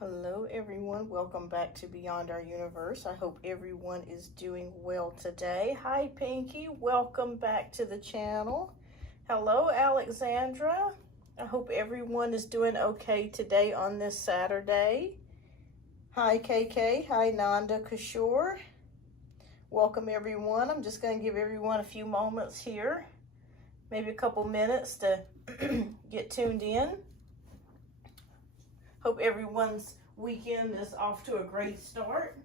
Hello everyone, welcome back to Beyond Our Universe. I hope everyone is doing well today. Hi Pinky, welcome back to the channel. Hello Alexandra, I hope everyone is doing okay today on this Saturday. Hi KK, hi Nanda Kishore. Welcome everyone. I'm just going to give everyone a few moments here, maybe a couple minutes to get tuned in. Hope everyone's weekend is off to a great start.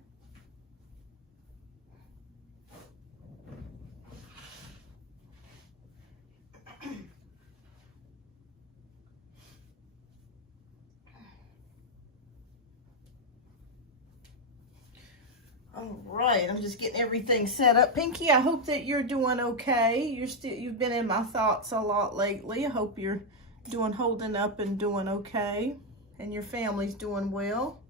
All right, I'm just getting everything set up. Pinky, I hope that you're doing okay. You've been in my thoughts a lot lately. I hope you're holding up and doing okay, and your family's doing well.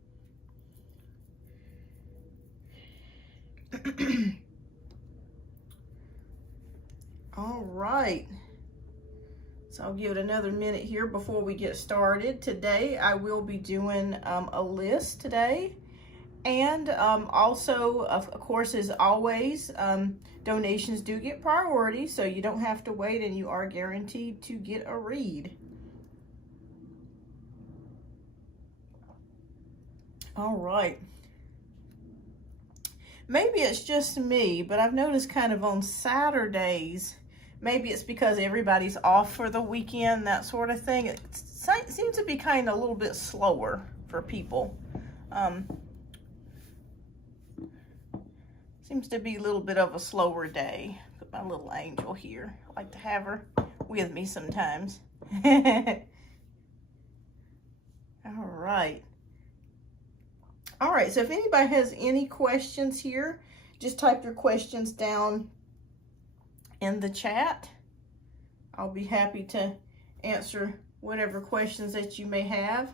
All right, so I'll give it another minute here before we get started. Today I will be doing a list today, and also of course, as always, donations do get priority, so you don't have to wait and you are guaranteed to get a read. All right. Maybe it's just me, but I've noticed kind of on Saturdays, maybe it's because everybody's off for the weekend, that sort of thing. It seems to be kind of a little bit slower for people. Seems to be a little bit of a slower day. Put my little angel here. I like to have her with me sometimes. All right. All right, so if anybody has any questions here, just type your questions down in the chat. I'll be happy to answer whatever questions that you may have.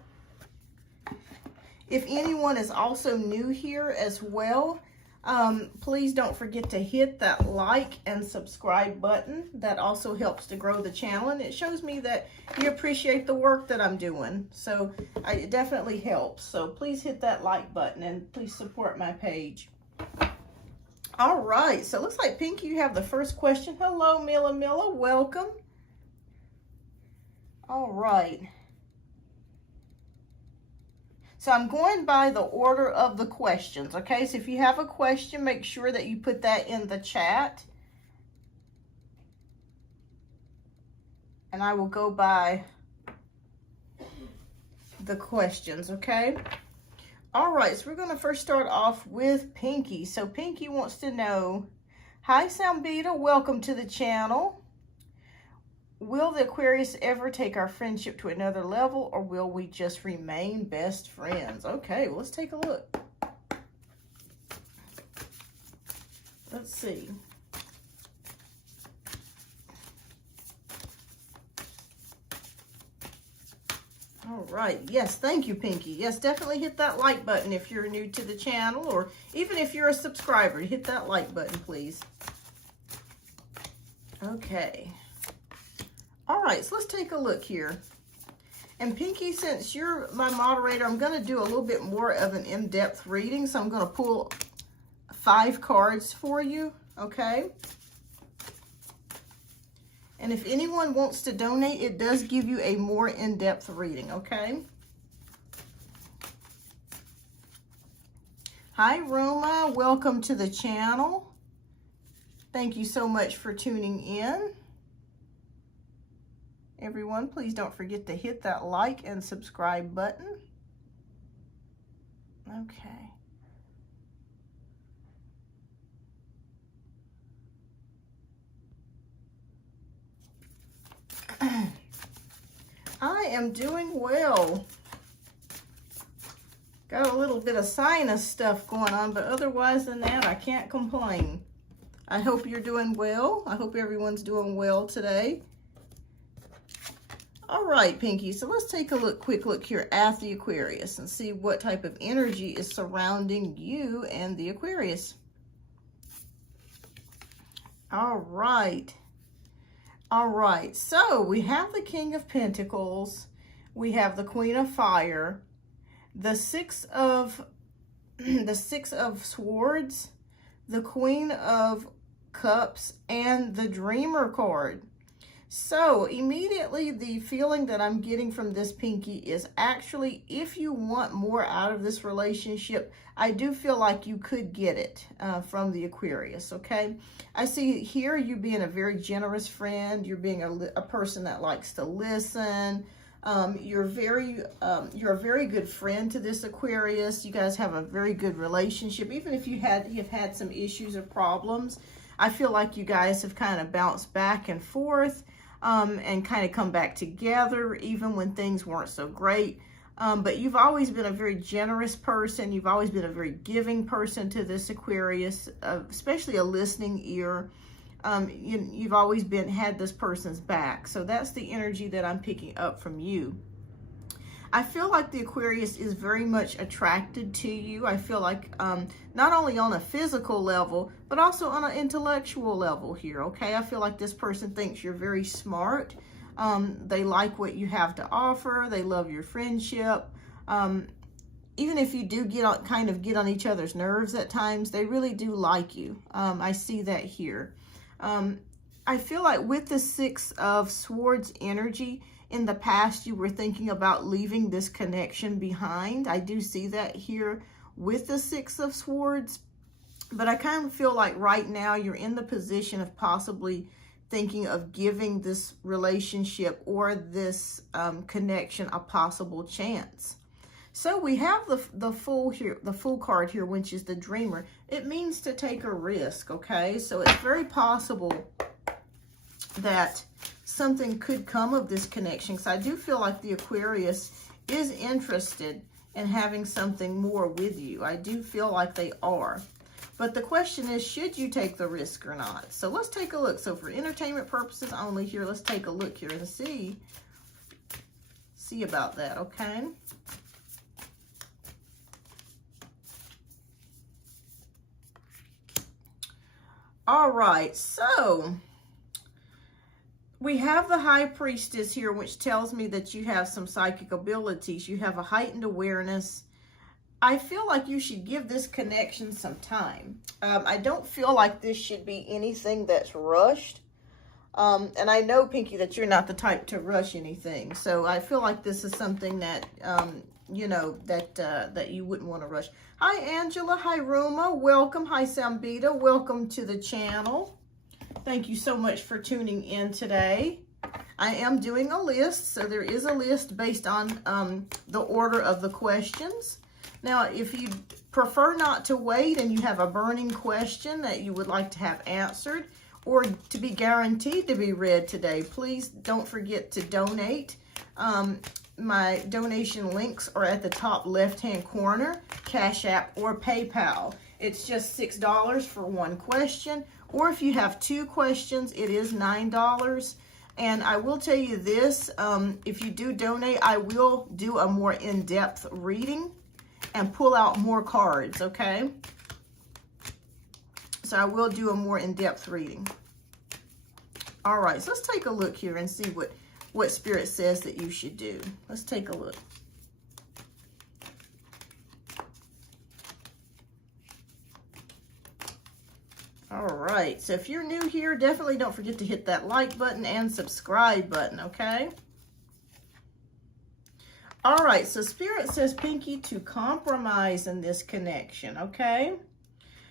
If anyone is also new here as well, please don't forget to hit that like and subscribe button. That also helps to grow the channel, and it shows me that you appreciate the work that I'm doing. So it definitely helps. So please hit that like button and please support my page. All right, so it looks like Pinky, you have the first question. Hello, Milla, welcome. All right. So I'm going by the order of the questions, okay? So if you have a question, make sure that you put that in the chat. And I will go by the questions, okay? All right, so we're going to first start off with Pinky. So Pinky wants to know, hi, Sambita, welcome to the channel. Will the Aquarius ever take our friendship to another level, or will we just remain best friends? Okay, well, let's take a look. Let's see. All right. Yes, thank you, Pinky. Yes, definitely hit that like button if you're new to the channel, or even if you're a subscriber, hit that like button, please. Okay. All right, so let's take a look here. And Pinky, since you're my moderator, I'm going to do a little bit more of an in-depth reading. So I'm going to pull 5 cards for you, okay? And if anyone wants to donate, it does give you a more in-depth reading, okay? Hi, Roma. Welcome to the channel. Thank you so much for tuning in. Everyone, please don't forget to hit that like and subscribe button. Okay. I am doing well. Got a little bit of sinus stuff going on, but otherwise than that, I can't complain. I hope you're doing well. I hope everyone's doing well today. All right, Pinky, so let's take a quick look here at the Aquarius and see what type of energy is surrounding you and the Aquarius. All right. All right, so we have the King of Pentacles. We have the Queen of Fire. the Six of the Six of Swords, the Queen of Cups, and the Dreamer card. So immediately the feeling that I'm getting from this, Pinky, is actually if you want more out of this relationship, I do feel like you could get it from the Aquarius, okay? I see here you being a very generous friend. You're being a person that likes to listen. You're a very good friend to this Aquarius. You guys have a very good relationship. Even if you've had some issues or problems, I feel like you guys have kind of bounced back and forth and kind of come back together even when things weren't so great. But you've always been a very generous person. You've always been a very giving person to this Aquarius, especially a listening ear. You've always had this person's back. So that's the energy that I'm picking up from you. I feel like the Aquarius is very much attracted to you. I feel like not only on a physical level, but also on an intellectual level here, okay? I feel like this person thinks you're very smart. They like what you have to offer. They love your friendship. Even if you do kind of get on each other's nerves at times, they really do like you. I see that here. I feel like with the Six of Swords energy, in the past, you were thinking about leaving this connection behind. I do see that here with the Six of Swords. But I kind of feel like right now you're in the position of possibly thinking of giving this relationship or this connection a possible chance. So we have the Fool here, the Fool card here, which is the Dreamer. It means to take a risk, okay? So it's very possible that something could come of this connection, because I do feel like the Aquarius is interested in having something more with you. I do feel like they are. But the question is, should you take the risk or not? So let's take a look. So for entertainment purposes only here, let's take a look here and see about that, okay? All right, so we have the High Priestess here, which tells me that you have some psychic abilities. You have a heightened awareness. I feel like you should give this connection some time. I don't feel like this should be anything that's rushed. And I know, Pinky, that you're not the type to rush anything. So I feel like this is something that, you know, that you wouldn't want to rush. Hi, Angela. Hi, Ruma. Welcome. Hi, Sambita. Welcome to the channel. Thank you so much for tuning in today. I am doing a list, so there is a list based on the order of the questions. Now, if you prefer not to wait and you have a burning question that you would like to have answered or to be guaranteed to be read today, please don't forget to donate. My donation links are at the top left-hand corner, Cash App or PayPal. It's just $6 for one question. Or if you have two questions, it is $9. And I will tell you this, if you do donate, I will do a more in-depth reading and pull out more cards, okay? So I will do a more in-depth reading. All right, so let's take a look here and see what Spirit says that you should do. Let's take a look. All right, so if you're new here, definitely don't forget to hit that like button and subscribe button, okay? All right, so Spirit says, Pinky, to compromise in this connection, okay?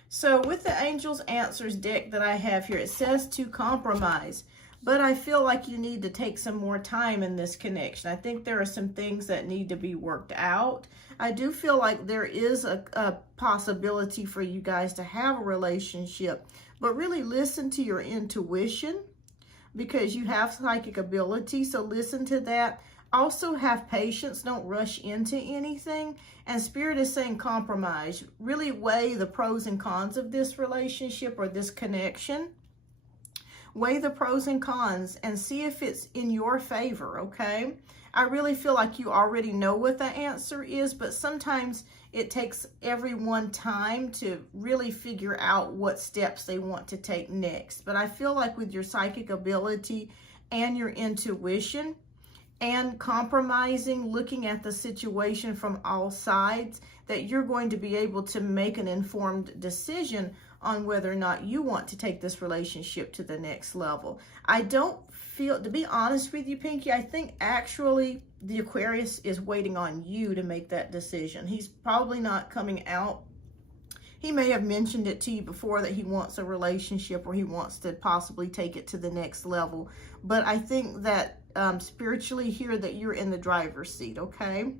So with the Angels Answers deck that I have here, it says to compromise, but I feel like you need to take some more time in this connection. I think there are some things that need to be worked out. I do feel like there is a possibility for you guys to have a relationship, but really listen to your intuition because you have psychic ability, so listen to that. Also have patience, don't rush into anything. And Spirit is saying compromise. Really weigh the pros and cons of this relationship or this connection. Weigh the pros and cons and see if it's in your favor, okay? I really feel like you already know what the answer is, but sometimes it takes everyone time to really figure out what steps they want to take next. But I feel like with your psychic ability and your intuition, and compromising, looking at the situation from all sides, that you're going to be able to make an informed decision on whether or not you want to take this relationship to the next level. I don't feel, to be honest with you, Pinky, I think actually the Aquarius is waiting on you to make that decision. He's probably not coming out. He may have mentioned it to you before that he wants a relationship, or he wants to possibly take it to the next level. But I think that spiritually here, that you're in the driver's seat, okay?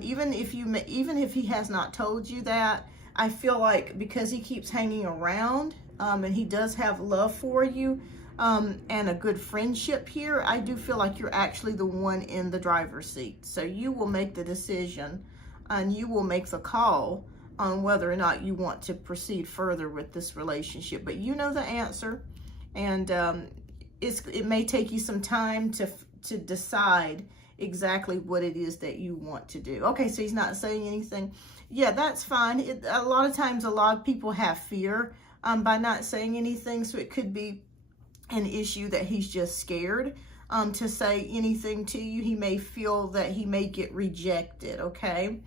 Even if he has not told you that, I feel like because he keeps hanging around, and he does have love for you, and a good friendship here, I do feel like you're actually the one in the driver's seat. So you will make the decision, and you will make the call on whether or not you want to proceed further with this relationship. But you know the answer, and it may take you some time to decide exactly what it is that you want to do. Okay, so he's not saying anything. Yeah, that's fine. A lot of times, a lot of people have fear by not saying anything, so it could be an issue that he's just scared to say anything to you. He may feel that he may get rejected, okay?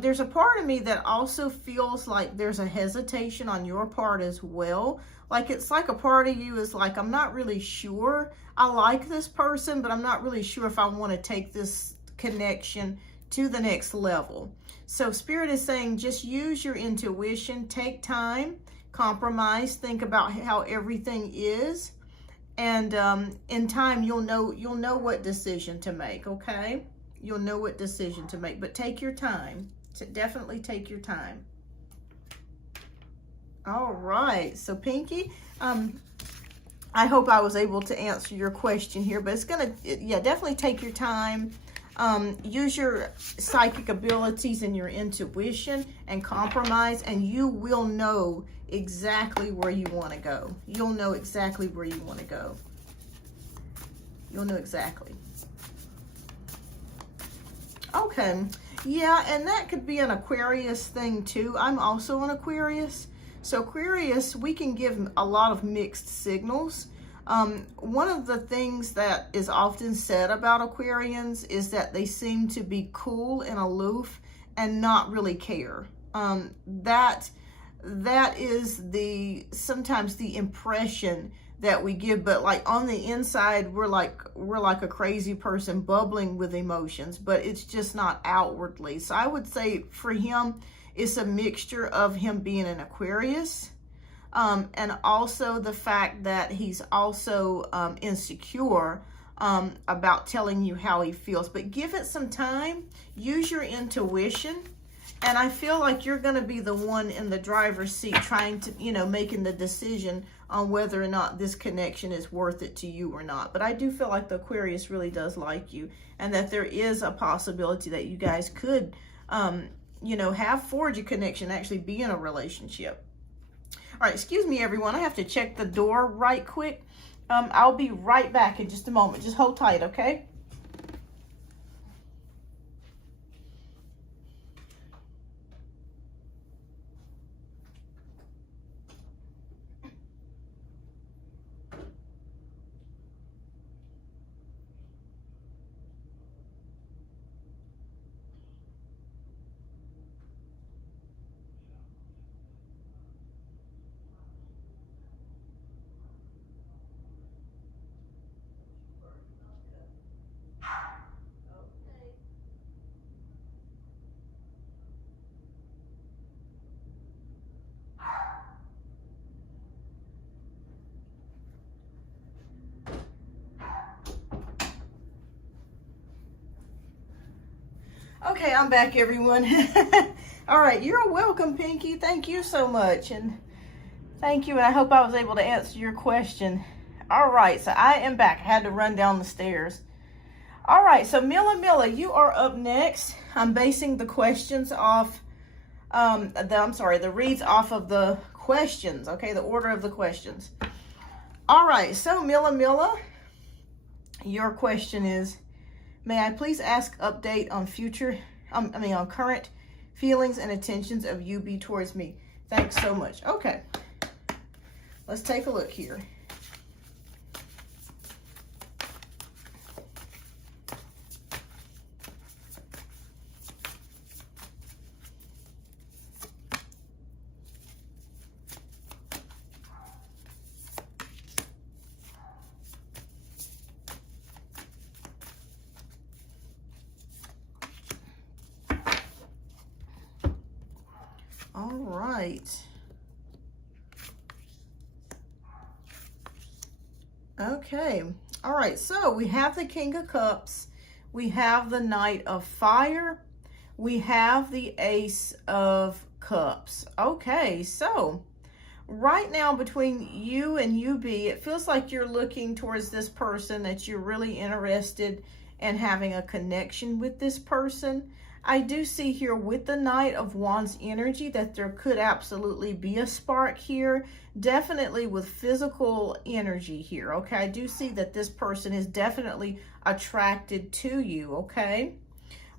There's a part of me that also feels like there's a hesitation on your part as well. Like, it's like a part of you is like, I'm not really sure. I like this person, but I'm not really sure if I want to take this connection to the next level. So Spirit is saying, just use your intuition, take time, compromise, think about how everything is. And in time, you'll know what decision to make, okay? You'll know what decision to make, but take your time. Definitely take your time. All right, so Pinky, I hope I was able to answer your question here, but it's gonna, yeah, definitely take your time. Use your psychic abilities and your intuition and compromise, and you will know exactly where you want to go. You'll know exactly where you want to go. You'll know exactly. Okay, yeah, and that could be an Aquarius thing too. I'm also an Aquarius. So Aquarius, we can give a lot of mixed signals. One of the things that is often said about Aquarians is that they seem to be cool and aloof and not really care. That is sometimes the impression that we give, but like on the inside, we're like a crazy person bubbling with emotions, but it's just not outwardly. So I would say for him, it's a mixture of him being an Aquarius, and also the fact that he's also insecure about telling you how he feels. But give it some time, use your intuition, and I feel like you're going to be the one in the driver's seat trying to, making the decision on whether or not this connection is worth it to you or not. But I do feel like the Aquarius really does like you, and that there is a possibility that you guys could, forge a connection, actually be in a relationship. All right, excuse me, everyone. I have to check the door right quick. I'll be right back in just a moment. Just hold tight, okay? Okay, I'm back, everyone. All right, you're welcome, Pinky. Thank you so much. And thank you, and I hope I was able to answer your question. All right, so I am back. I had to run down the stairs. All right, so Milla, you are up next. I'm basing the questions off, the reads off of the questions, okay, the order of the questions. All right, so Milla, your question is, may I please ask update on on current feelings and intentions of you be towards me? Thanks so much. Okay, let's take a look here. All right. Okay. All right. So we have the King of Cups. We have the Knight of Fire. We have the Ace of Cups. Okay. So right now between you and UB, it feels like you're looking towards this person, that you're really interested in having a connection with this person. I do see here with the Knight of Wands energy that there could absolutely be a spark here, definitely with physical energy here, okay? I do see that this person is definitely attracted to you, okay?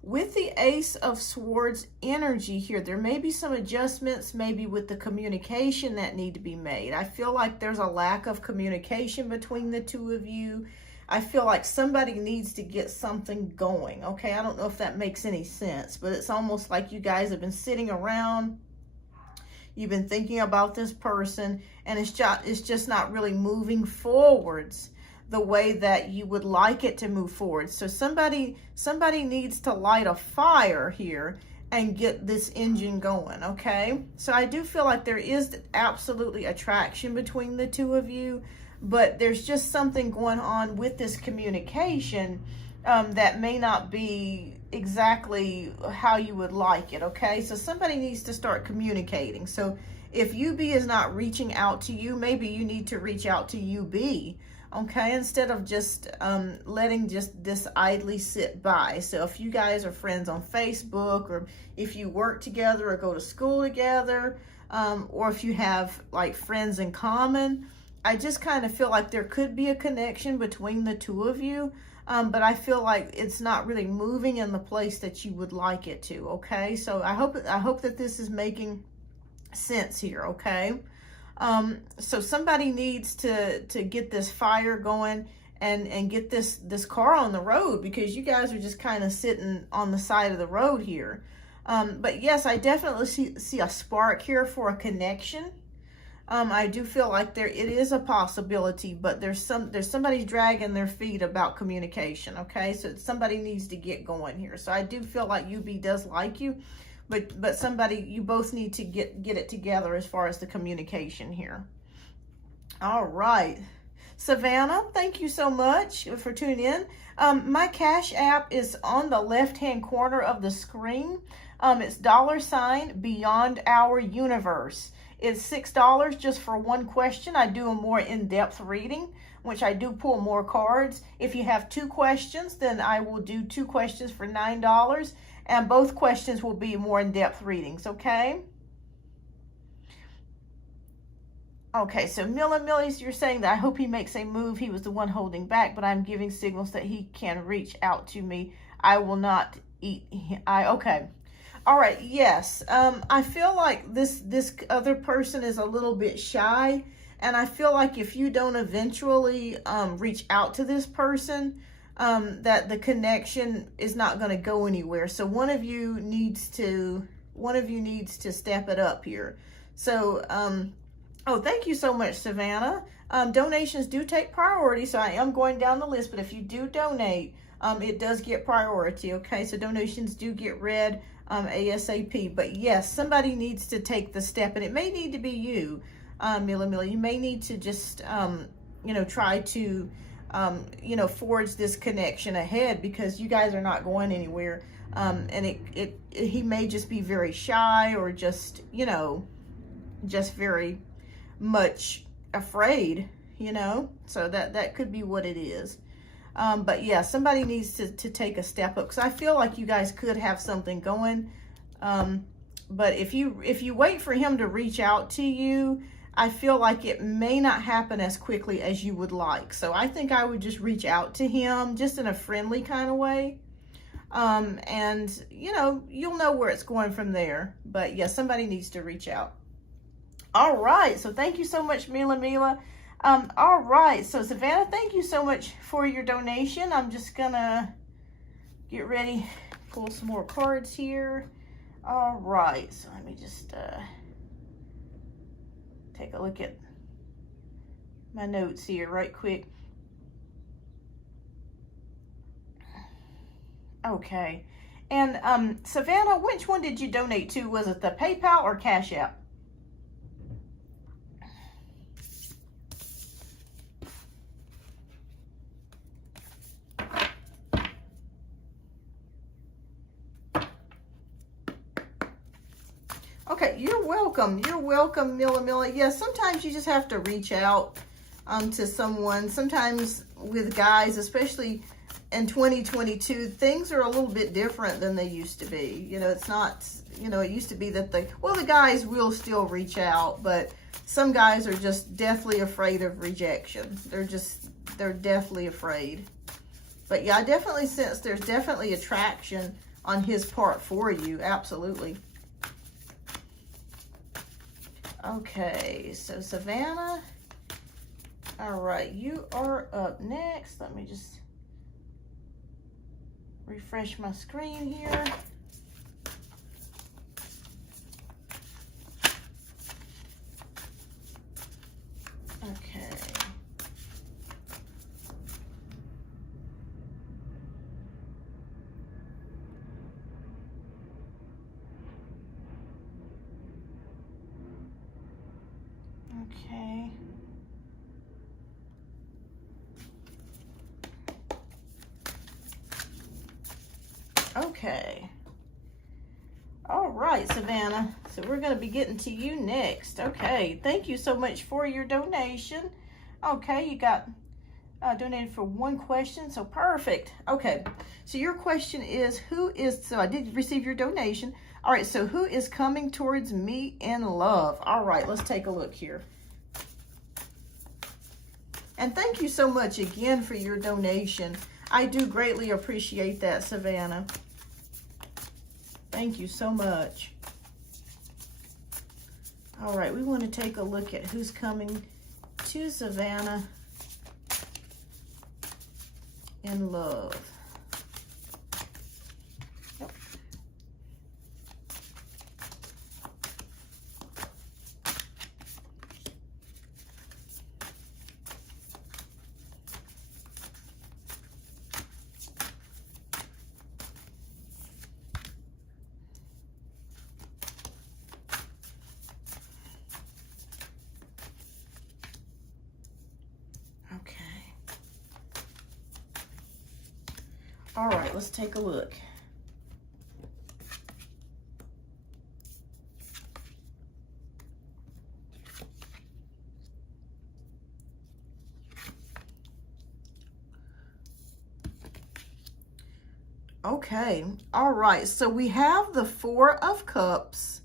With the Ace of Swords energy here, there may be some adjustments maybe with the communication that need to be made. I feel like there's a lack of communication between the two of you. I feel like somebody needs to get something going, okay? I don't know if that makes any sense, but it's almost like you guys have been sitting around, you've been thinking about this person, and it's just not really moving forwards the way that you would like it to move forward. So somebody needs to light a fire here and get this engine going, okay? So I do feel like there is absolutely attraction between the two of you, but there's just something going on with this communication that may not be exactly how you would like it, okay? So somebody needs to start communicating. So if UB is not reaching out to you, maybe you need to reach out to UB, okay? Instead of just letting just this idly sit by. So if you guys are friends on Facebook, or if you work together or go to school together, or if you have like friends in common, I just kind of feel like there could be a connection between the two of you, but I feel like it's not really moving in the place that you would like it to, okay? So I hope that this is making sense here, okay? So somebody needs to get this fire going and get this car on the road, because you guys are just kind of sitting on the side of the road here. But yes, I definitely see a spark here for a connection. I do feel like it is a possibility, but there's somebody dragging their feet about communication, okay? So somebody needs to get going here. So I do feel like UB does like you, but you both need to get it together as far as the communication here. All right. Savannah, thank you so much for tuning in. My Cash App is on the left-hand corner of the screen. It's $Beyondouruniverse. It's $6 just for one question. I do a more in-depth reading, which I do pull more cards. If you have 2 questions, then I will do 2 questions for $9, and both questions will be more in-depth readings, okay? Okay, so Millie's, you're saying that I hope he makes a move. He was the one holding back, but I'm giving signals that he can reach out to me. I will not eat. Okay. All right, yes. I feel like this other person is a little bit shy, and I feel like if you don't eventually reach out to this person, that the connection is not going to go anywhere. So one of you needs to step it up here. So oh, thank you so much, Savannah. Donations do take priority, so I am going down the list, but if you do donate, it does get priority, okay? So donations do get read ASAP. But yes, somebody needs to take the step, and it may need to be you, Millie. You may need to just, try to, forge this connection ahead, because you guys are not going anywhere. And he may just be very shy, or just very much afraid, so that could be what it is. But yeah, somebody needs to take a step up, because I feel like you guys could have something going. But if you wait for him to reach out to you, I feel like it may not happen as quickly as you would like. So I think I would just reach out to him just in a friendly kind of way. And you'll know where it's going from there. But yeah, somebody needs to reach out. All right, so thank you so much, Mila. All right, so Savannah, thank you so much for your donation. I'm just gonna get ready, pull some more cards here. All right, so let me just take a look at my notes here right quick. Okay, And Savannah, which one did you donate to? Was it the PayPal or Cash App? Okay, you're welcome. You're welcome, Milla. Yeah, sometimes you just have to reach out to someone. Sometimes with guys, especially in 2022, things are a little bit different than they used to be. You know, it's not, you know, it used to be that the guys will still reach out, but some guys are just deathly afraid of rejection. They're deathly afraid. But yeah, I definitely sense there's definitely attraction on his part for you. Absolutely. Okay, so Savannah, all right, you are up next. Let me just refresh my screen here. Okay. Okay. Okay. All right, Savannah. So we're going to be getting to you next. Okay. Thank you so much for your donation. Okay. You got donated for one question. So perfect. Okay. So your question is, so I did receive your donation. All right. So who is coming towards me in love? All right. Let's take a look here. And thank you so much again for your donation. I do greatly appreciate that, Savannah. Thank you so much. All right, we want to take a look at who's coming to Savannah in love. Yep. All right, let's take a look. Okay, all right, so we have the Four of Cups.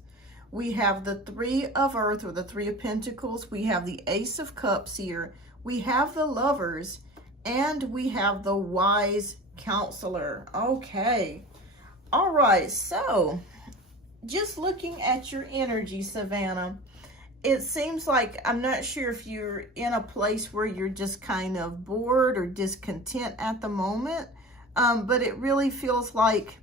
We have the Three of Earth, or the Three of Pentacles. We have the Ace of Cups here. We have the Lovers, and we have the Wise Counselor. Okay. All right. So just looking at your energy, Savannah, it seems like, I'm not sure if you're in a place where you're just kind of bored or discontent at the moment, but it really feels like,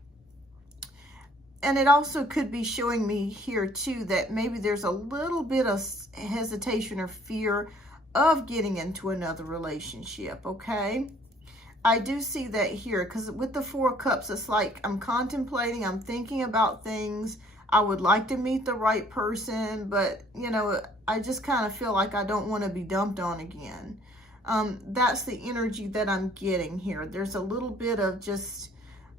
and it also could be showing me here too, that maybe there's a little bit of hesitation or fear of getting into another relationship. Okay. I do see that here, because with the Four of Cups, it's like I'm contemplating, I'm thinking about things. I would like to meet the right person, but, you know, I just kind of feel like I don't want to be dumped on again. That's the energy that I'm getting here. There's a little bit of just,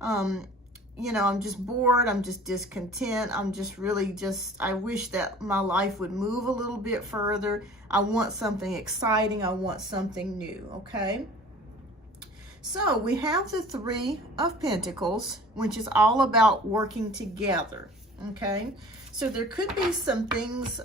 you know, I'm just bored. I'm just discontent. I'm just really I wish that my life would move a little bit further. I want something exciting. I want something new, okay? So we have the Three of Pentacles, which is all about working together. Okay, so there could be some things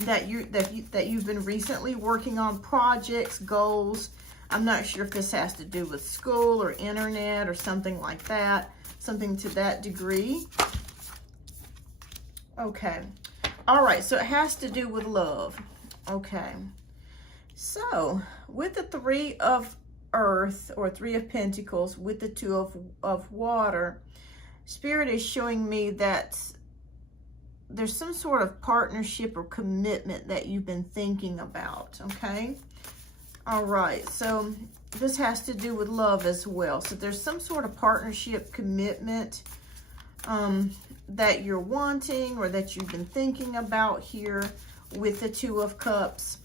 that you've been recently working on, projects, goals. I'm not sure if this has to do with school or internet or something like that, something to that degree. Okay, all right, so it has to do with love. Okay, so with the Three of Earth, or Three of Pentacles, with the Two of Water, Spirit is showing me that there's some sort of partnership or commitment that you've been thinking about. Okay, All right, so this has to do with love as well. So there's some sort of partnership commitment that you're wanting or that you've been thinking about here with the Two of Cups.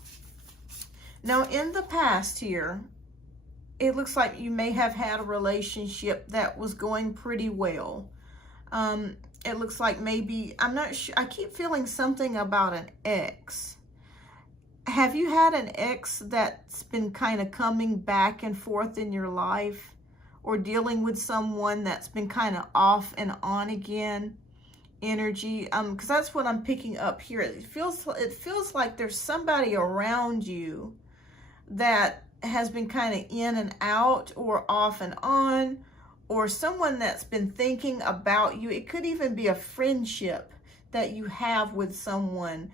Now, in the past here, it looks like you may have had a relationship that was going pretty well. It looks like maybe, I'm not sure, I keep feeling something about an ex. Have you had an ex that's been kind of coming back and forth in your life, or dealing with someone that's been kind of off and on again energy? Because that's what I'm picking up here. It feels like there's somebody around you that has been kind of in and out or off and on, or someone that's been thinking about you. It could even be a friendship that you have with someone.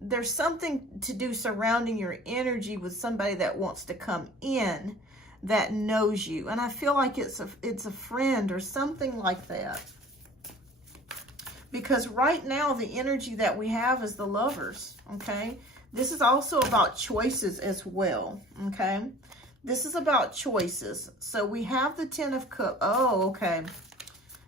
There's something to do surrounding your energy with somebody that wants to come in, that knows you. And I feel like it's a friend or something like that. Because right now the energy that we have is the Lovers, okay? This is also about choices as well, okay? This is about choices. So we have the Ten of Cups. Oh, okay.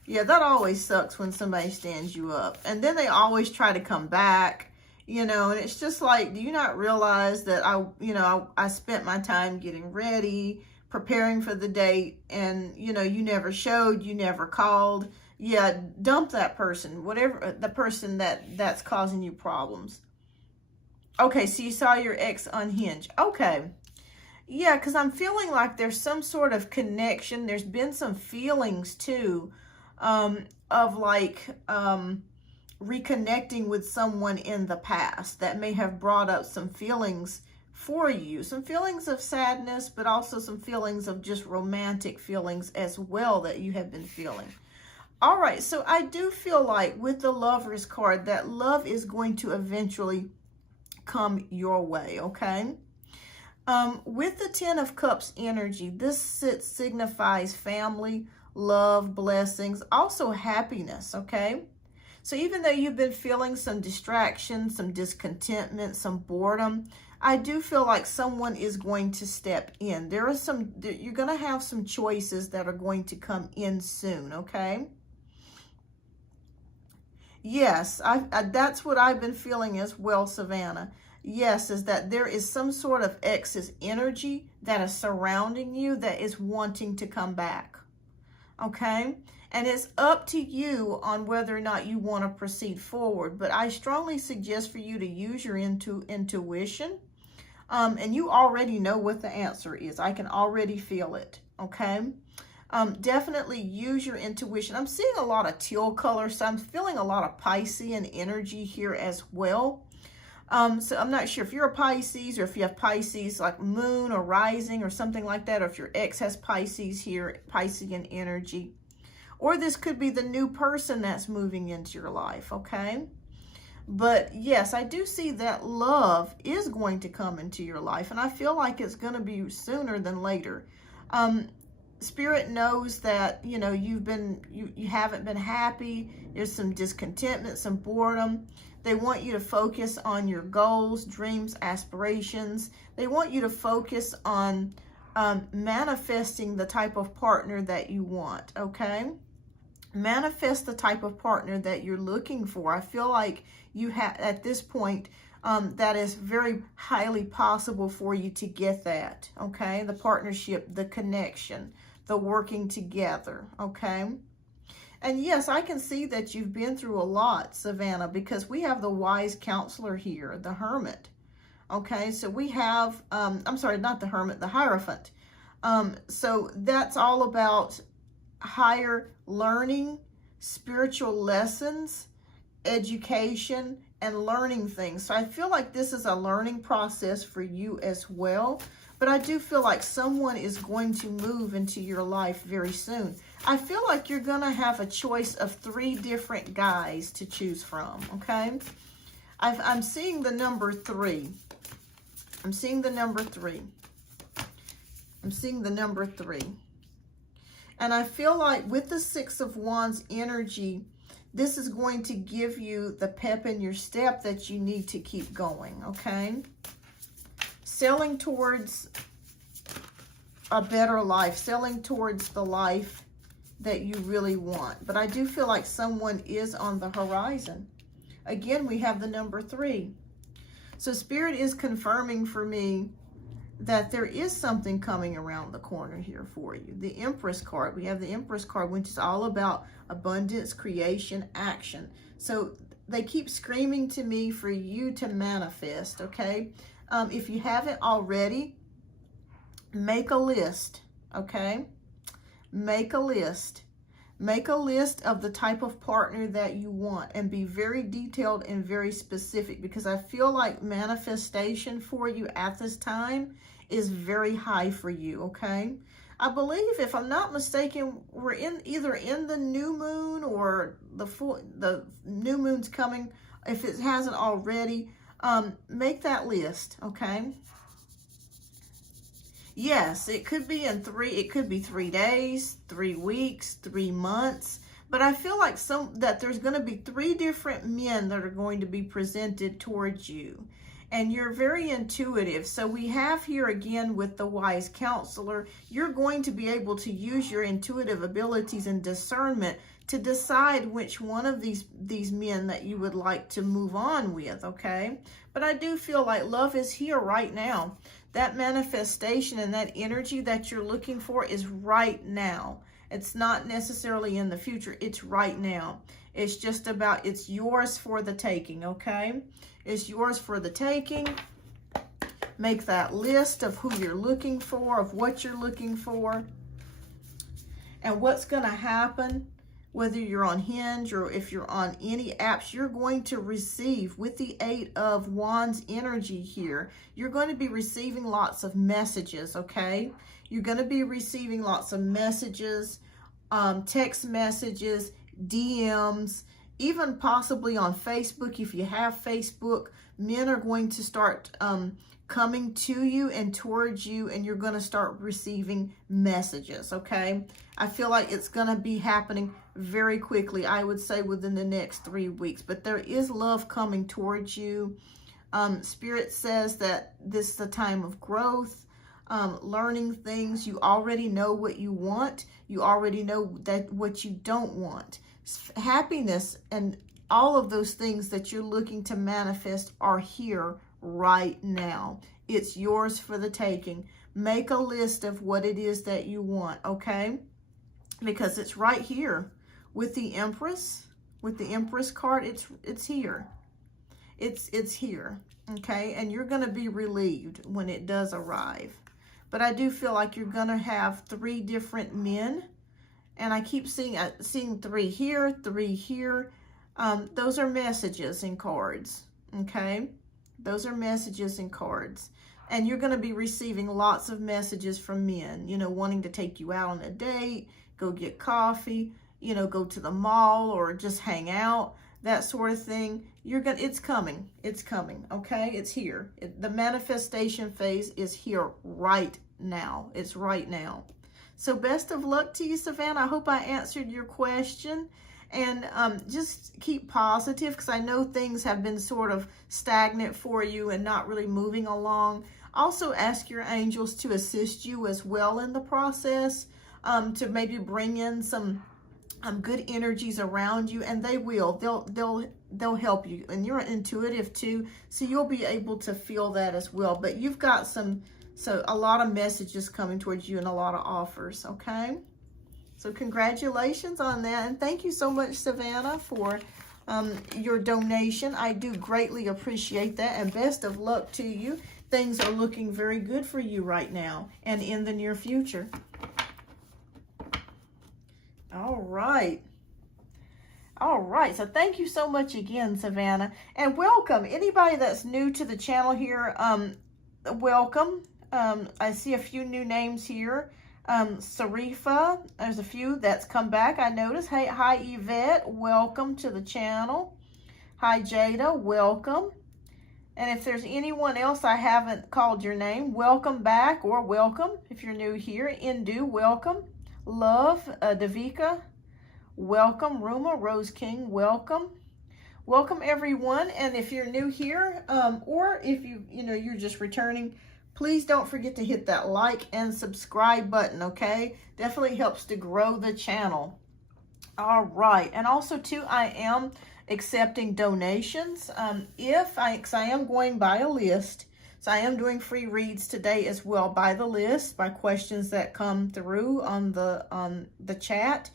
Yeah, that always sucks when somebody stands you up. And then they always try to come back. You know, and it's just like, do you not realize that I spent my time getting ready, preparing for the date, and, you know, you never showed, you never called. Yeah, dump that person, whatever, the person that's causing you problems. Okay, so you saw your ex unhinge. Okay. Yeah, because I'm feeling like there's some sort of connection. There's been some feelings, too, of like, reconnecting with someone in the past that may have brought up some feelings for you, some feelings of sadness, but also some feelings of just romantic feelings as well that you have been feeling. All right, so I do feel like with the Lovers card that love is going to eventually come your way, okay? With the Ten of Cups energy, this signifies family, love, blessings, also happiness, okay? So even though you've been feeling some distraction, some discontentment, some boredom, I do feel like someone is going to step in. You're going to have some choices that are going to come in soon, okay? Yes, that's what I've been feeling as well, Savannah. Yes, is that there is some sort of excess energy that is surrounding you that is wanting to come back, okay? And it's up to you on whether or not you want to proceed forward. But I strongly suggest for you to use your intuition. And you already know what the answer is. I can already feel it, okay? Definitely use your intuition. I'm seeing a lot of teal color, so I'm feeling a lot of Piscean energy here as well. So I'm not sure if you're a Pisces or if you have Pisces like moon or rising or something like that, or if your ex has Pisces here, Piscean energy. Or this could be the new person that's moving into your life, okay? But yes, I do see that love is going to come into your life, and I feel like it's going to be sooner than later. Spirit knows that, you know, you haven't been happy. There's some discontentment, some boredom. They want you to focus on your goals, dreams, aspirations. They want you to focus on manifesting the type of partner that you want, okay? Manifest the type of partner that you're looking for. I feel like you have, at this point, that is very highly possible for you to get that, okay? The partnership, the connection, the working together, okay? And yes, I can see that you've been through a lot, Savannah, because we have the wise counselor here, the Hermit, okay? So we have, I'm sorry, not the Hermit, the Hierophant. So that's all about higher learning, spiritual lessons, education, and learning things. So I feel like this is a learning process for you as well. But I do feel like someone is going to move into your life very soon. I feel like you're going to have a choice of 3 different guys to choose from, okay? I'm seeing the number 3. I'm seeing the number 3. I'm seeing the number 3. And I feel like with the Six of Wands energy, this is going to give you the pep in your step that you need to keep going, okay? selling towards a better life, selling towards the life that you really want. But I do feel like someone is on the horizon. Again, we have the number 3. So Spirit is confirming for me that there is something coming around the corner here for you. The Empress card. We have the Empress card, which is all about abundance, creation, action. So they keep screaming to me for you to manifest, okay? If you haven't already, make a list, okay? Make a list. Make a list of the type of partner that you want and be very detailed and very specific, because I feel like manifestation for you at this time is very high for you, okay? I believe, if I'm not mistaken, we're either in the new moon or the new moon's coming. If it hasn't already, make that list, okay? Yes, it could be it could be 3 days, 3 weeks, 3 months, but I feel like that there's going to be 3 different men that are going to be presented towards you. And you're very intuitive. So we have here again with the wise counselor, you're going to be able to use your intuitive abilities and discernment to decide which one of these men that you would like to move on with, okay? But I do feel like love is here right now. That manifestation and that energy that you're looking for is right now. It's not necessarily in the future. It's right now. It's just about, it's yours for the taking, okay? It's yours for the taking. Make that list of who you're looking for, of what you're looking for, and what's going to happen. Whether you're on Hinge or if you're on any apps, you're going to receive, with the 8 of Wands energy here, you're going to be receiving lots of messages, okay? You're going to be receiving lots of messages, text messages, DMs, even possibly on Facebook. If you have Facebook, men are going to start coming to you and towards you, and you're going to start receiving messages, okay? I feel like it's going to be happening very quickly. I would say within the next 3 weeks, but there is love coming towards you. Spirit says that this is a time of growth, learning things. You already know what you want. You already know that what you don't want. Happiness and all of those things that you're looking to manifest are here right now. It's yours for the taking. Make a list of what it is that you want, okay? Because it's right here with the Empress card. It's here. It's here, okay? And you're going to be relieved when it does arrive. But I do feel like you're going to have 3 different men, and I keep seeing 3 here, 3 here. Those are messages and cards, okay? Those are messages and cards. And you're going to be receiving lots of messages from men, you know, wanting to take you out on a date, go get coffee, you know, go to the mall or just hang out, that sort of thing. It's coming, okay? It's here. The manifestation phase is here right now. It's right now. So best of luck to you, Savannah. I hope I answered your question. And just keep positive, because I know things have been sort of stagnant for you and not really moving along. Also ask your angels to assist you as well in the process, to maybe bring in some good energies around you, and they will. They'll help you. And you're intuitive too, so you'll be able to feel that as well. But you've got a lot of messages coming towards you and a lot of offers, okay? So congratulations on that. And thank you so much, Savannah, for your donation. I do greatly appreciate that. And best of luck to you. Things are looking very good for you right now and in the near future. All right. All right. So thank you so much again, Savannah. And welcome. Anybody that's new to the channel here, welcome. I see a few new names here. Sarifa, there's a few that's come back, I noticed. Hey, hi Yvette, welcome to the channel. Hi Jada, welcome. And if there's anyone else I haven't called your name, welcome back, or welcome if you're new here. Indu, welcome. Love, Davika, welcome. Ruma, Rose King, welcome. Welcome everyone. And if you're new here, or if you're just returning please don't forget to hit that like and subscribe button, okay? Definitely helps to grow the channel. All right, and also too, I am accepting donations. Because I am going by a list, so I am doing free reads today as well by the list, by questions that come through on the chat.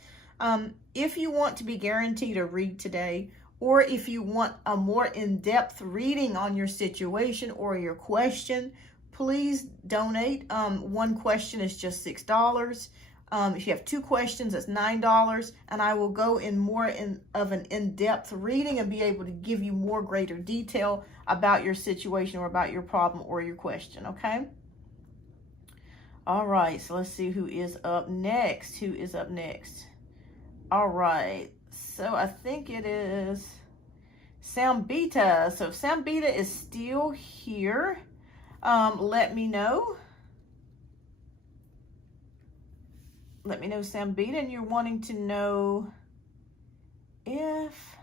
If you want to be guaranteed a read today, or if you want a more in-depth reading on your situation or your question, please donate. One question is just $6. If you have 2 questions, it's $9, and I will go in more of an in-depth reading and be able to give you more greater detail about your situation or about your problem or your question, okay? All right, so let's see who is up next. Who is up next? All right, so I think it is Sambita. So if Sambita is still here, let me know. Let me know, Sambita, and you're wanting to know if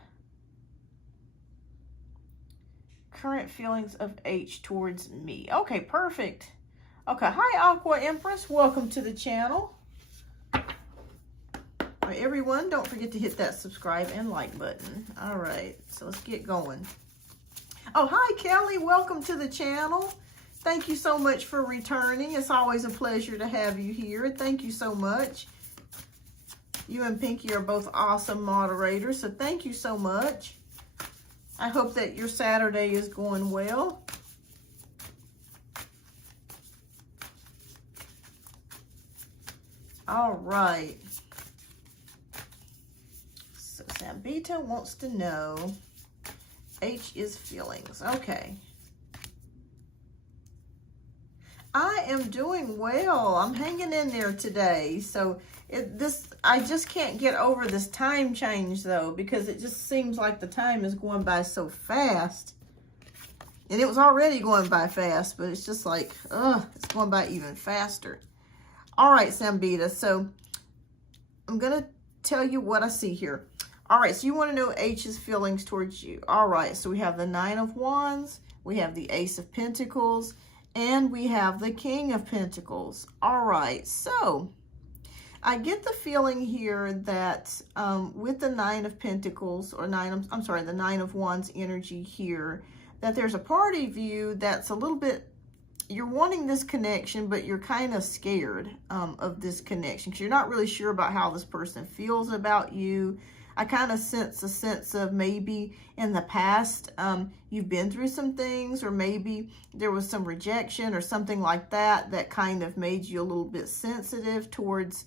current feelings of H towards me. Okay, perfect. Okay, hi, Aqua Empress. Welcome to the channel. All right, everyone, don't forget to hit that subscribe and like button. All right, so let's get going. Oh, hi, Kelly. Welcome to the channel. Thank you so much for returning. It's always a pleasure to have you here. Thank you so much. You and Pinky are both awesome moderators, so thank you so much. I hope that your Saturday is going well. All right. So Sambita wants to know H is feelings. Okay. I am doing well. I'm hanging in there today. So I just can't get over this time change though, because it just seems like the time is going by so fast. And it was already going by fast, but it's just like, it's going by even faster. All right, Sambita. So I'm going to tell you what I see here. All right, so you want to know H's feelings towards you. All right, so we have the 9 of Wands, we have the Ace of Pentacles, and we have the King of Pentacles. All right, so I get the feeling here that with the 9 of Pentacles, or the 9 of Wands energy here, that there's a part of you that's a little bit, you're wanting this connection, but you're kind of scared of this connection because you're not really sure about how this person feels about you. I kind of sense a sense of maybe in the past you've been through some things, or maybe there was some rejection or something like that that kind of made you a little bit sensitive towards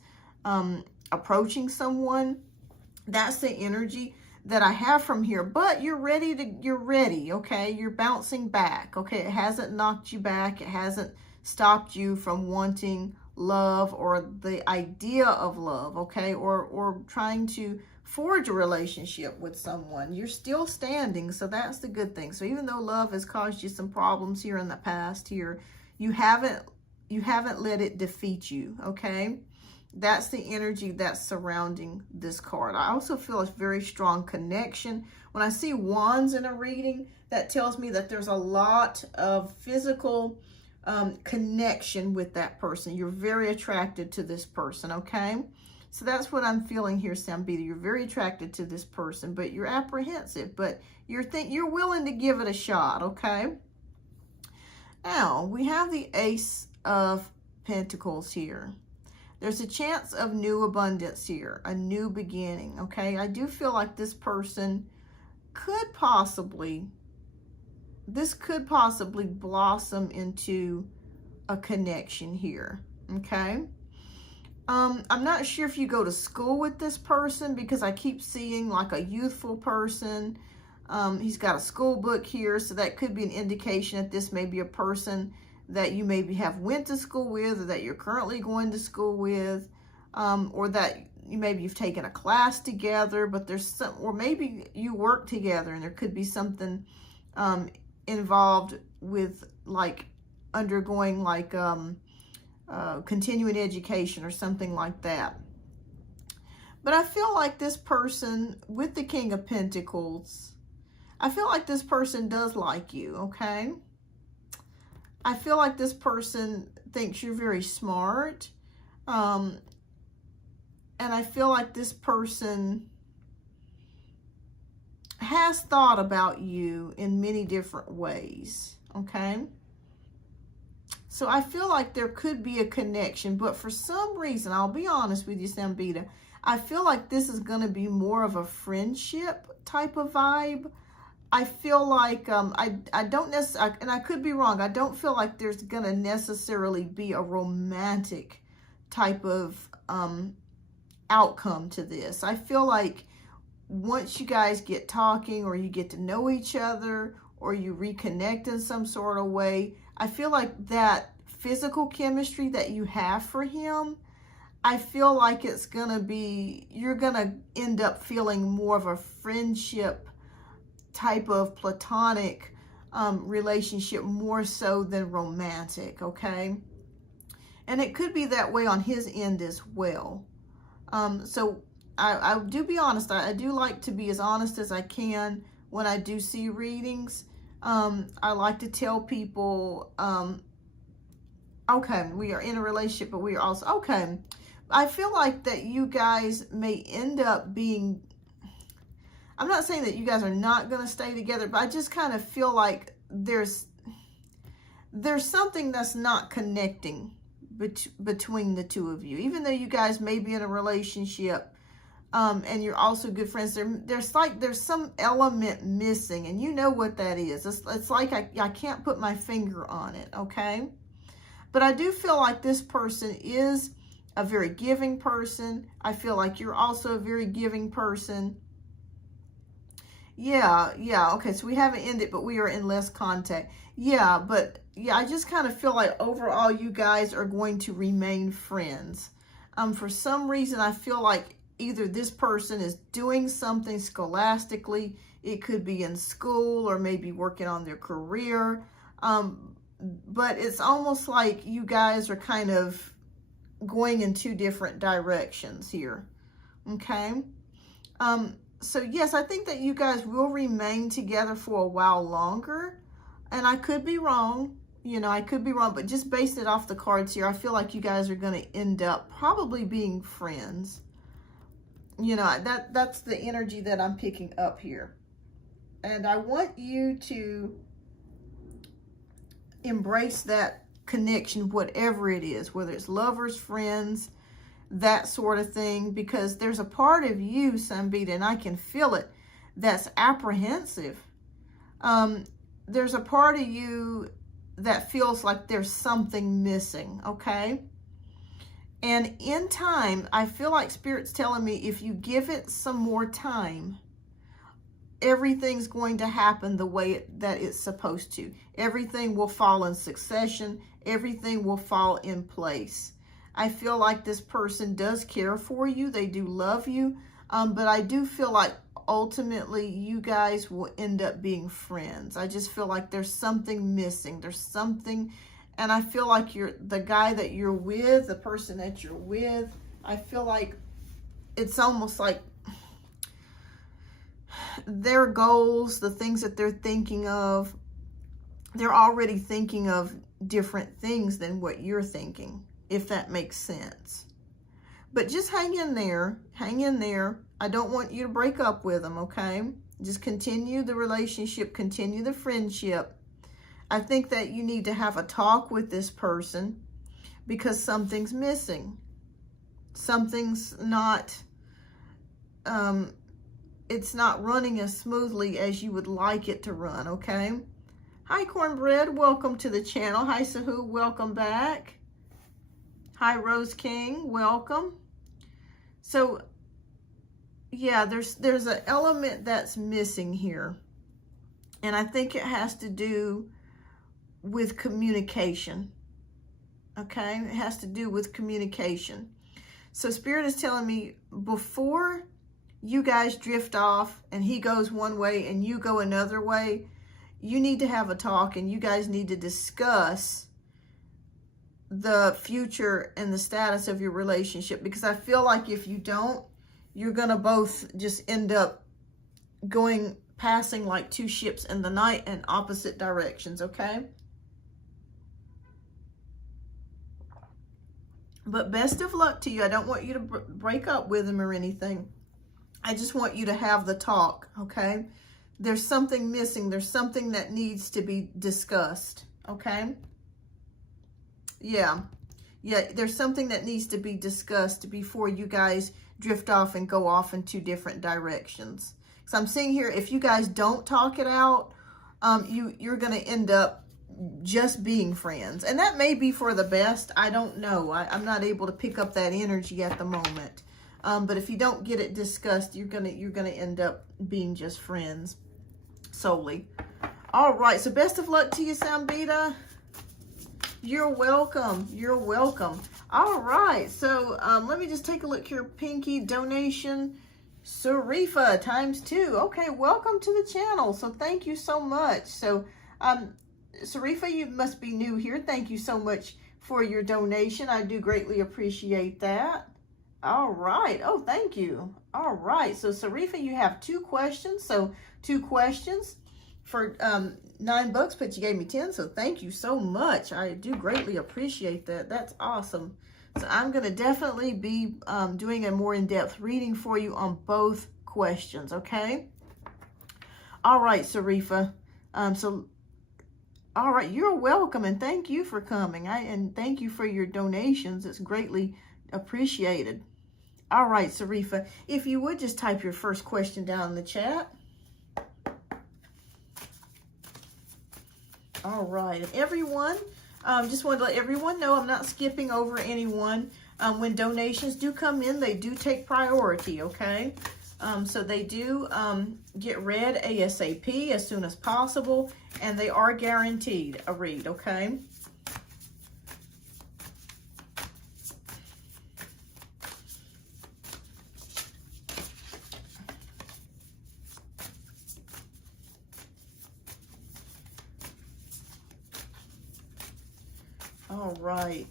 approaching someone. That's the energy that I have from here. But you're ready, okay? You're bouncing back, okay? It hasn't knocked you back. It hasn't stopped you from wanting love or the idea of love, okay? Or trying to forge a relationship with someone. You're still standing, so that's the good thing. So even though love has caused you some problems here in the past here, you haven't let it defeat you, okay? That's the energy that's surrounding this card. I also feel a very strong connection. When I see wands in a reading, that tells me that there's a lot of physical connection with that person. You're very attracted to this person, okay? So that's what I'm feeling here, Sambita. You're very attracted to this person, but you're apprehensive, but you're willing to give it a shot, okay? Now, we have the Ace of Pentacles here. There's a chance of new abundance here, a new beginning, okay? I do feel like this person could possibly blossom into a connection here, okay? I'm not sure if you go to school with this person, because I keep seeing like a youthful person. He's got a school book here, so that could be an indication that this may be a person that you maybe have went to school with, or that you're currently going to school with, or that you've taken a class together, but there's some, or maybe you work together and there could be something involved with like undergoing like continuing education or something like that. But I feel like this person with the King of Pentacles, I feel like this person does like you, okay? I feel like this person thinks you're very smart. And I feel like this person has thought about you in many different ways, okay? So I feel like there could be a connection, but for some reason, I'll be honest with you, Sambita, I feel like this is going to be more of a friendship type of vibe. I feel like, I don't necessarily, and I could be wrong, I don't feel like there's going to necessarily be a romantic type of outcome to this. I feel like once you guys get talking, or you get to know each other, or you reconnect in some sort of way, I feel like that physical chemistry that you have for him, I feel like it's going to be, you're going to end up feeling more of a friendship type of platonic relationship, more so than romantic, okay? And it could be that way on his end as well. So I do be honest. I do like to be as honest as I can when I do see readings. I like to tell people, okay, we are in a relationship, but we are also, okay, I feel like that you guys may end up being, I'm not saying that you guys are not going to stay together, but I just kind of feel like there's something that's not connecting between the two of you. Even though you guys may be in a relationship, and you're also good friends, there's some element missing, and you know what that is. It's like I can't put my finger on it, okay? But I do feel like this person is a very giving person. I feel like you're also a very giving person. Yeah, okay, so we haven't ended, but we are in less contact. Yeah, but yeah, I just kind of feel like overall you guys are going to remain friends. For some reason, I feel like either this person is doing something scholastically, it could be in school, or maybe working on their career. But it's almost like you guys are kind of going in two different directions here, okay? So yes, I think that you guys will remain together for a while longer, and I could be wrong, you know, I could be wrong, but just based it off the cards here, I feel like you guys are going to end up probably being friends. You know, that's the energy that I'm picking up here. And I want you to embrace that connection, whatever it is, whether it's lovers, friends, that sort of thing, because there's a part of you, Sambita, and I can feel it, that's apprehensive. There's a part of you that feels like there's something missing, okay? And in time, I feel like Spirit's telling me if you give it some more time, everything's going to happen the way that it's supposed to. Everything will fall in succession. Everything will fall in place. I feel like this person does care for you. They do love you. But I do feel like ultimately you guys will end up being friends. I just feel like there's something missing. There's something, and I feel like the guy that you're with, the person that you're with, I feel like it's almost like their goals, the things that they're thinking of, they're already thinking of different things than what you're thinking, if that makes sense. But just hang in there. Hang in there. I don't want you to break up with them, okay? Just continue the relationship, continue the friendship. I think that you need to have a talk with this person because something's missing. Something's not, it's not running as smoothly as you would like it to run, okay? Hi, Cornbread. Welcome to the channel. Hi, Sahu. Welcome back. Hi, Rose King. Welcome. So, yeah, there's an element that's missing here. And I think it has to do with communication. Okay? It has to do with communication. So Spirit is telling me before you guys drift off and he goes one way and you go another way, you need to have a talk and you guys need to discuss the future and the status of your relationship, because I feel like if you don't, you're going to both just end up passing like two ships in the night in opposite directions, okay? But best of luck to you. I don't want you to break up with him or anything. I just want you to have the talk, okay? There's something missing. There's something that needs to be discussed, okay? Yeah. Yeah, there's something that needs to be discussed before you guys drift off and go off in two different directions. So I'm seeing here, if you guys don't talk it out, you're going to end up just being friends. And that may be for the best. I don't know. I'm not able to pick up that energy at the moment. But if you don't get it discussed, you're gonna end up being just friends solely. All right. So best of luck to you, Sambita. You're welcome. You're welcome. All right. So let me just take a look here. Pinky donation. Sarifa ×2. Okay. Welcome to the channel. So thank you so much. So Sarifa, you must be new here. Thank you so much for your donation. I do greatly appreciate that. All right. Oh, thank you. All right. So Sarifa, you have 2 questions. So 2 questions for $9, but you gave me 10. So thank you so much. I do greatly appreciate that. That's awesome. So I'm going to definitely be doing a more in-depth reading for you on both questions. Okay. All right, Sarifa. All right, you're welcome, and thank you for coming. And thank you for your donations. It's greatly appreciated. All right, Sarifa, if you would just type your first question down in the chat. All right, and everyone, just wanted to let everyone know I'm not skipping over anyone. When donations do come in, they do take priority, okay? So they do get read ASAP as soon as possible, and they are guaranteed a read, okay? All right.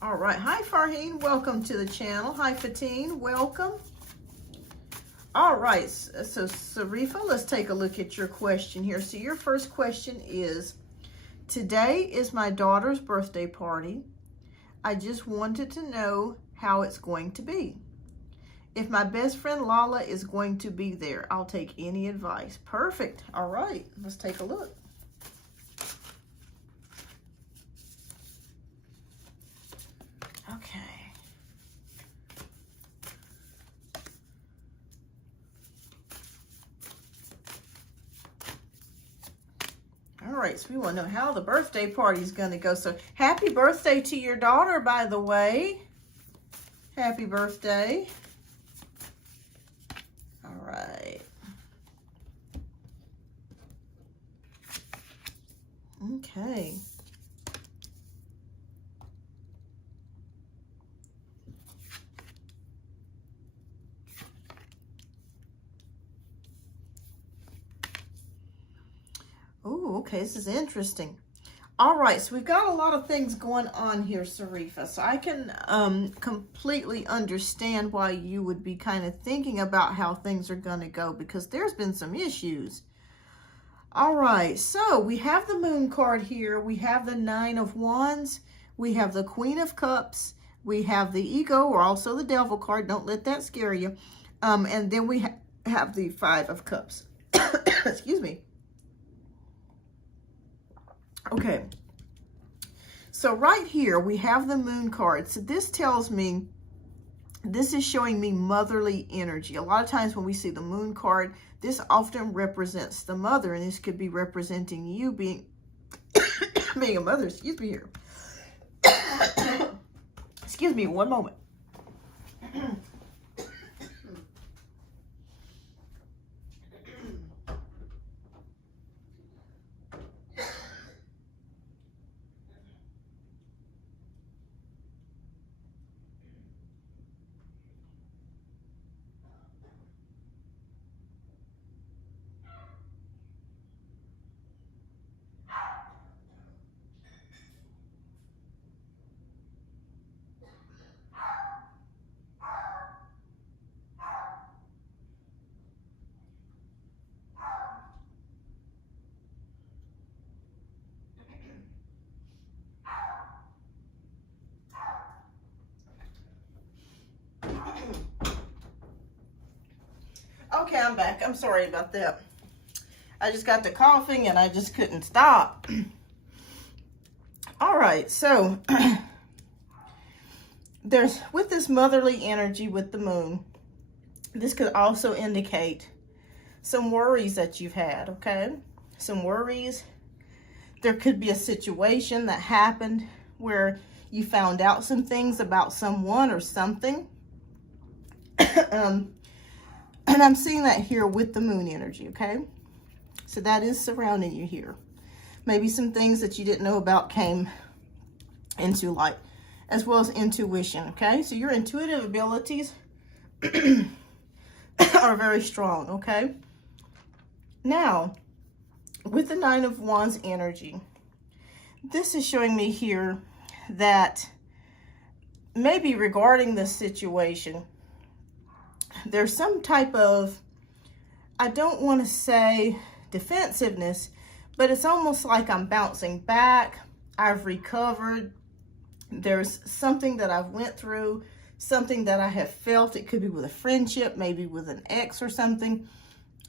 All right. Hi, Farheen. Welcome to the channel. Hi, Fatine. Welcome. All right. So, Sarifa, let's take a look at your question here. So, your first question is, today is my daughter's birthday party. I just wanted to know how it's going to be. If my best friend Lala is going to be there, I'll take any advice. Perfect. All right. Let's take a look. Okay. All right, so we want to know how the birthday party is going to go. So happy birthday to your daughter, by the way. Happy birthday. All right. Okay. Oh, okay, this is interesting. All right, so we've got a lot of things going on here, Sarifa. So I can completely understand why you would be kind of thinking about how things are going to go, because there's been some issues. All right, so we have the Moon card here. We have the 9 of Wands. We have the Queen of Cups. We have the Ego, or also the Devil card. Don't let that scare you. And then we have the 5 of Cups. Excuse me. Okay, so right here we have the Moon card. So this tells me, this is showing me motherly energy. A lot of times when we see the Moon card, this often represents the mother, and this could be representing you being being a mother. Excuse me here. Excuse me, one moment. Okay, I'm back. I'm sorry about that. I just got to coughing and I just couldn't stop. All right, so there's, with this motherly energy with the moon, this could also indicate some worries that you've had, okay? Some worries. There could be a situation that happened where you found out some things about someone or something. And I'm seeing that here with the moon energy, okay? So that is surrounding you here. Maybe some things that you didn't know about came into light, as well as intuition, okay? So your intuitive abilities are very strong, okay? Now, with the Nine of Wands energy, this is showing me here that maybe regarding this situation, there's some type of, I don't want to say defensiveness, but it's almost like I'm bouncing back. I've recovered. There's something that I've went through, something that I have felt. It could be with a friendship, maybe with an ex or something.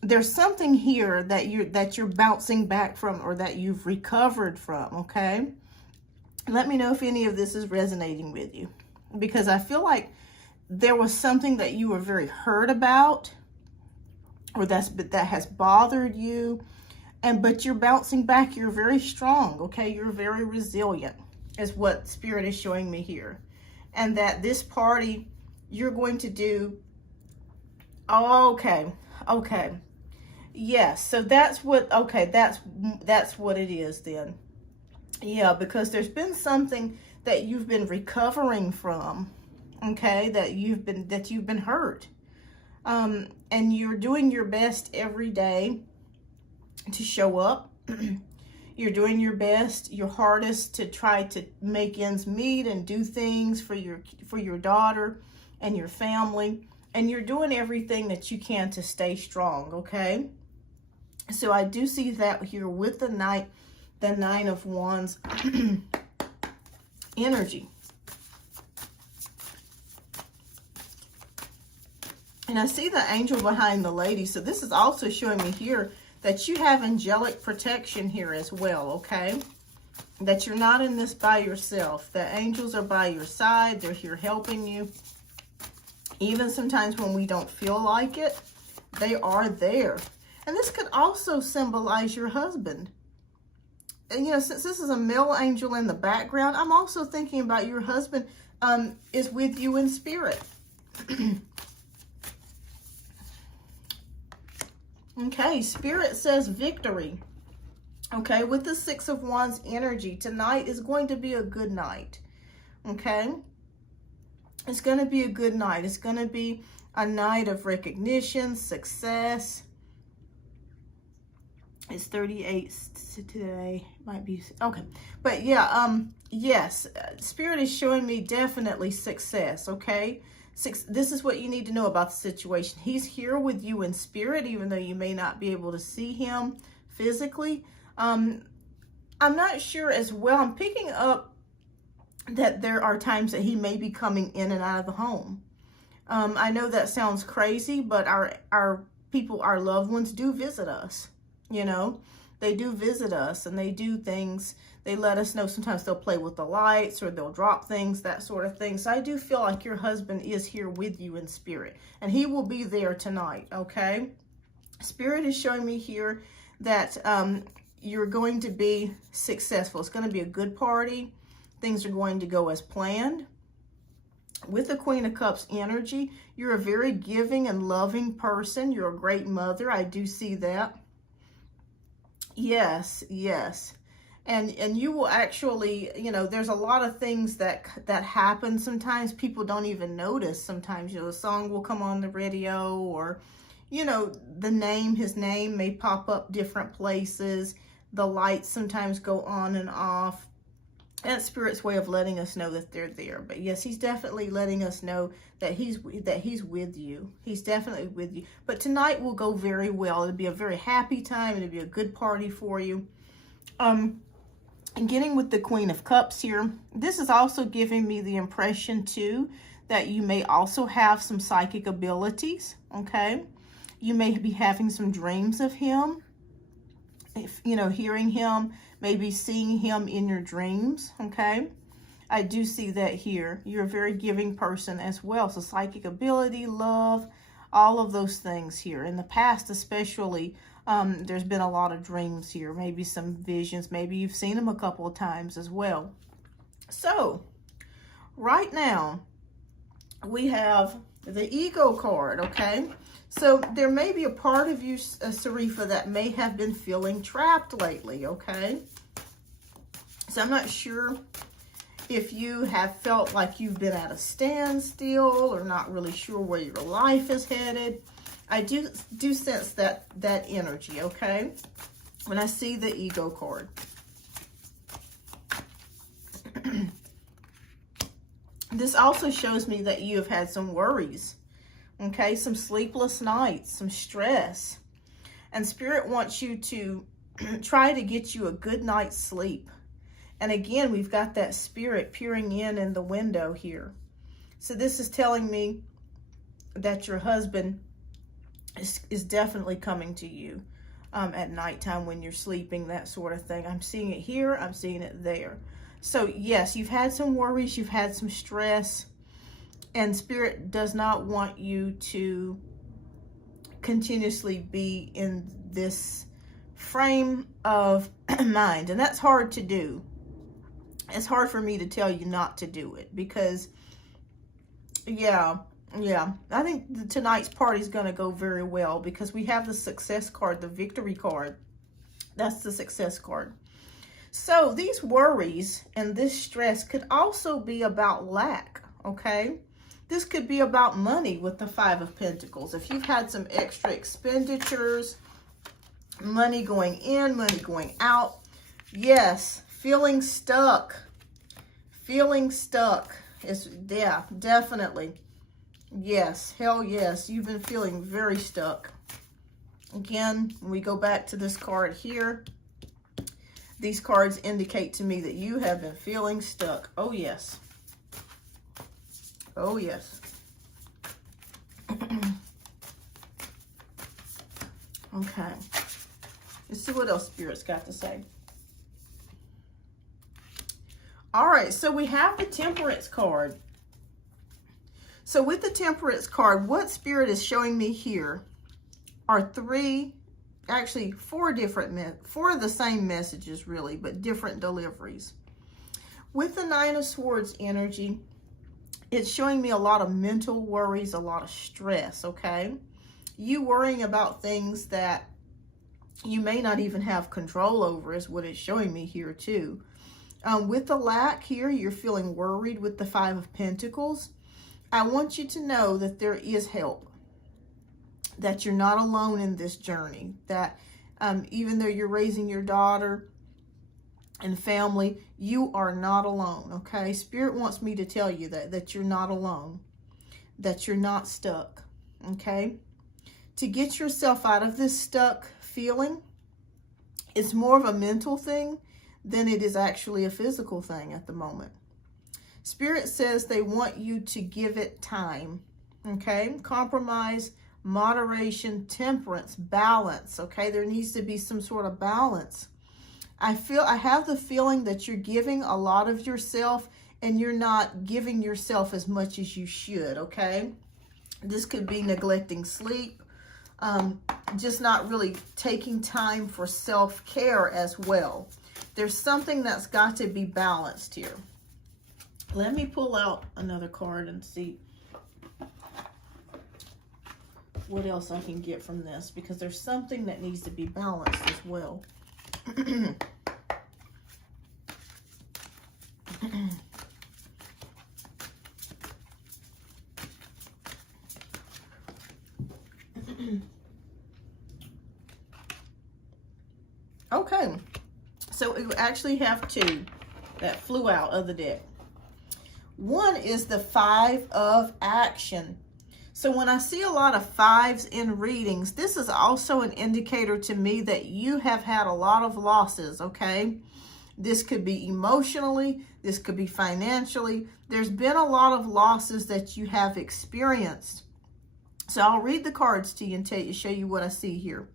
There's something here that you're bouncing back from, or that you've recovered from, okay? Let me know if any of this is resonating with you, because I feel like there was something that you were very hurt about, or that has bothered you, but you're bouncing back. You're very strong, okay? You're very resilient, is what Spirit is showing me here. And that this party, you're going to do, okay. Yes, so that's what, okay, that's what it is then. Yeah, because there's been something that you've been recovering from, okay, that you've been hurt. And you're doing your best every day to show up. You're doing your best, your hardest to try to make ends meet and do things for your daughter and your family. And you're doing everything that you can to stay strong, okay? So I do see that here with the Nine of Wands energy. And I see the angel behind the lady. So this is also showing me here that you have angelic protection here as well, okay? That you're not in this by yourself. The angels are by your side. They're here helping you. Even sometimes when we don't feel like it, they are there. And this could also symbolize your husband. And, you know, since this is a male angel in the background, I'm also thinking about your husband is with you in spirit. Okay, Spirit says victory. Okay, with the Six of Wands energy, tonight is going to be a good night. Okay? It's going to be a good night. It's going to be a night of recognition, success. It's 38 today. Might be, okay. But yeah, yes, Spirit is showing me definitely success, okay? This is what you need to know about the situation. He's here with you in spirit, even though you may not be able to see him physically. I'm not sure as well. I'm picking up that there are times that he may be coming in and out of the home. I know that sounds crazy, but our people, our loved ones do visit us. You know, they do visit us and they do things. They let us know. Sometimes they'll play with the lights or they'll drop things, that sort of thing. So I do feel like your husband is here with you in spirit, and he will be there tonight, okay? Spirit is showing me here that you're going to be successful. It's going to be a good party. Things are going to go as planned. With the Queen of Cups energy, you're a very giving and loving person. You're a great mother. I do see that. Yes, yes. And you will actually, you know, there's a lot of things that happen. Sometimes people don't even notice. Sometimes, you know, a song will come on the radio, or, you know, his name may pop up different places. The lights sometimes go on and off. That's Spirit's way of letting us know that they're there. But yes, he's definitely letting us know that he's with you. He's definitely with you. But tonight will go very well. It'll be a very happy time. It'll be a good party for you. And getting with the Queen of Cups here, this is also giving me the impression too that you may also have some psychic abilities, okay? You may be having some dreams of him. If, you know, hearing him, maybe seeing him in your dreams, okay? I do see that here. You're a very giving person as well. So psychic ability, love, all of those things here. In the past especially, there's been a lot of dreams here. Maybe some visions. Maybe you've seen them a couple of times as well. So, right now, we have the ego card, okay? So there may be a part of you, Sarifa, that may have been feeling trapped lately, okay? So I'm not sure if you have felt like you've been at a standstill or not really sure where your life is headed. I do sense that energy, okay? When I see the ego card. This also shows me that you have had some worries. Okay, some sleepless nights, some stress. And Spirit wants you to try to get you a good night's sleep. And again, we've got that Spirit peering in the window here. So this is telling me that your husband is definitely coming to you at nighttime when you're sleeping, that sort of thing. I'm seeing it here, I'm seeing it there. So yes, you've had some worries, you've had some stress. And Spirit does not want you to continuously be in this frame of mind. And that's hard to do. It's hard for me to tell you not to do it because, yeah, I think tonight's party is going to go very well because we have the success card, the victory card. That's the success card. So these worries and this stress could also be about lack, okay? This could be about money with the Five of Pentacles. If you've had some extra expenditures, money going in, money going out. Yes, feeling stuck. Feeling stuck. Yeah, definitely. Yes, hell yes. You've been feeling very stuck. Again, when we go back to this card here, these cards indicate to me that you have been feeling stuck. Oh, yes. Oh, yes. Okay. Let's see what else Spirit's got to say. All right, so we have the Temperance card. So with the Temperance card, what Spirit is showing me here are four of the same messages really, but different deliveries. With the Nine of Swords energy, it's showing me a lot of mental worries, a lot of stress, okay? You worrying about things that you may not even have control over is what it's showing me here too. With the lack here, you're feeling worried with the Five of Pentacles. I want you to know that there is help, that you're not alone in this journey, that even though you're raising your daughter and family, you are not alone, okay? Spirit wants me to tell you that you're not alone, that you're not stuck, okay? To get yourself out of this stuck feeling, it's more of a mental thing than it is actually a physical thing at the moment. Spirit says they want you to give it time, okay? Compromise, moderation, temperance, balance, okay? There needs to be some sort of balance. I have the feeling that you're giving a lot of yourself and you're not giving yourself as much as you should, okay? This could be neglecting sleep, just not really taking time for self-care as well. There's something that's got to be balanced here. Let me pull out another card and see what else I can get from this, because there's something that needs to be balanced as well. Okay, so we actually have two that flew out of the deck. One is the Five of Action. So when I see a lot of fives in readings, this is also an indicator to me that you have had a lot of losses, okay? This could be emotionally, this could be financially. There's been a lot of losses that you have experienced. So I'll read the cards to you and show you what I see here.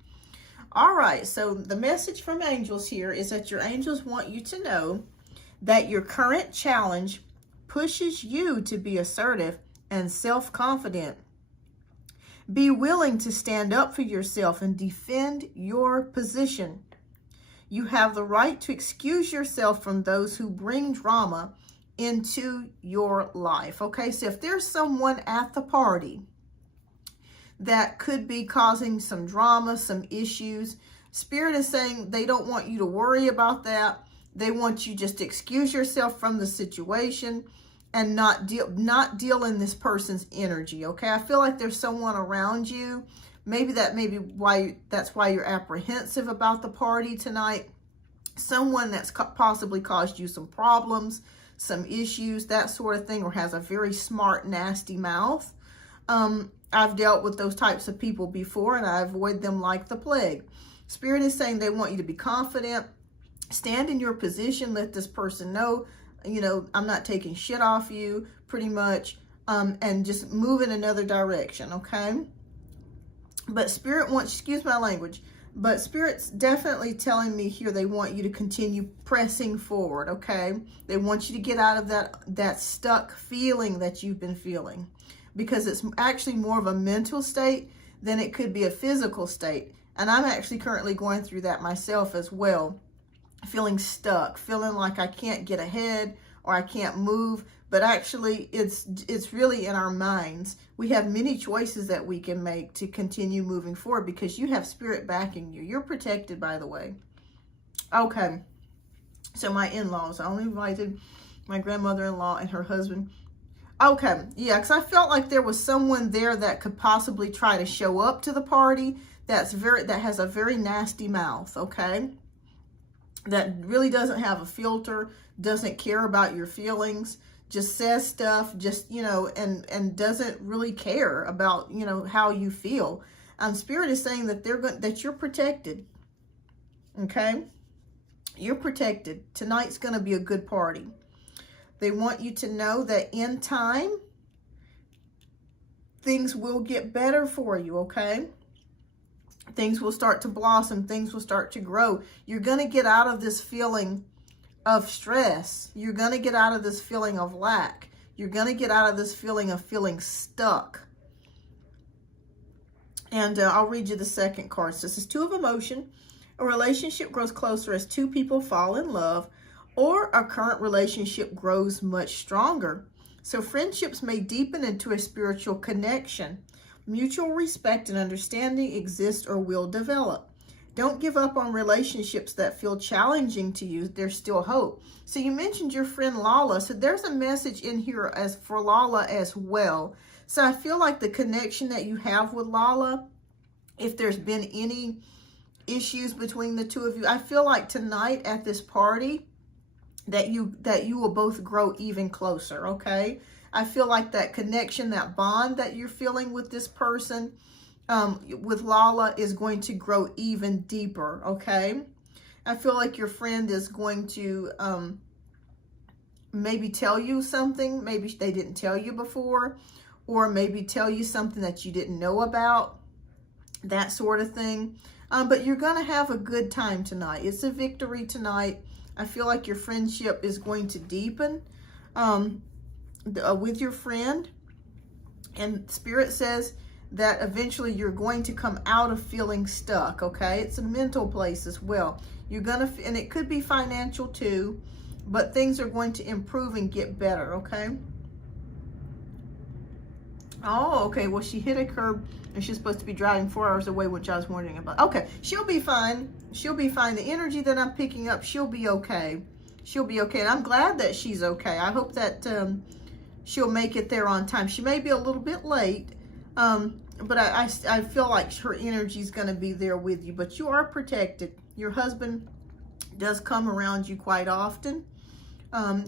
All right, so the message from angels here is that your angels want you to know that your current challenge pushes you to be assertive and self-confident. Be willing to stand up for yourself and defend your position. You have the right to excuse yourself from those who bring drama into your life. Okay, so if there's someone at the party that could be causing some drama, some issues, Spirit is saying they don't want you to worry about that. They want you just to excuse yourself from the situation and not deal in this person's energy. Okay, I feel like there's someone around you. Maybe that's why you're apprehensive about the party tonight. Someone that's possibly caused you some problems, some issues, that sort of thing, or has a very smart, nasty mouth. I've dealt with those types of people before, and I avoid them like the plague. Spirit is saying they want you to be confident, stand in your position, let this person know, you know, I'm not taking shit off you, pretty much, and just move in another direction, okay? But Spirit wants, excuse my language, but Spirit's definitely telling me here they want you to continue pressing forward, okay? They want you to get out of that stuck feeling that you've been feeling, because it's actually more of a mental state than it could be a physical state. And I'm actually currently going through that myself as well, feeling stuck, feeling like I can't get ahead or I can't move. But actually, it's really in our minds. We have many choices that we can make to continue moving forward because you have Spirit backing you. You're protected, by the way. Okay, so my in-laws, I only invited my grandmother-in-law and her husband. Okay, yeah, because I felt like there was someone there that could possibly try to show up to the party that has a very nasty mouth, okay? That really doesn't have a filter, doesn't care about your feelings, just says stuff, just, you know, and doesn't really care about, you know, how you feel. Spirit is saying that that you're protected, okay? You're protected. Tonight's going to be a good party. They want you to know that in time, things will get better for you, okay? Things will start to blossom. Things will start to grow. You're going to get out of this feeling of stress. You're going to get out of this feeling of lack. You're going to get out of this feeling of feeling stuck. And I'll read you the second card. So this is Two of Emotion. A relationship grows closer as two people fall in love, or a current relationship grows much stronger. So friendships may deepen into a spiritual connection. Mutual respect and understanding exist or will develop. Don't give up on relationships that feel challenging to you. There's still hope. So you mentioned your friend Lala. So there's a message in here as for Lala as well. So I feel like the connection that you have with Lala, if there's been any issues between the two of you, I feel like tonight at this party that you will both grow even closer, okay? I feel like that connection, that bond that you're feeling with this person, with Lala, is going to grow even deeper, okay? I feel like your friend is going to maybe tell you something, maybe they didn't tell you before, or maybe tell you something that you didn't know about, that sort of thing. But you're going to have a good time tonight. It's a victory tonight. I feel like your friendship is going to deepen with your friend. And Spirit says that eventually you're going to come out of feeling stuck, okay? It's a mental place as well. You're going to, and it could be financial too, but things are going to improve and get better, okay? Oh, okay. Well, she hit a curb and she's supposed to be driving 4 hours away, which I was wondering about. Okay, she'll be fine. She'll be fine. The energy that I'm picking up, she'll be okay. She'll be okay. And I'm glad that she's okay. I hope that she'll make it there on time. She may be a little bit late, but I feel like her energy is going to be there with you. But you are protected. Your husband does come around you quite often.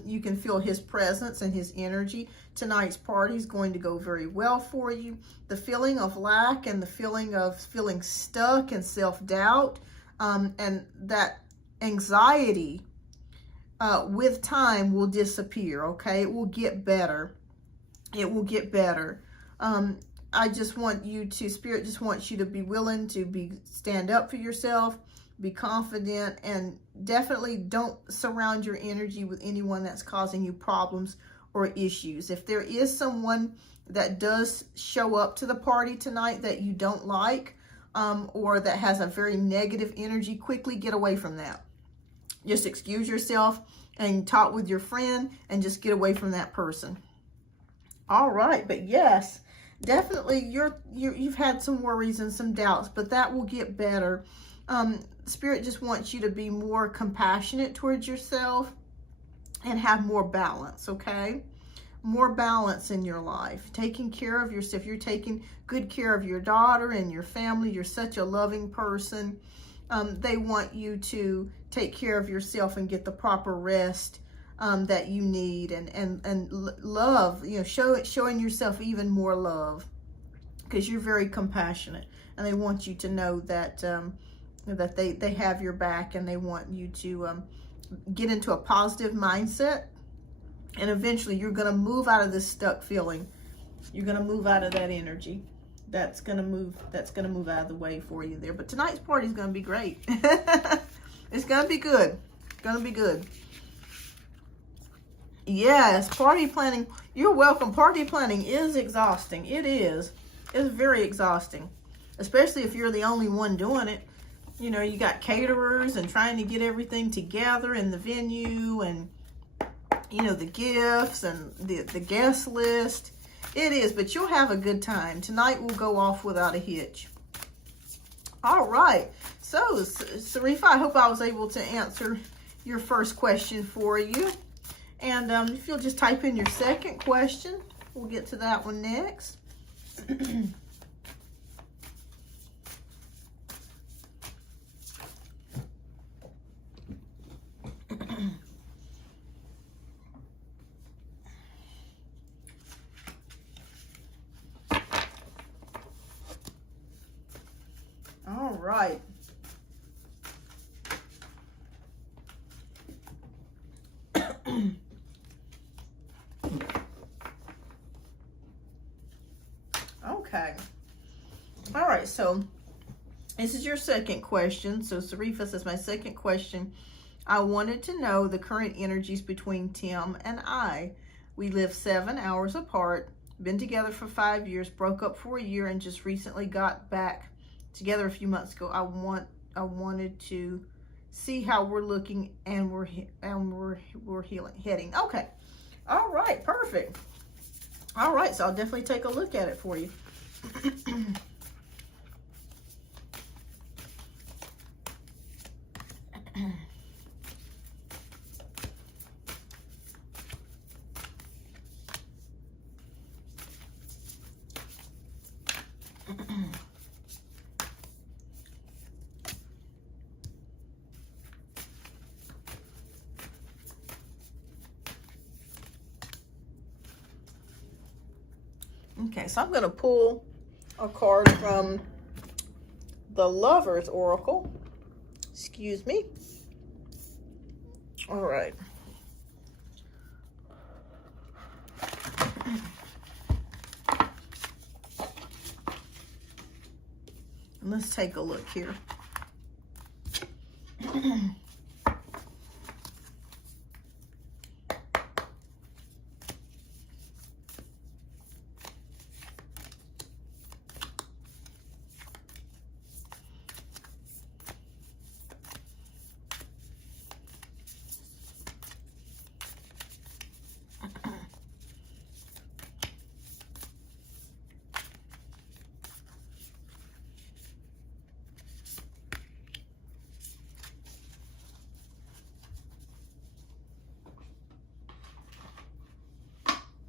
You can feel his presence and his energy. Tonight's party is going to go very well for you. The feeling of lack and the feeling of feeling stuck and self-doubt and that anxiety with time will disappear, okay? It will get better. It will get better. I just want you to, Spirit just wants you to be willing to stand up for yourself, be confident, and definitely don't surround your energy with anyone that's causing you problems or issues. If there is someone that does show up to the party tonight that you don't like, or that has a very negative energy, quickly get away from that. Just excuse yourself and talk with your friend and just get away from that person. All right, but yes, definitely you've had some worries and some doubts, but that will get better. Spirit just wants you to be more compassionate towards yourself and have more balance, okay? More balance in your life, taking care of yourself. You're taking good care of your daughter and your family. You're such a loving person. They want you to take care of yourself and get the proper rest that you need, and love, you know, showing yourself even more love, because you're very compassionate, and they want you to know that that they have your back, and they want you to get into a positive mindset. And eventually you're going to move out of this stuck feeling. You're going to move out of that energy. That's going to move out of the way for you there. But tonight's party is going to be great. It's going to be good. It's going to be good. Yes, party planning. You're welcome. Party planning is exhausting. It is. It's very exhausting. Especially if you're the only one doing it. You know, you got caterers and trying to get everything together in the venue, and you know, the gifts and the guest list. It is, but you'll have a good time. Tonight will go off without a hitch. All right. So, Sarifa, I hope I was able to answer your first question for you. And if you'll just type in your second question, we'll get to that one next. All right. Okay. All right, so this is your second question. So Sarifa says, my second question, I wanted to know the current energies between Tim and I. We live 7 hours apart, been together for 5 years, broke up for a year, and just recently got back together a few months ago. I wanted to see how we're looking, and we're heading. Okay. All right, perfect. All right, so I'll definitely take a look at it for you. Okay, so I'm going to pull a card from the Lover's Oracle. Excuse me. All right. Let's take a look here.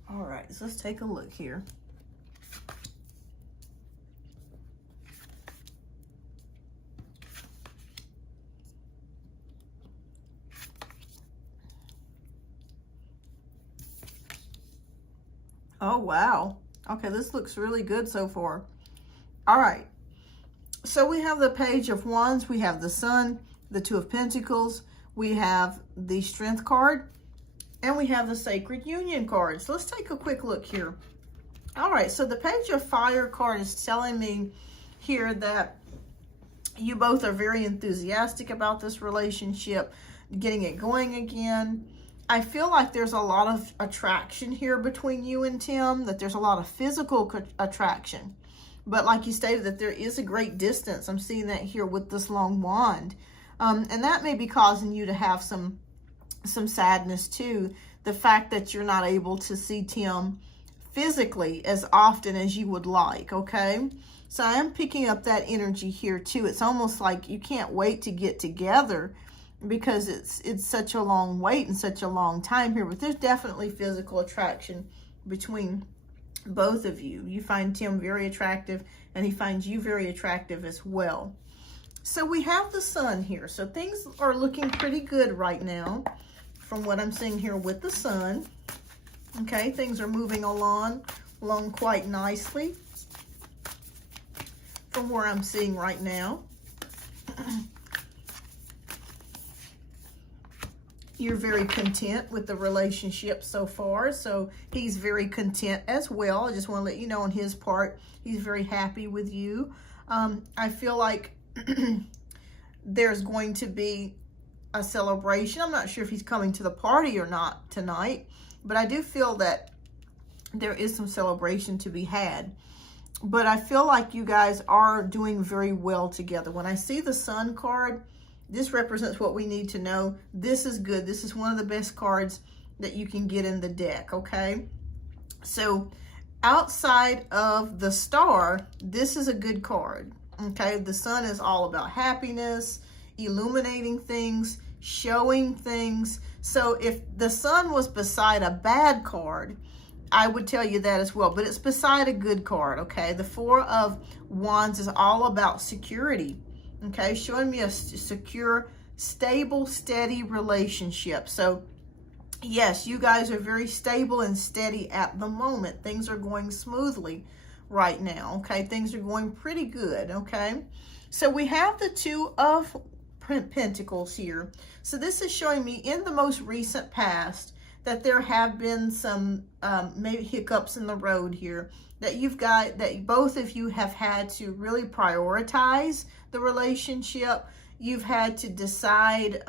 All right, so let's take a look here. Oh, wow. Okay, this looks really good so far. All right. So we have the Page of Wands. We have the Sun, the Two of Pentacles. We have the Strength card. And we have the Sacred Union card. So let's take a quick look here. All right, so the Page of Fire card is telling me here that you both are very enthusiastic about this relationship, getting it going again. I feel like there's a lot of attraction here between you and Tim, that there's a lot of physical attraction. But like you stated, that there is a great distance. I'm seeing that here with this long wand. And that may be causing you to have some sadness too. The fact that you're not able to see Tim physically as often as you would like, okay? So I am picking up that energy here too. It's almost like you can't wait to get together because it's such a long wait and such a long time here. But there's definitely physical attraction between both of you. You find Tim very attractive and he finds you very attractive as well. So we have the Sun here. So things are looking pretty good right now from what I'm seeing here with the Sun. Okay, things are moving along quite nicely from where I'm seeing right now. You're very content with the relationship so far, so he's very content as well. I just want to let you know on his part, he's very happy with you. I feel like there's going to be a celebration. I'm not sure if he's coming to the party or not tonight, but I do feel that there is some celebration to be had. But I feel like you guys are doing very well together. When I see the Sun card, this represents what we need to know. This is good. This is one of the best cards that you can get in the deck, okay? So outside of the Star, this is a good card, okay? The Sun is all about happiness, illuminating things, showing things. So if the Sun was beside a bad card, I would tell you that as well, but it's beside a good card, okay? The Four of Wands is all about security, okay? Showing me a secure, stable, steady relationship. So yes, you guys are very stable and steady at the moment. Things are going smoothly right now, okay? Things are going pretty good, okay? So we have the Two of Pentacles here. So this is showing me in the most recent past that there have been some maybe hiccups in the road here, that both of you have had to really prioritize the relationship. You've had to decide,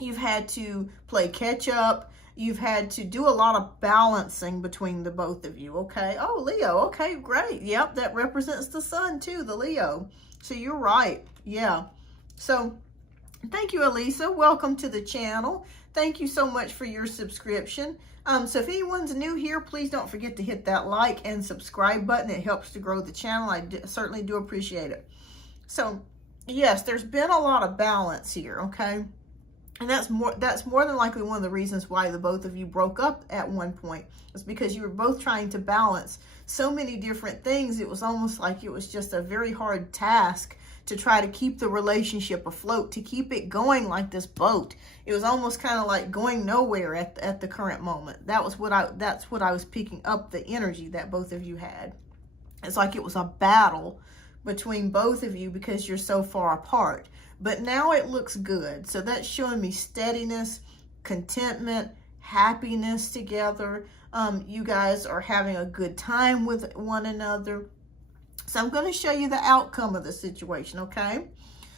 you've had to play catch up. You've had to do a lot of balancing between the both of you, okay? Oh, Leo, okay, great. Yep, that represents the Sun too, the Leo. So you're right, yeah. So thank you, Elisa. Welcome to the channel. Thank you so much for your subscription. So if anyone's new here, please don't forget to hit that like and subscribe button. It helps to grow the channel. I certainly do appreciate it. So yes, there's been a lot of balance here, okay? And that's more than likely one of the reasons why the both of you broke up at one point. It's because you were both trying to balance so many different things. It was almost like it was just a very hard task to try to keep the relationship afloat, to keep it going like this boat. It was almost kind of like going nowhere at the current moment. That's what I was picking up, the energy that both of you had. It's like it was a battle between both of you because you're so far apart. But now it looks good. So that's showing me steadiness, contentment, happiness together. You guys are having a good time with one another. So I'm going to show you the outcome of the situation, okay?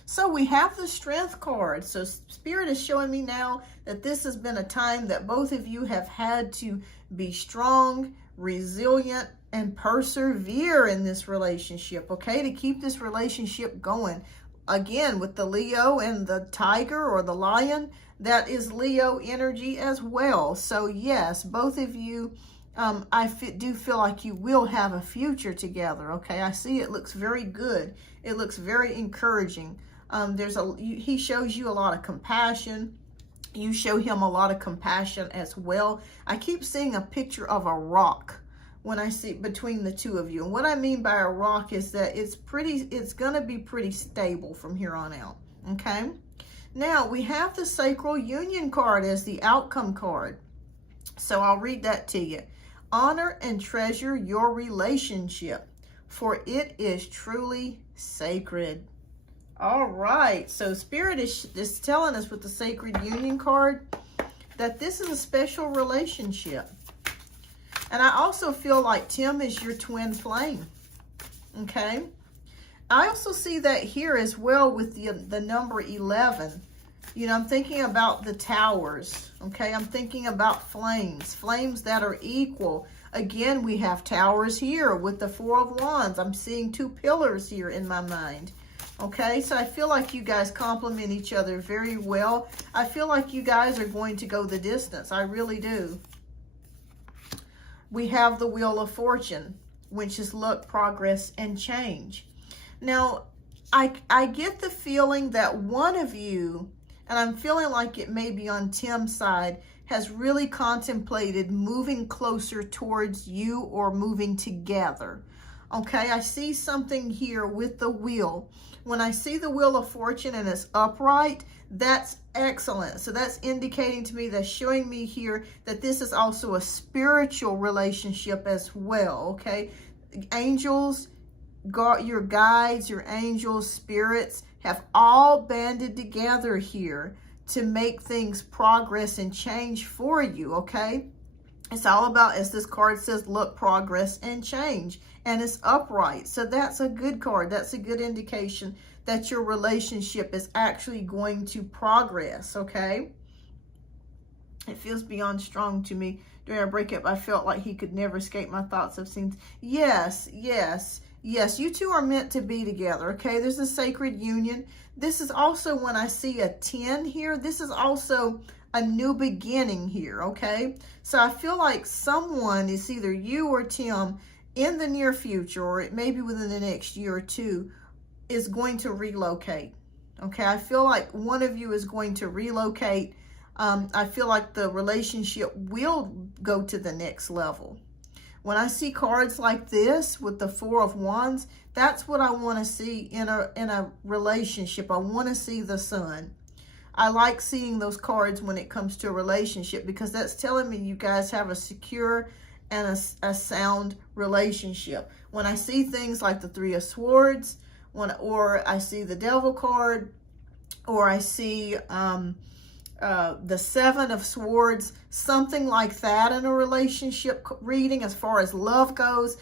So we have the Strength card. So Spirit is showing me now that this has been a time that both of you have had to be strong, resilient, and persevere in this relationship, okay? To keep this relationship going. Again, with the Leo and the Tiger or the Lion, that is Leo energy as well. So yes, both of you, I do feel like you will have a future together, okay? I see it looks very good. It looks very encouraging. He shows you a lot of compassion. You show him a lot of compassion as well. I keep seeing a picture of a rock when I see between the two of you. And what I mean by a rock is that it's going to be pretty stable from here on out, okay? Now, we have the Sacral Union card as the outcome card. So I'll read that to you. Honor and treasure your relationship, for it is truly sacred. All right, so Spirit is telling us with the Sacred Union card that this is a special relationship. And I also feel like Tim is your twin flame. Okay. I also see that here as well with the number 11. You know, I'm thinking about the towers. Okay. I'm thinking about flames. Flames that are equal. Again, we have towers here with the Four of Wands. I'm seeing two pillars here in my mind. Okay, so I feel like you guys complement each other very well. I feel like you guys are going to go the distance. I really do. We have the Wheel of Fortune, which is luck, progress, and change. Now, I get the feeling that one of you, and I'm feeling like it may be on Tim's side, has really contemplated moving closer towards you or moving together. Okay, I see something here with the wheel. When I see the Wheel of Fortune and it's upright, that's excellent. So that's indicating to me, that's showing me here that this is also a spiritual relationship as well, okay? Angels, your guides, your angels, spirits have all banded together here to make things progress and change for you, okay? It's all about, as this card says, look, progress and change. And it's upright. So that's a good card. That's a good indication that your relationship is actually going to progress, okay? It feels beyond strong to me. During our breakup, I felt like he could never escape my thoughts of scenes. Yes, yes, yes. You two are meant to be together, okay? There's a sacred union. This is also, when I see a 10 here, this is also a new beginning here, okay? So I feel like someone, is either you or Tim, in the near future, or it may be within the next year or two, is going to relocate. Okay, I feel like one of you is going to relocate. I feel like the relationship will go to the next level. When I see cards like this with the Four of Wands, that's what I want to see in a relationship. I want to see the sun. I like seeing those cards when it comes to a relationship, because that's telling me you guys have a secure and a sound relationship. When I see things like the Three of Swords, or I see the Devil card, or I see the Seven of Swords, something like that in a relationship reading, as far as love goes,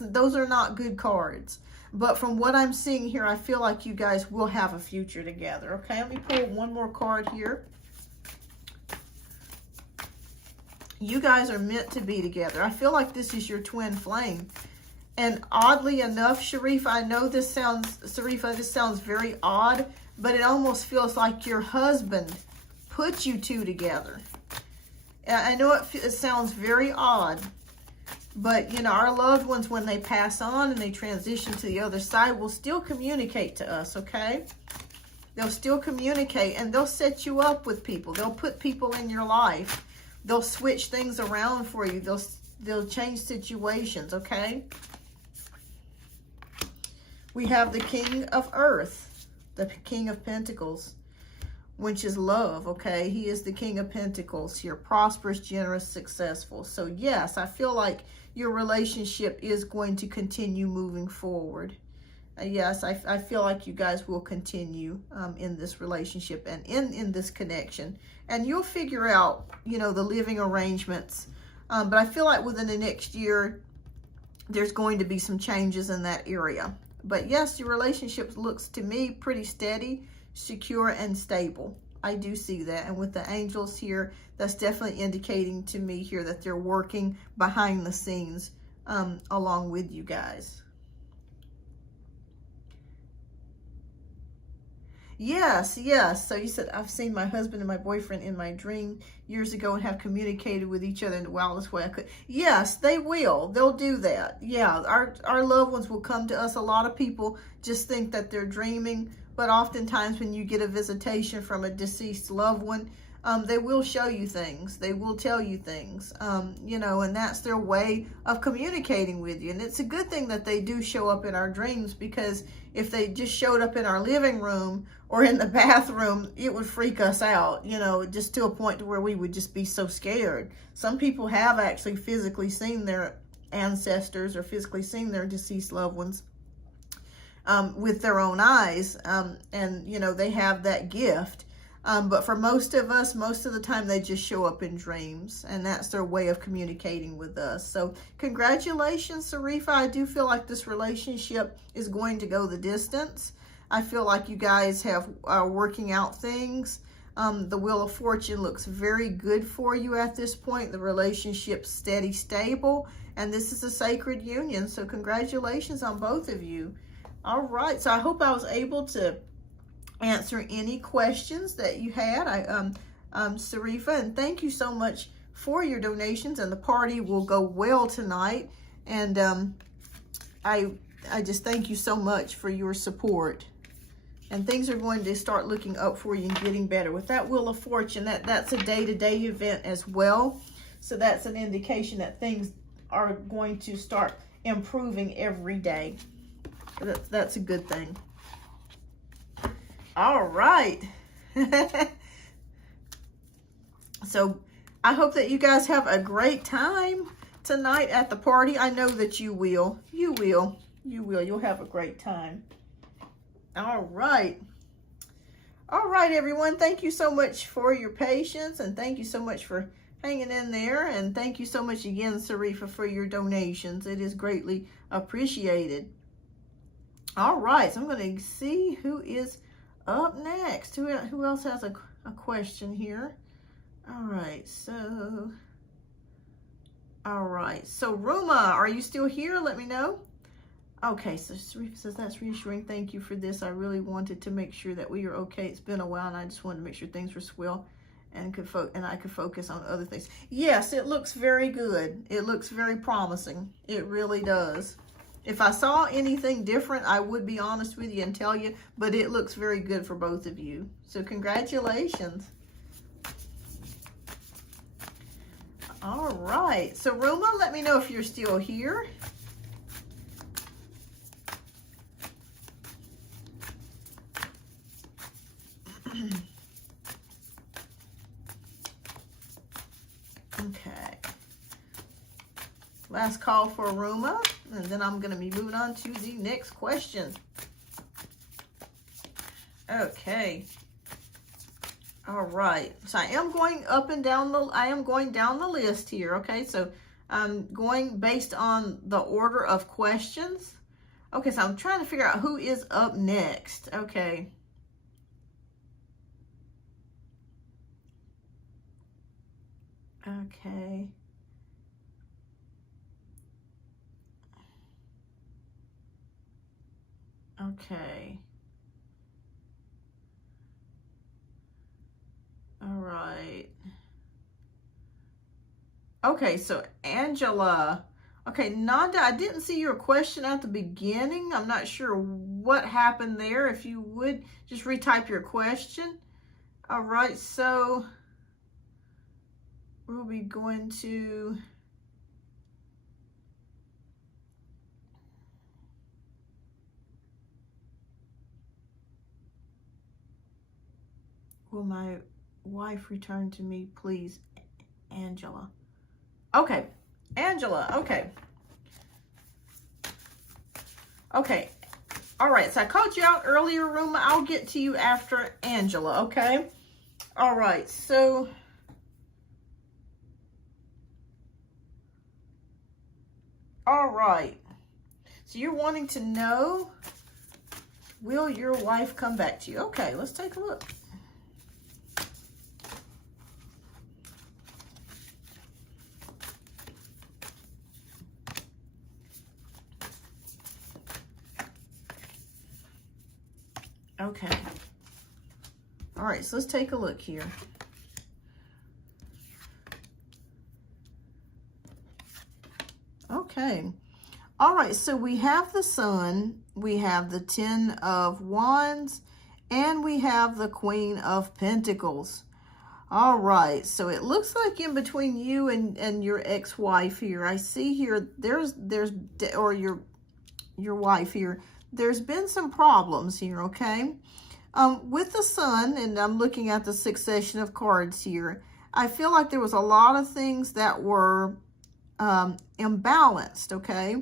those are not good cards. But from what I'm seeing here, I feel like you guys will have a future together. Okay, let me pull one more card here. You guys are meant to be together. I feel like this is your twin flame. And oddly enough, Sharifa, I know this sounds, Sharifa, this sounds very odd, but it almost feels like your husband put you two together. I know it sounds very odd, but, you know, our loved ones, when they pass on and they transition to the other side, will still communicate to us, okay? They'll still communicate, and they'll set you up with people. They'll put people in your life. They'll switch things around for you. They'll change situations, okay? We have the King of Earth, the King of Pentacles, which is love, okay? He is the King of Pentacles here, prosperous, generous, successful. So yes, I feel like your relationship is going to continue moving forward. Yes, I feel like you guys will continue in this relationship and in this connection. And you'll figure out, you know, the living arrangements. But I feel like within the next year, there's going to be some changes in that area. But yes, your relationship looks to me pretty steady, secure, and stable. I do see that. And with the angels here, that's definitely indicating to me here that they're working behind the scenes along with you guys. Yes, yes. So you said, I've seen my husband and my boyfriend in my dream years ago and have communicated with each other in the wildest way I could. Yes, they will. They'll do that. Yeah, our loved ones will come to us. A lot of people just think that they're dreaming, but oftentimes when you get a visitation from a deceased loved one, they will show you things. They will tell you things, you know, and that's their way of communicating with you. And it's a good thing that they do show up in our dreams, because if they just showed up in our living room or in the bathroom, it would freak us out, you know, just to a point to where we would just be so scared. Some people have actually physically seen their ancestors or physically seen their deceased loved ones with their own eyes, and, you know, they have that gift. But for most of us, most of the time they just show up in dreams, and that's their way of communicating with us. So congratulations, Sarifa. I do feel like this relationship is going to go the distance. I feel like you guys are working out things. The Wheel of Fortune looks very good for you at this point. The relationship's steady, stable, and this is a sacred union. So congratulations on both of you. All right, so I hope I was able to answer any questions that you had, Sarifa, and thank you so much for your donations, and the party will go well tonight, and I just thank you so much for your support, and things are going to start looking up for you and getting better. With that Wheel of Fortune, that's a day-to-day event as well, so that's an indication that things are going to start improving every day. That's a good thing. All right. So I hope that you guys have a great time tonight at the party. I know that you will. You will. You will. You'll have a great time. All right. All right, everyone. Thank you so much for your patience, and thank you so much for hanging in there. And thank you so much again, Sarifa, for your donations. It is greatly appreciated. All right. So I'm going to see who is up next. Who else has a question here? All right, so Ruma, are you still here? Let me know. Okay, so Sarifa says that's reassuring. Thank you for this. I really wanted to make sure that we are okay. It's been a while, and I just wanted to make sure things were swell and I could focus on other things. Yes, it looks very good. It looks very promising. It really does. If I saw anything different, I would be honest with you and tell you, but it looks very good for both of you. So congratulations. All right. So Ruma, let me know if you're still here. Okay. Last call for Ruma, and then I'm going to be moving on to the next question. Okay. All right. So I am going down the list here. Okay. So I'm going based on the order of questions. Okay. So I'm trying to figure out who is up next. Okay. Okay. Okay. All right. Okay, so Angela. Okay, Nanda, I didn't see your question at the beginning. I'm not sure what happened there. If you would just retype your question. All right, so we'll be going to... Will my wife return to me, please, Angela? Okay, Angela, okay. Okay, all right, so I called you out earlier, Ruma. I'll get to you after Angela, okay? All right, so... All right, so you're wanting to know, will your wife come back to you? Okay, let's take a look. Okay. All right, so let's take a look here. Okay. All right, so we have the Sun, we have the Ten of Wands, and we have the Queen of Pentacles. All right, so it looks like in between you and your ex-wife here, I see here or your wife here, there's been some problems here, okay? With the Sun, and I'm looking at the succession of cards here, I feel like there was a lot of things that were imbalanced, okay?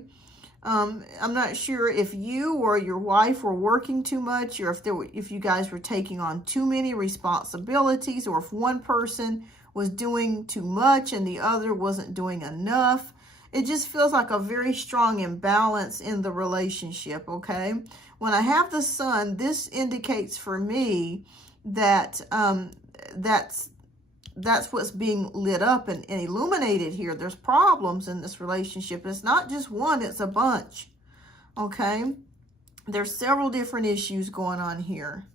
I'm not sure if you or your wife were working too much, or if you guys were taking on too many responsibilities, or if one person was doing too much and the other wasn't doing enough. It just feels like a very strong imbalance in the relationship, okay? When I have the sun, this indicates for me that that's what's being lit up and illuminated here. There's problems in this relationship. It's not just one, it's a bunch, okay? There's several different issues going on here.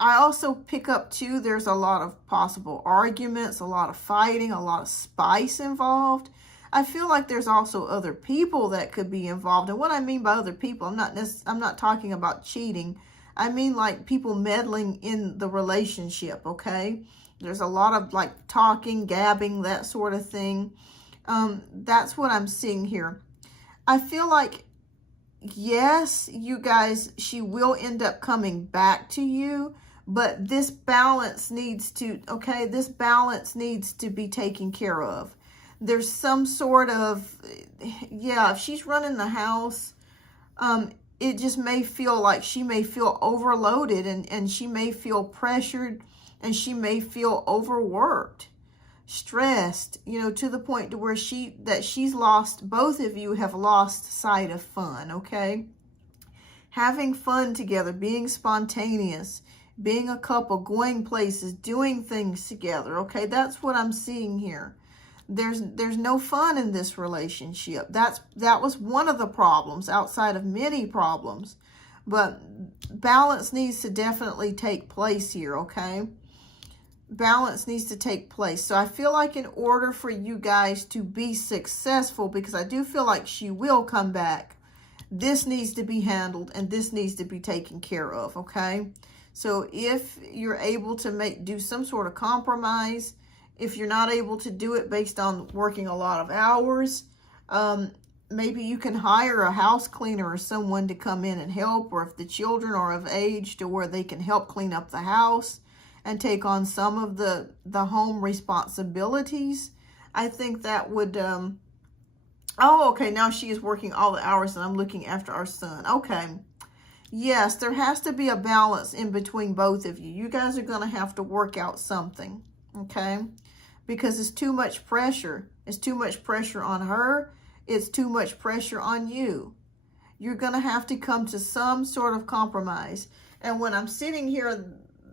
I also pick up, too, there's a lot of possible arguments, a lot of fighting, a lot of spice involved. I feel like there's also other people that could be involved. And what I mean by other people, I'm not talking about cheating. I mean like people meddling in the relationship, okay? There's a lot of like talking, gabbing, that sort of thing. That's what I'm seeing here. I feel like, yes, you guys, she will end up coming back to you, but this balance needs to, okay, this balance needs to be taken care of. There's some sort of, yeah, if she's running the house, it just may feel like she may feel overloaded, and she may feel pressured, and she may feel overworked, stressed, you know, to the point to where she's lost, both of you have lost sight of fun, okay? Having fun together, being spontaneous, being a couple, going places, doing things together, okay? That's what I'm seeing here. There's no fun in this relationship. That was one of the problems, outside of many problems. But balance needs to definitely take place here, okay? Balance needs to take place. So I feel like in order for you guys to be successful, because I do feel like she will come back, this needs to be handled and this needs to be taken care of, okay? So if you're able to do some sort of compromise, if you're not able to do it based on working a lot of hours, maybe you can hire a house cleaner or someone to come in and help, or if the children are of age to where they can help clean up the house and take on some of the home responsibilities. I think that would, oh, okay, now she is working all the hours and I'm looking after our son. Okay. Yes, there has to be a balance in between both of you. You guys are going to have to work out something, okay? Because it's too much pressure. It's too much pressure on her. It's too much pressure on you. You're going to have to come to some sort of compromise. And when I'm sitting here,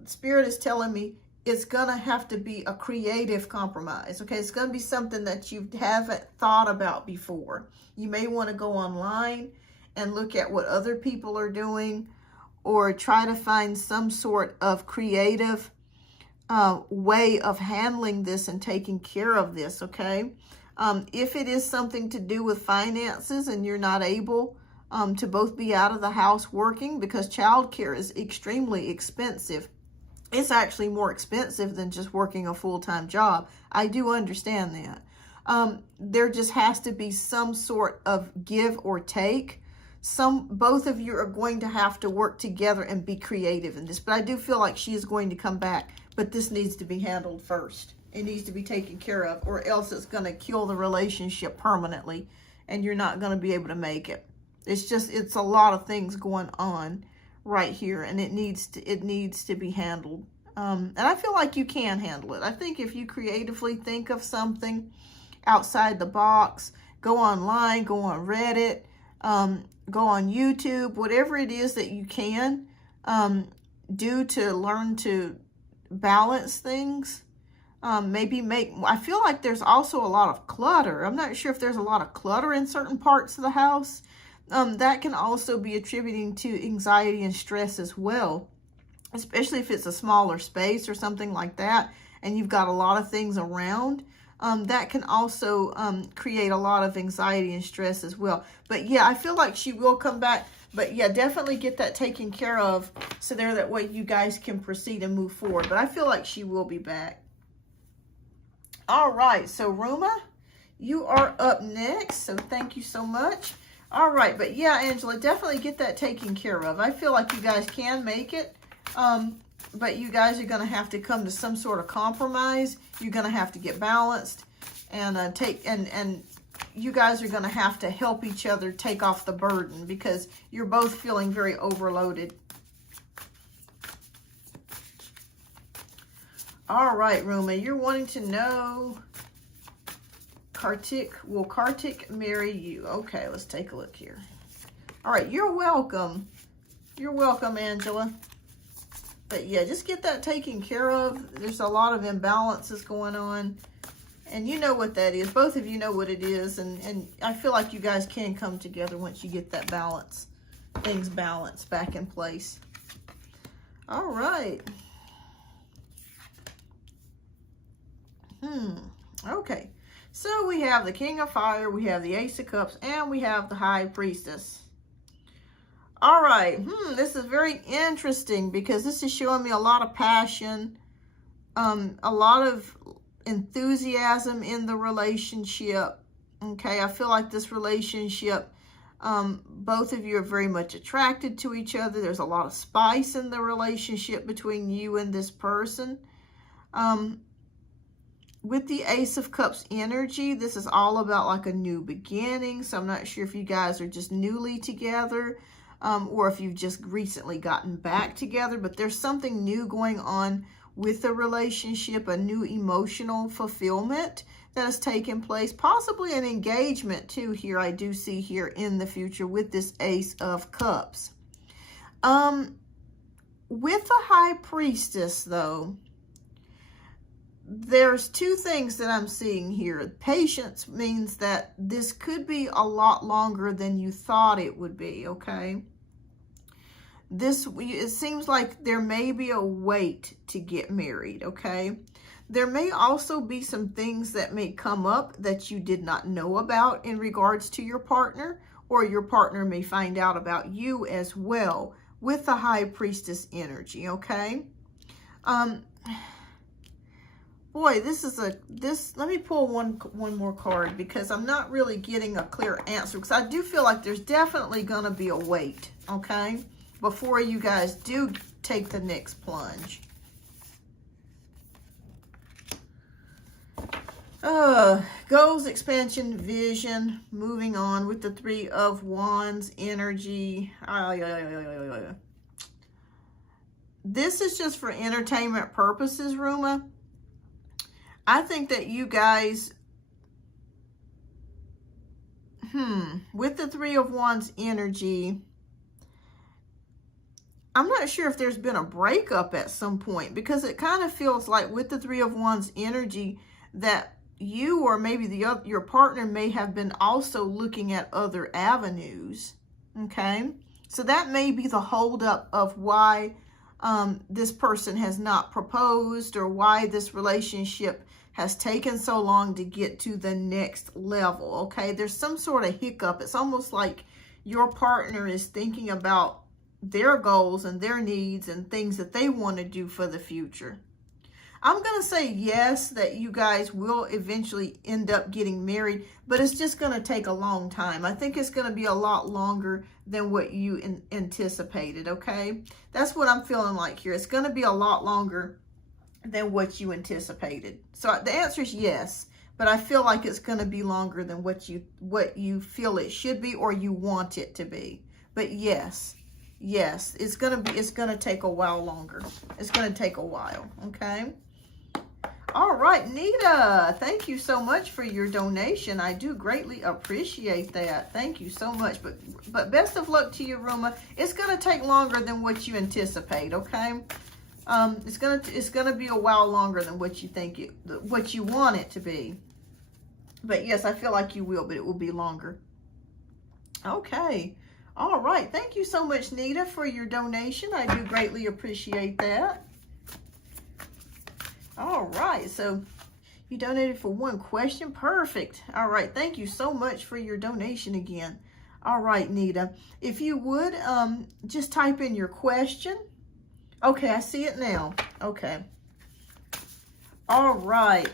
Spirit is telling me it's going to have to be a creative compromise, okay? It's going to be something that you haven't thought about before. You may want to go online and look at what other people are doing, or try to find some sort of creative way of handling this and taking care of this, okay? If it is something to do with finances and you're not able to both be out of the house working, because childcare is extremely expensive. It's actually more expensive than just working a full-time job. I do understand that. There just has to be some sort of give or take. Both of you are going to have to work together and be creative in this. But I do feel like she is going to come back. But this needs to be handled first. It needs to be taken care of, or else it's going to kill the relationship permanently and you're not going to be able to make it. It's a lot of things going on right here, and it needs to be handled. And I feel like you can handle it. I think if you creatively think of something outside the box, go online, go on Reddit, go on YouTube, whatever it is that you can do to learn to balance things. I feel like there's also a lot of clutter. I'm not sure if there's a lot of clutter in certain parts of the house. That can also be attributing to anxiety and stress as well, especially if it's a smaller space or something like that and you've got a lot of things around. That can also create a lot of anxiety and stress as well. But yeah, I feel like she will come back. But yeah, definitely get that taken care of so that way you guys can proceed and move forward. But I feel like she will be back. All right, so Ruma, you are up next. So thank you so much. All right, but yeah, Angela, definitely get that taken care of. I feel like you guys can make it. But you guys are going to have to come to some sort of compromise. You're going to have to get balanced and you guys are going to have to help each other take off the burden because you're both feeling very overloaded. All right, Ruma, you're wanting to know, will Kartik marry you? Okay, let's take a look here. All right, you're welcome. You're welcome, Angela. But yeah, just get that taken care of. There's a lot of imbalances going on. And you know what that is. Both of you know what it is. And I feel like you guys can come together once you get that balance, things balanced back in place. All right. Okay. So we have the King of Fire, we have the Ace of Cups, and we have the High Priestess. All right. This is very interesting because this is showing me a lot of passion, a lot of enthusiasm in the relationship. Okay, I feel like this relationship, both of you are very much attracted to each other. There's a lot of spice in the relationship between you and this person. With the Ace of Cups energy, this is all about like a new beginning. So I'm not sure if you guys are just newly together, or if you've just recently gotten back together, but there's something new going on with the relationship, a new emotional fulfillment that has taken place, possibly an engagement too here, I do see here in the future with this Ace of Cups. With the High Priestess though, there's two things that I'm seeing here. Patience means that this could be a lot longer than you thought it would be, okay? It seems like there may be a wait to get married, okay? There may also be some things that may come up that you did not know about in regards to your partner, or your partner may find out about you as well with the High Priestess energy, okay? Boy, let me pull one more card because I'm not really getting a clear answer, because I do feel like there's definitely going to be a wait, okay, before you guys do take the next plunge. Goals, expansion, vision, moving on with the Three of Wands energy. This is just for entertainment purposes, Ruma. I think that you guys, with the Three of Wands energy, I'm not sure if there's been a breakup at some point, because it kind of feels like with the Three of Wands energy that you or maybe your partner may have been also looking at other avenues, okay? So that may be the holdup of why this person has not proposed, or why this relationship has taken so long to get to the next level, okay? There's some sort of hiccup. It's almost like your partner is thinking about their goals and their needs and things that they want to do for the future. I'm going to say yes, that you guys will eventually end up getting married, but it's just going to take a long time. I think it's going to be a lot longer than what you anticipated, okay? That's what I'm feeling like here. It's going to be a lot longer than what you anticipated. So the answer is yes, but I feel like it's going to be longer than what you feel it should be, or you want it to be. But yes, it's going to take a while longer. It's going to take a while, okay? All right, Nita, thank you so much for your donation. I do greatly appreciate that. Thank you so much. But best of luck to you, Ruma. It's going to take longer than what you anticipate, okay? It's gonna be a while longer than what you think what you want it to be. But yes, I feel like you will, but it will be longer. Okay. All right. Thank you so much, Nita, for your donation. I do greatly appreciate that. All right. So you donated for one question. Perfect. All right. Thank you so much for your donation again. All right, Nita. If you would just type in your question. Okay, I see it now. Okay. All right.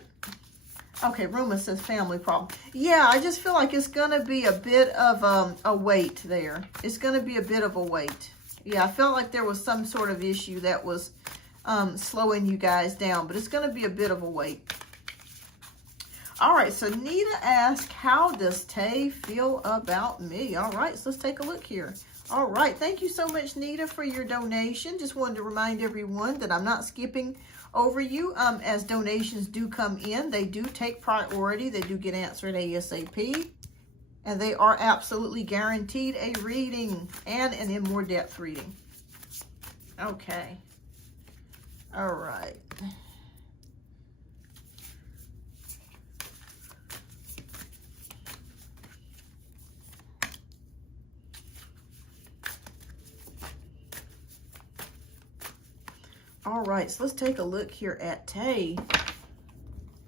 Okay, Ruma says family problem. Yeah, I just feel like it's going to be a bit of a wait there. It's going to be a bit of a wait. Yeah, I felt like there was some sort of issue that was slowing you guys down, but it's going to be a bit of a wait. All right, so Nita asked, how does Tay feel about me? All right, so let's take a look here. All right, thank you so much, Nita, for your donation. Just wanted to remind everyone that I'm not skipping over you as donations do come in. They do take priority. They do get answered ASAP. And they are absolutely guaranteed a reading and an in more depth reading. Okay. All right. All right, so let's take a look here at Tay.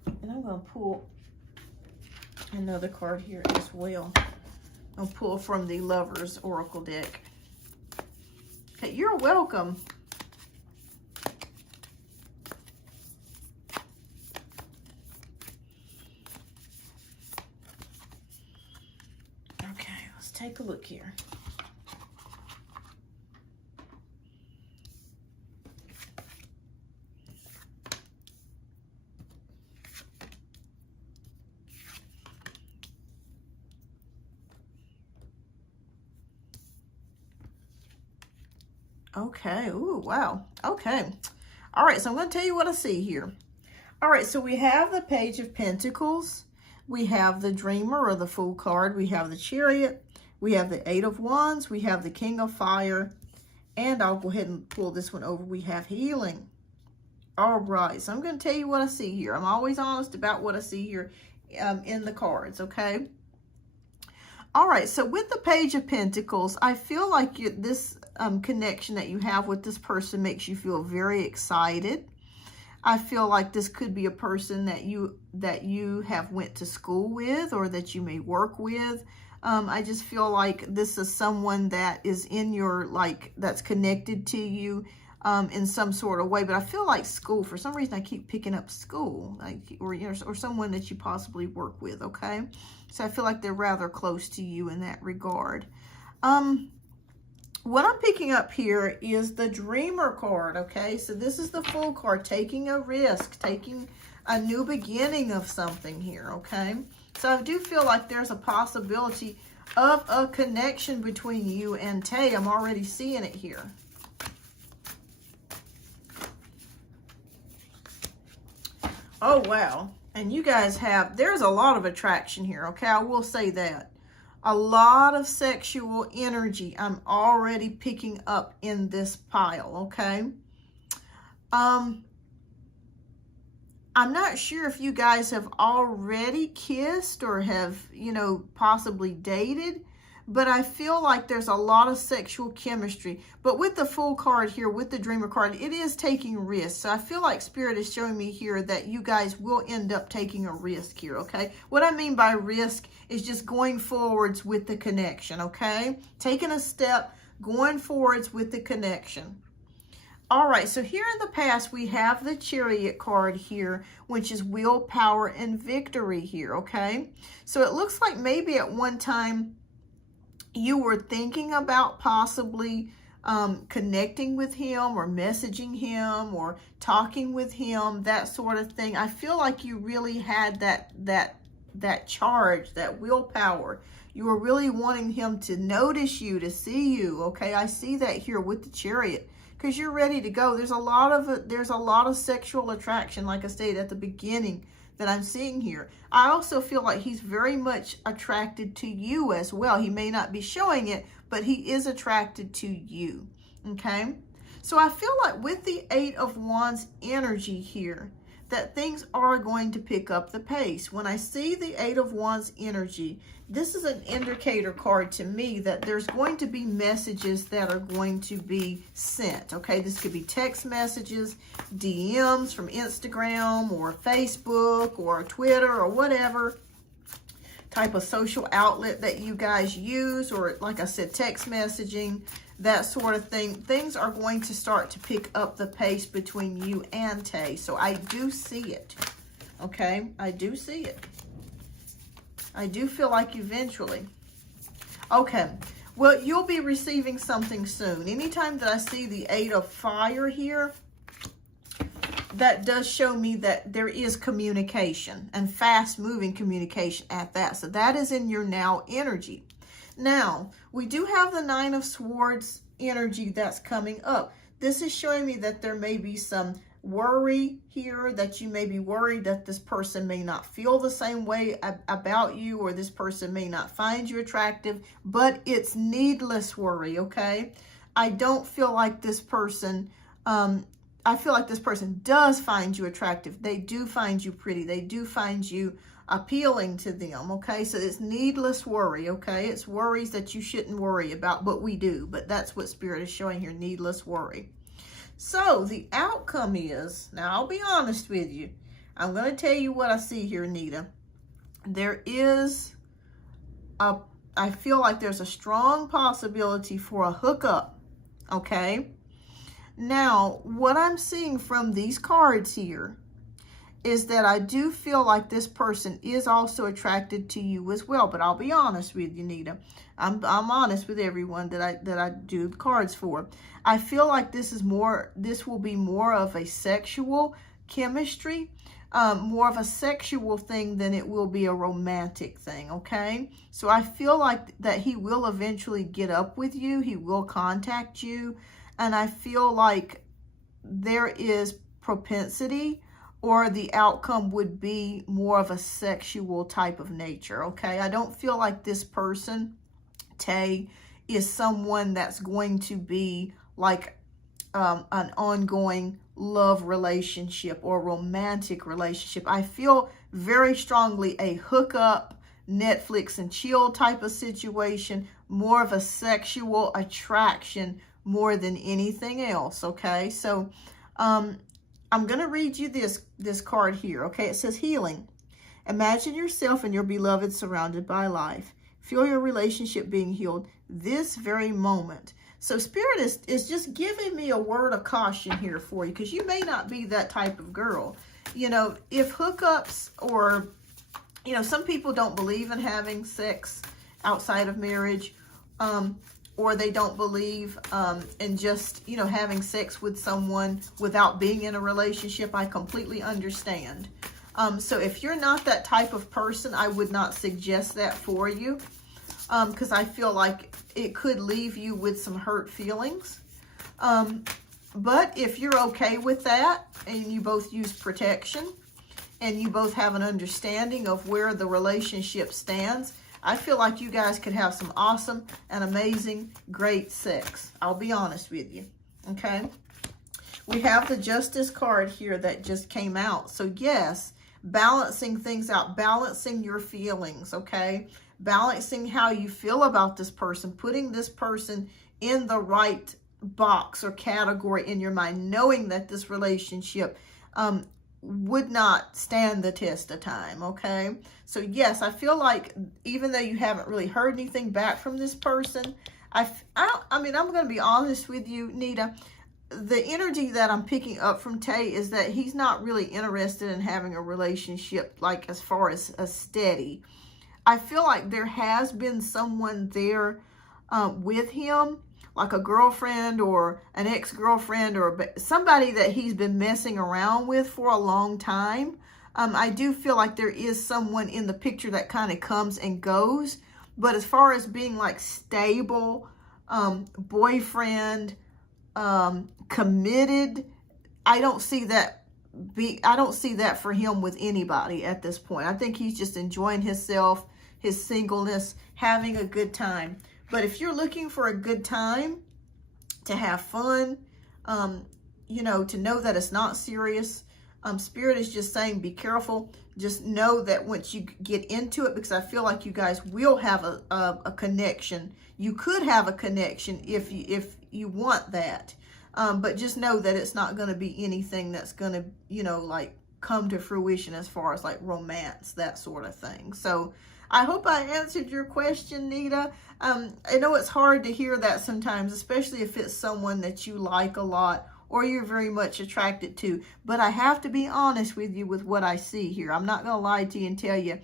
And I'm going to pull another card here as well. I'll pull from the Lovers Oracle deck. Okay, you're welcome. Okay, let's take a look here. Okay, ooh, wow. Okay. All right, so I'm going to tell you what I see here. All right, so we have the Page of Pentacles. We have the Dreamer or the Fool card. We have the Chariot. We have the Eight of Wands. We have the King of Fire. And I'll go ahead and pull this one over. We have Healing. All right, so I'm going to tell you what I see here. I'm always honest about what I see here in the cards, okay? All right, so with the Page of Pentacles, I feel like this connection that you have with this person makes you feel very excited. I feel like this could be a person that you have went to school with or that you may work with. I just feel like this is someone that is in your, that's connected to you in some sort of way. But I feel like school, for some reason I keep picking up school, or someone that you possibly work with, okay? So I feel like they're rather close to you in that regard. What I'm picking up here is the Dreamer card, okay? So this is the Fool card, taking a risk, taking a new beginning of something here, okay? So I do feel like there's a possibility of a connection between you and Tay. I'm already seeing it here. Oh, wow. And you guys there's a lot of attraction here, okay? I will say that. A lot of sexual energy I'm already picking up in this pile, okay? I'm not sure if you guys have already kissed or have, possibly dated, but I feel like there's a lot of sexual chemistry. But with the Fool card here, with the Dreamer card, it is taking risks. So I feel like Spirit is showing me here that you guys will end up taking a risk here, okay? What I mean by risk is just going forwards with the connection, okay? Taking a step, going forwards with the connection. All right, so here in the past, we have the Chariot card here, which is willpower and victory here, okay? So it looks like maybe at one time you were thinking about possibly connecting with him or messaging him or talking with him, that sort of thing. I feel like you really had that charge, that willpower. You were really wanting him to notice you, to see you, okay? I see that here with the Chariot, because you're ready to go. There's a lot of sexual attraction, like I stated at the beginning, that I'm seeing here. I also feel like he's very much attracted to you as well. He may not be showing it, but he is attracted to you, okay? So I feel like with the Eight of Wands energy here, that things are going to pick up the pace. When I see the Eight of Wands energy, this is an indicator card to me that there's going to be messages that are going to be sent, okay? This could be text messages, DMs from Instagram or Facebook or Twitter or whatever type of social outlet that you guys use, or like I said, text messaging, that sort of thing. Things are going to start to pick up the pace between you and Tay. So I do see it, okay? I do see it. I do feel like eventually. Okay, well, you'll be receiving something soon. Anytime that I see the Eight of Fire here, that does show me that there is communication, and fast moving communication at that. So that is in your now energy. Now, we do have the Nine of Swords energy that's coming up. This is showing me that there may be some worry here, that you may be worried that this person may not feel the same way about you, or this person may not find you attractive, but it's needless worry, okay? I don't feel like this person, I feel like this person does find you attractive. They do find you pretty. They do find you appealing to them, okay? So it's needless worry, okay? It's worries that you shouldn't worry about, but we do. But that's what Spirit is showing here, needless worry. So the outcome is, now I'll be honest with you. I'm going to tell you what I see here, Nita. There is I feel like there's a strong possibility for a hookup, okay? Now, what I'm seeing from these cards here is that I do feel like this person is also attracted to you as well. But I'll be honest with you, Nita. I'm honest with everyone that I do the cards for. I feel like this will be more of a sexual chemistry, more of a sexual thing than it will be a romantic thing, okay? So I feel like that he will eventually get up with you. He will contact you. And I feel like there is propensity, or the outcome would be more of a sexual type of nature, okay? I don't feel like this person, Tay, is someone that's going to be like an ongoing love relationship or romantic relationship. I feel very strongly a hookup, Netflix and chill type of situation, more of a sexual attraction more than anything else, okay? So I'm going to read you this card here, okay? It says healing. Imagine yourself and your beloved surrounded by life. Feel your relationship being healed this very moment. So Spirit is just giving me a word of caution here for you, because you may not be that type of girl. You know, if hookups, or, you know, some people don't believe in having sex outside of marriage, or they don't believe in just, you know, having sex with someone without being in a relationship. I completely understand. So if you're not that type of person, I would not suggest that for you, because I feel like it could leave you with some hurt feelings. But if you're okay with that, and you both use protection, and you both have an understanding of where the relationship stands, I feel like you guys could have some awesome and amazing, great sex. I'll be honest with you, okay? We have the Justice card here that just came out. So yes, balancing things out, balancing your feelings, okay? Balancing how you feel about this person, putting this person in the right box or category in your mind, knowing that this relationship would not stand the test of time, okay? So yes, I feel like even though you haven't really heard anything back from this person, I mean, I'm going to be honest with you, Nita. The energy that I'm picking up from Tay is that he's not really interested in having a relationship, like as far as a steady. I feel like there has been someone there with him, like a girlfriend or an ex-girlfriend or somebody that he's been messing around with for a long time. I do feel like there is someone in the picture that kind of comes and goes. But as far as being like stable, boyfriend, committed, I don't see that for him with anybody at this point. I think he's just enjoying himself, his singleness, having a good time. But if you're looking for a good time, to have fun, you know, to know that it's not serious, Spirit is just saying be careful. Just know that once you get into it, because I feel like you guys will have a connection. You could have a connection if you want that. But just know that it's not going to be anything that's going to, you know, like come to fruition as far as like romance, that sort of thing. So I hope I answered your question, Nita. I know it's hard to hear that sometimes, especially if it's someone that you like a lot or you're very much attracted to. But I have to be honest with you with what I see here. I'm not going to lie to you and tell you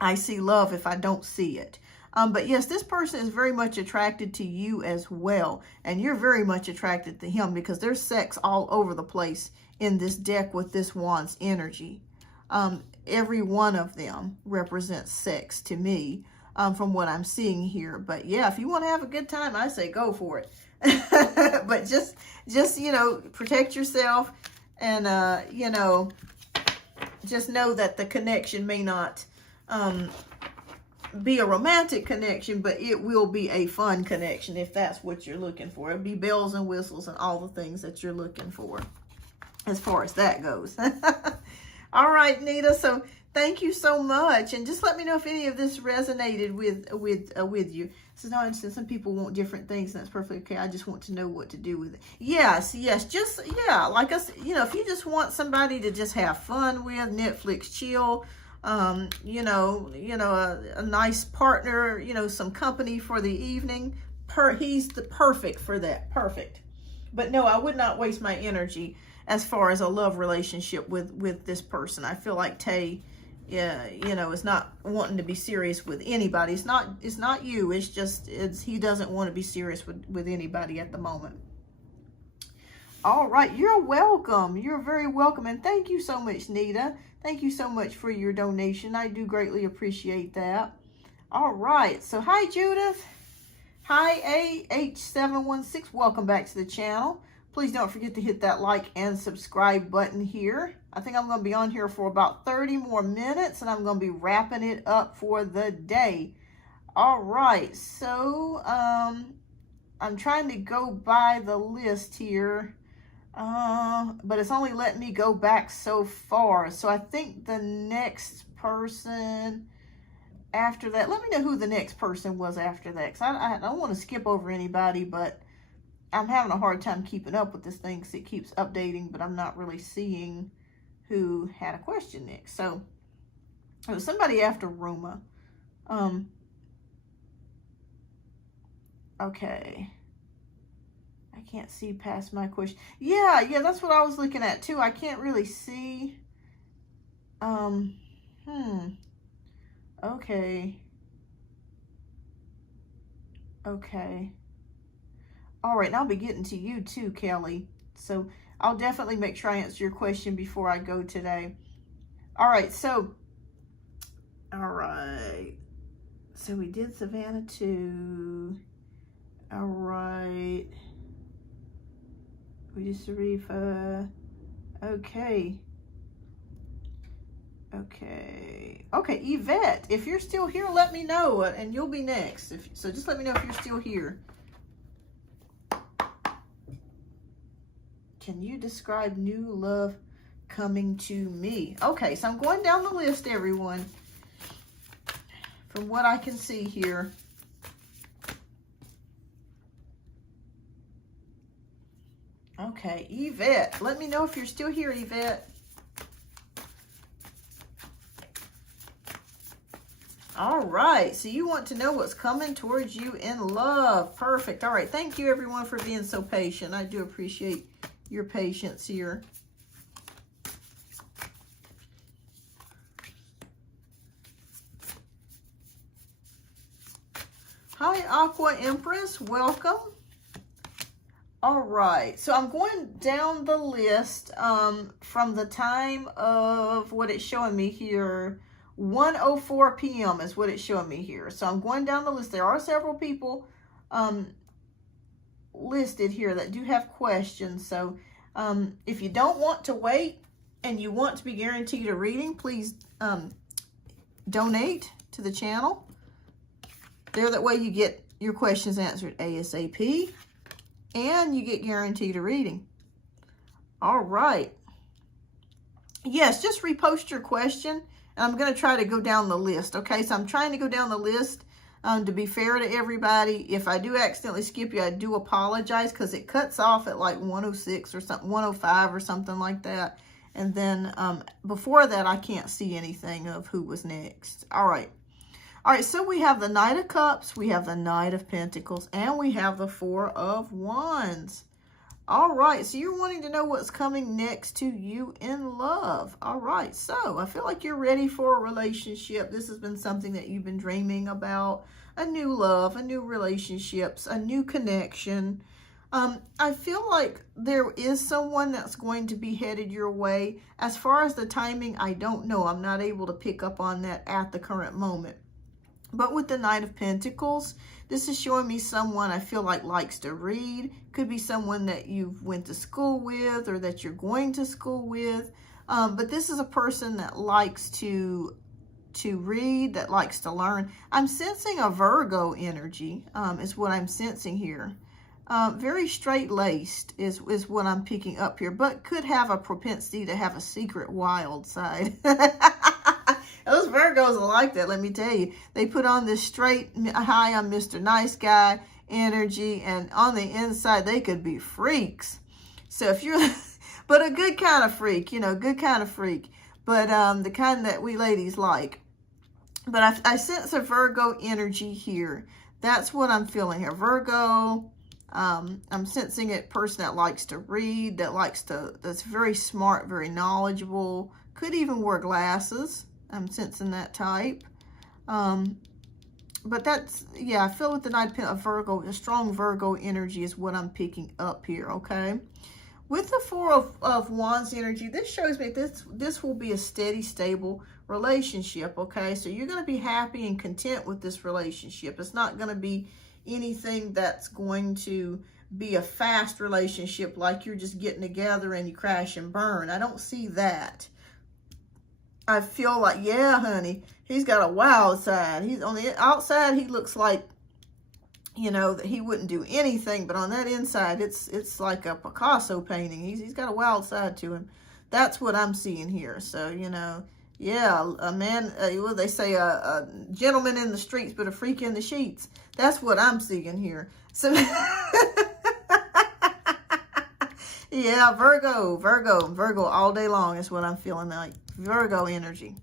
I see love if I don't see it. But yes, this person is very much attracted to you as well. And you're very much attracted to him because there's sex all over the place in this deck with this Wand's energy. Every one of them represents sex to me, from what I'm seeing here. But yeah, if you want to have a good time, I say go for it. But just, you know, protect yourself and, you know, just know that the connection may not, be a romantic connection, but it will be a fun connection if that's what you're looking for. It'll be bells and whistles and all the things that you're looking for as far as that goes. All right, Nita. So thank you so much, and just let me know if any of this resonated with you. So no, some people want different things, and that's perfectly okay. I just want to know what to do with it. Yes, just yeah, like us. You know, if you just want somebody to just have fun with, Netflix chill. You know, a nice partner, you know, some company for the evening. He's the perfect for that. Perfect. But no, I would not waste my energy as far as a love relationship with this person. I feel like Tay, you know, is not wanting to be serious with anybody. It's not you. It's just, he doesn't want to be serious with anybody at the moment. All right. You're welcome. You're very welcome. And thank you so much, Nita. Thank you so much for your donation. I do greatly appreciate that. All right. So, hi, Judith. Hi, AH716. Welcome back to the channel. Please don't forget to hit that like and subscribe button here. I think I'm going to be on here for about 30 more minutes, and I'm going to be wrapping it up for the day. All right. So, I'm trying to go by the list here. But it's only letting me go back so far. So I think the next person after that, let me know who the next person was after that. Because I don't want to skip over anybody, but I'm having a hard time keeping up with this thing because it keeps updating, but I'm not really seeing who had a question next. So it was somebody after Ruma. Okay. I can't see past my question. Yeah, that's what I was looking at too. I can't really see. Okay. Okay. All right, and I'll be getting to you too, Kelly. So I'll definitely make sure I answer your question before I go today. All right, so, all right. So we did Savannah too. All right. We did Sarifa. Okay. Okay, Yvette, if you're still here, let me know, and you'll be next. So just let me know if you're still here. Can you describe new love coming to me? Okay, so I'm going down the list, everyone. From what I can see here. Okay, Yvette. Let me know if you're still here, Yvette. All right, so you want to know what's coming towards you in love. Perfect. All right, thank you, everyone, for being so patient. I do appreciate your patience here. Hi, Aqua Empress. Welcome. All right, so I'm going down the list from the time of what it's showing me here. 1:04 p.m. is what it's showing me here. So I'm going down the list. There are several people listed here that do have questions. So if you don't want to wait and you want to be guaranteed a reading, please donate to the channel. That way you get your questions answered ASAP. And you get guaranteed a reading. All right. Yes, just repost your question. And I'm going to try to go down the list. Okay, so I'm trying to go down the list to be fair to everybody. If I do accidentally skip you, I do apologize because it cuts off at like 106 or something, 105 or something like that. And then before that, I can't see anything of who was next. All right. All right, so we have the Knight of Cups, we have the Knight of Pentacles, and we have the Four of Wands. All right, so you're wanting to know what's coming next to you in love. All right, so I feel like you're ready for a relationship. This has been something that you've been dreaming about a new love, a new relationships, a new connection. I feel like there is someone that's going to be headed your way. As far as the timing, I don't know. I'm not able to pick up on that at the current moment. But with the Knight of Pentacles, this is showing me someone I feel like likes to read. Could be someone that you went to school with or that you're going to school with. But this is a person that likes to read, that likes to learn. I'm sensing a Virgo energy, is what I'm sensing here. Very straight-laced is what I'm picking up here, but could have a propensity to have a secret wild side. Those Virgos are like that, let me tell you. They put on this straight, hi, I'm Mr. Nice Guy energy, and on the inside, they could be freaks. So if you're, but a good kind of freak, you know, good kind of freak, but the kind that we ladies like. But I sense a Virgo energy here. That's what I'm feeling here. Virgo, I'm sensing a person that likes to read, that's very smart, very knowledgeable, could even wear glasses. I'm sensing that type. But that's, yeah, I feel with the Knight of Virgo, a strong Virgo energy is what I'm picking up here, okay? With the Four of Wands energy, this shows me this will be a steady, stable relationship, okay? So you're going to be happy and content with this relationship. It's not going to be anything that's going to be a fast relationship like you're just getting together and you crash and burn. I don't see that. I feel like, yeah, honey, he's got a wild side. He's on the outside, he looks like, you know, that he wouldn't do anything, but on that inside, it's like a Picasso painting. He's got a wild side to him. That's what I'm seeing here. So, you know, yeah, a man, well, they say a gentleman in the streets, but a freak in the sheets. That's what I'm seeing here. So, yeah, Virgo all day long is what I'm feeling like. Virgo energy.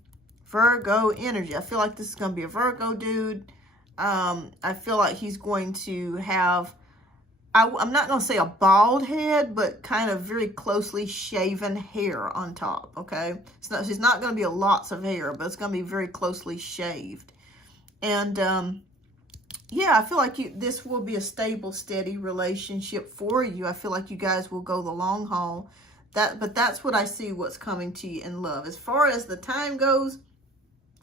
I feel like this is going to be a Virgo dude. I feel like he's going to have, I'm not going to say a bald head, but kind of very closely shaven hair on top, okay? It's not going to be lots of hair, but it's going to be very closely shaved. And, yeah, I feel like this will be a stable, steady relationship for you. I feel like you guys will go the long haul. But that's what I see what's coming to you in love. As far as the time goes,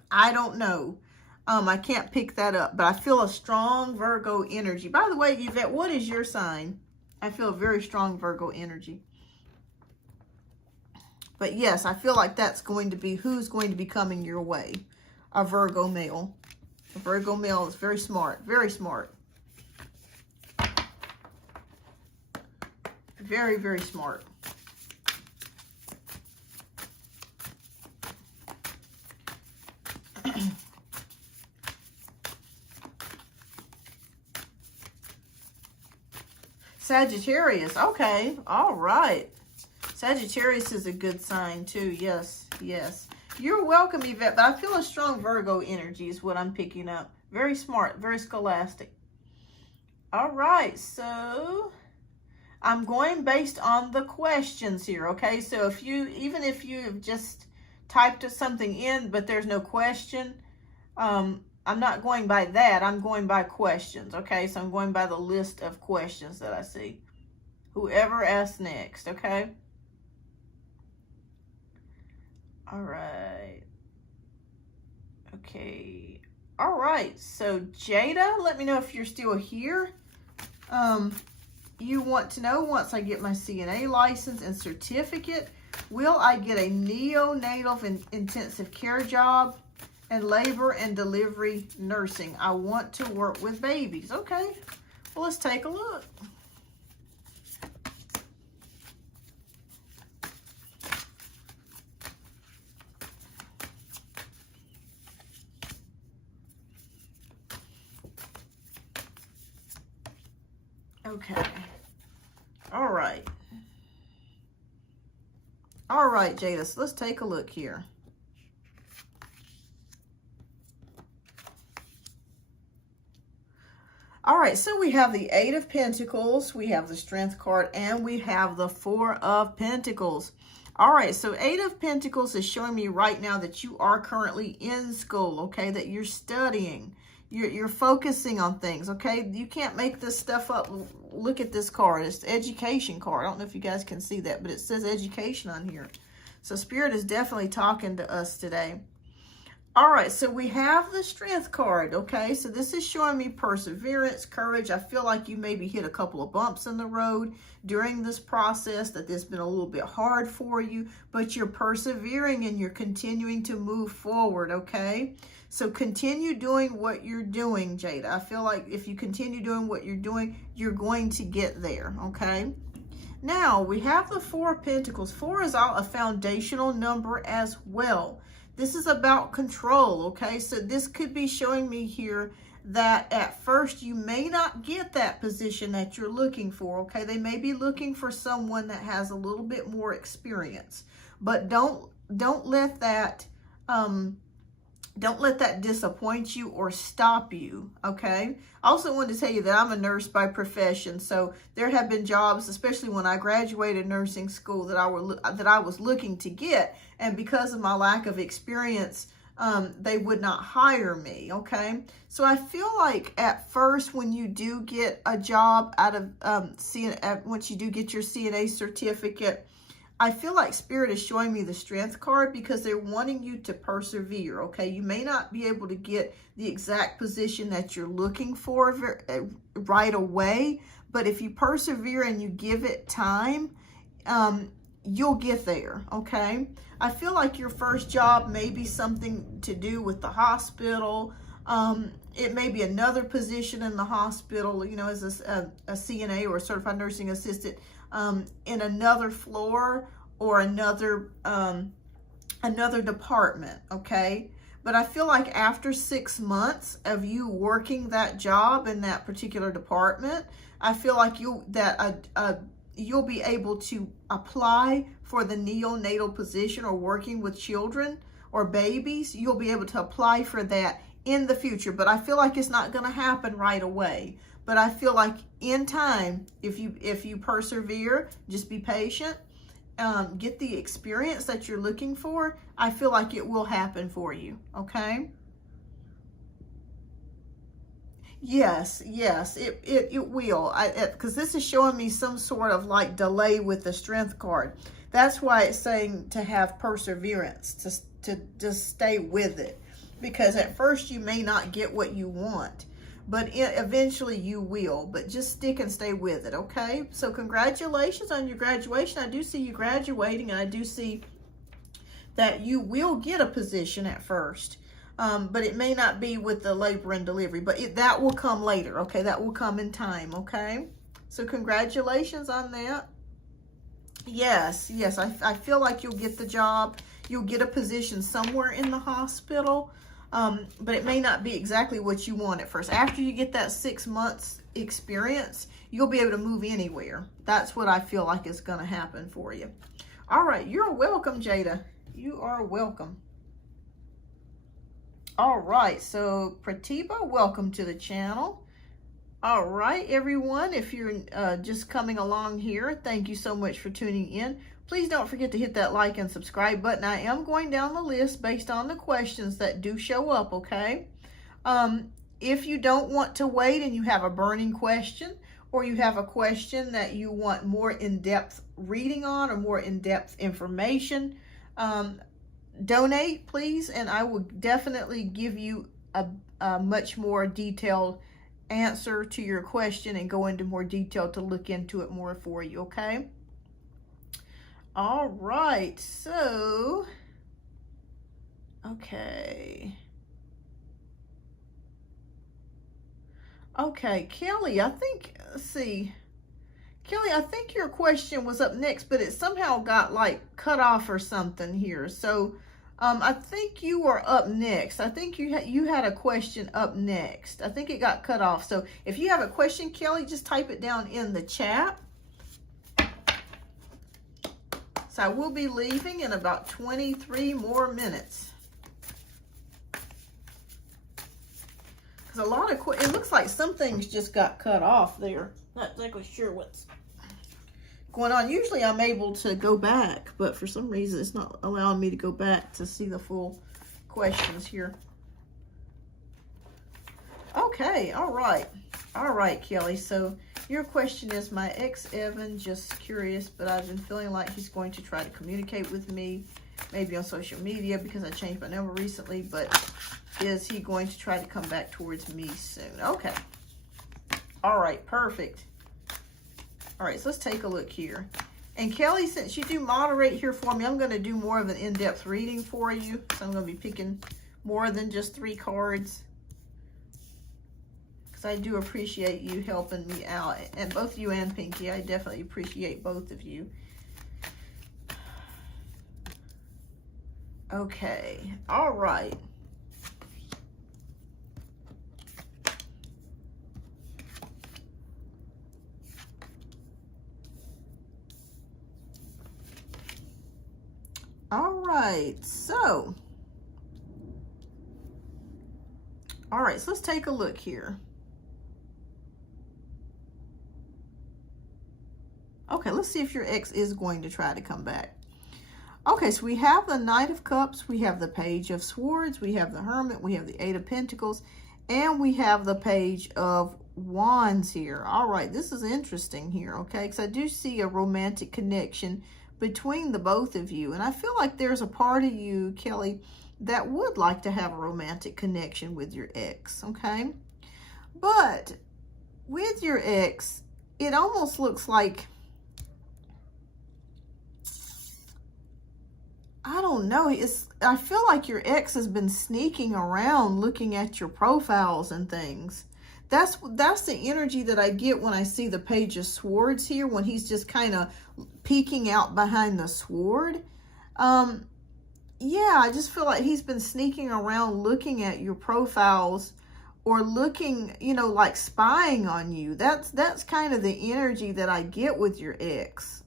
I don't know. I can't pick that up, but I feel a strong Virgo energy. By the way, Yvette, what is your sign? I feel a very strong Virgo energy. But yes, I feel like that's going to be who's going to be coming your way. A Virgo male. A Virgo male is very smart. Very smart. Very, very smart. Sagittarius. Okay. All right. Sagittarius is a good sign too. Yes. Yes. You're welcome, Yvette. But I feel a strong Virgo energy is what I'm picking up. Very smart. Very scholastic. All right. So I'm going based on the questions here. Okay. So even if you have just typed something in, but there's no question, I'm not going by that. I'm going by questions, okay? So I'm going by the list of questions that I see. Whoever asks next, okay? All right. Okay. All right. So, Jada, let me know if you're still here. You want to know, once I get my CNA license and certificate, will I get a neonatal and intensive care job? And labor and delivery nursing. I want to work with babies. Okay, well, let's take a look. Okay. All right. All right, Jada, so let's take a look here. All right, so we have the Eight of Pentacles, we have the Strength card, and we have the Four of Pentacles. All right, so Eight of Pentacles is showing me right now that you are currently in school, okay, that you're studying. You're focusing on things, okay? You can't make this stuff up. Look at this card. It's the education card. I don't know if you guys can see that, but it says education on here. So Spirit is definitely talking to us today. All right, so we have the strength card, okay? So this is showing me perseverance, courage. I feel like you maybe hit a couple of bumps in the road during this process, that it's been a little bit hard for you, but you're persevering and you're continuing to move forward, okay? So continue doing what you're doing, Jada. I feel like if you continue doing what you're doing, you're going to get there, okay? Now, we have the Four of Pentacles. 4 is a foundational number as well. This is about control, okay? So this could be showing me here that at first you may not get that position that you're looking for, okay? They may be looking for someone that has a little bit more experience, but don't let that disappoint you or stop you, okay? I also wanted to tell you that I'm a nurse by profession, so there have been jobs, especially when I graduated nursing school, that I was looking to get, and because of my lack of experience, they would not hire me, okay? So I feel like at first when you do get a job out of once you do get your CNA certificate, I feel like Spirit is showing me the strength card because they're wanting you to persevere, okay? You may not be able to get the exact position that you're looking for right away, but if you persevere and you give it time, you'll get there, okay? I feel like your first job may be something to do with the hospital. It may be another position in the hospital, you know, as a CNA or a certified nursing assistant, in another floor or another department, okay? But I feel like after 6 months of you working that job in that particular department, I feel like you'll be able to apply for the neonatal position or working with children or babies. You'll be able to apply for that in the future, but I feel like it's not going to happen right away. But I feel like in time, if you persevere, just be patient, get the experience that you're looking for, I feel like it will happen for you, okay? Yes, it will. Because this is showing me some sort of like delay with the strength card. That's why it's saying to have perseverance, to just stay with it. Because at first you may not get what you want, but eventually you will. But just stick and stay with it, okay? So congratulations on your graduation. I do see you graduating, and I do see that you will get a position at first. But it may not be with the labor and delivery, but that will come later, okay? That will come in time, okay? So congratulations on that. Yes, I feel like you'll get the job. You'll get a position somewhere in the hospital, but it may not be exactly what you want at first. After you get that 6 months experience, you'll be able to move anywhere. That's what I feel like is going to happen for you. All right, you're welcome, Jada. You are welcome. All right, so Pratibha, welcome to the channel. All right, everyone, if you're just coming along here, thank you so much for tuning in. Please don't forget to hit that like and subscribe button. I am going down the list based on the questions that do show up, okay? If you don't want to wait and you have a burning question, or you have a question that you want more in-depth reading on or more in-depth information, donate, please, and I will definitely give you a much more detailed answer to your question and go into more detail to look into it more for you, okay? All right, so, okay, Kelly, I think, let's see, Kelly, I think your question was up next, but it somehow got like cut off or something here. So I think you were up next. I think you had a question up next. I think it got cut off. So if you have a question, Kelly, just type it down in the chat. So I will be leaving in about 23 more minutes. Because a lot of, it looks like some things just got cut off there. Not exactly sure what's going on. Usually I'm able to go back, but for some reason it's not allowing me to go back to see the full questions here. Okay, all right. All right, Kelly. So your question is, my ex Evan, just curious, but I've been feeling like he's going to try to communicate with me, maybe on social media because I changed my number recently, but is he going to try to come back towards me soon? Okay. All right, perfect. All right, so let's take a look here. And Kelly, since you do moderate here for me, I'm going to do more of an in-depth reading for you. So I'm going to be picking more than just 3 cards, because I do appreciate you helping me out. And both you and Pinky, I definitely appreciate both of you. Okay, all right. All right, so let's take a look here. Okay, let's see if your ex is going to try to come back. Okay, so we have the Knight of Cups, we have the Page of Swords, we have the Hermit, we have the Eight of Pentacles, and we have the Page of Wands here. All right, this is interesting here, okay, because I do see a romantic connection between the both of you, and I feel like there's a part of you, Kelly, that would like to have a romantic connection with your ex, okay? But with your ex, it almost looks like, I don't know, I feel like your ex has been sneaking around looking at your profiles and things. That's the energy that I get when I see the Page of Swords here, when he's just kind of peeking out behind the sword. Yeah, I just feel like he's been sneaking around looking at your profiles, or looking, you know, like spying on you. That's kind of the energy that I get with your ex.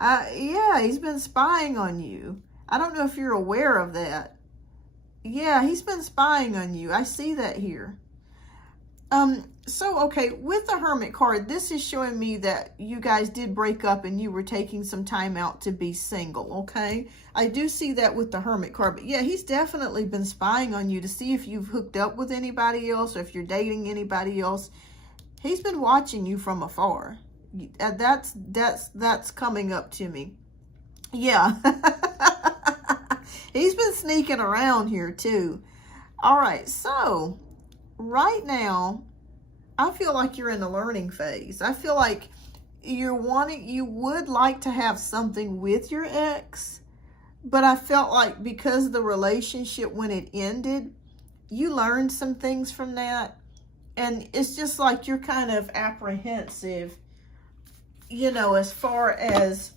Yeah, he's been spying on you. I don't know if you're aware of that. Yeah, he's been spying on you. I see that here. So, okay, with the Hermit card, this is showing me that you guys did break up and you were taking some time out to be single, okay? I do see that with the Hermit card, but yeah, he's definitely been spying on you to see if you've hooked up with anybody else or if you're dating anybody else. He's been watching you from afar. That's coming up to me. Yeah. He's been sneaking around here too. All right, so right now, I feel like you're in the learning phase. I feel like you would like to have something with your ex, but I felt like because the relationship, when it ended, you learned some things from that. And it's just like you're kind of apprehensive, you know, as far as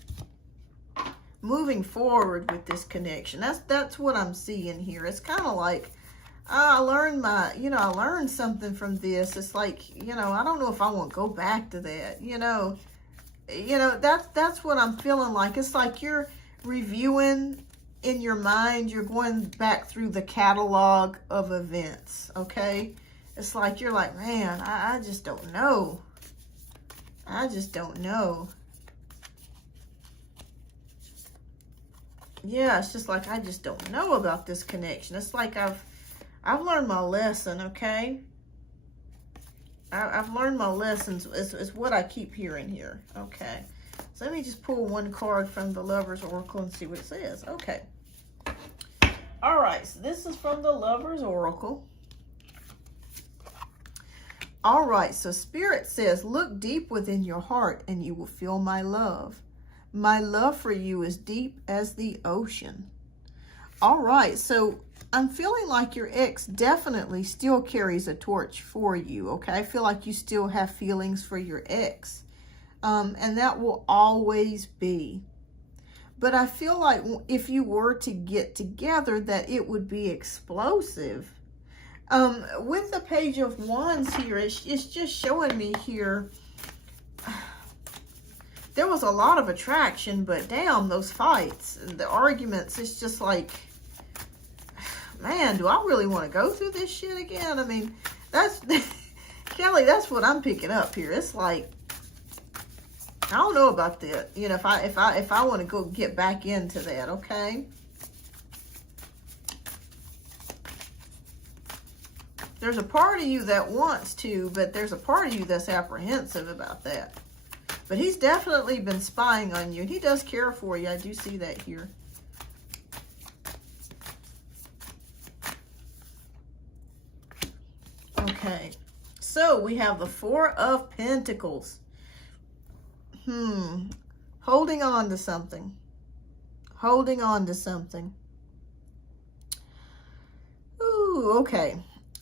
moving forward with this connection. That's what I'm seeing here. It's kind of like, I learned something from this. It's like, you know, I don't know if I want to go back to that. You know, that's what I'm feeling like. It's like you're reviewing in your mind. You're going back through the catalog of events, okay? It's like you're like, man, I just don't know. I just don't know. Yeah, it's just like, I just don't know about this connection. It's like I've learned my lesson, okay? I've learned my lessons is what I keep hearing here. Okay. So let me just pull one card from the Lover's Oracle and see what it says. Okay. All right. So this is from the Lover's Oracle. All right. So Spirit says, look deep within your heart and you will feel my love. My love for you is deep as the ocean. All right. So I'm feeling like your ex definitely still carries a torch for you, okay? I feel like you still have feelings for your ex, and that will always be. But I feel like if you were to get together, that it would be explosive. With the Page of Wands here, it's just showing me here, there was a lot of attraction, but damn, those fights and the arguments, it's just like, man, do I really want to go through this shit again? I mean, that's, Kelly, that's what I'm picking up here. It's like, I don't know about that. You know, if I want to go get back into that, okay? There's a part of you that wants to, but there's a part of you that's apprehensive about that. But he's definitely been spying on you. He does care for you. I do see that here. Okay. So we have the Four of Pentacles. Holding on to something. Holding on to something. Ooh, okay.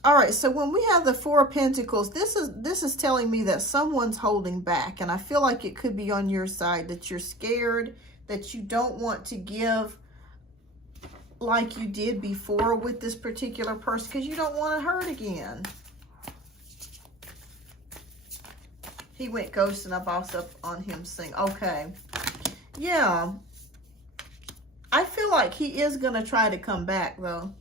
All right, so when we have the Four of Pentacles, this is telling me that someone's holding back, and I feel like it could be on your side, that you're scared, that you don't want to give like you did before with this particular person because you don't want to hurt again. He went ghost and I bossed up on him sing. Okay. Yeah. I feel like he is going to try to come back though.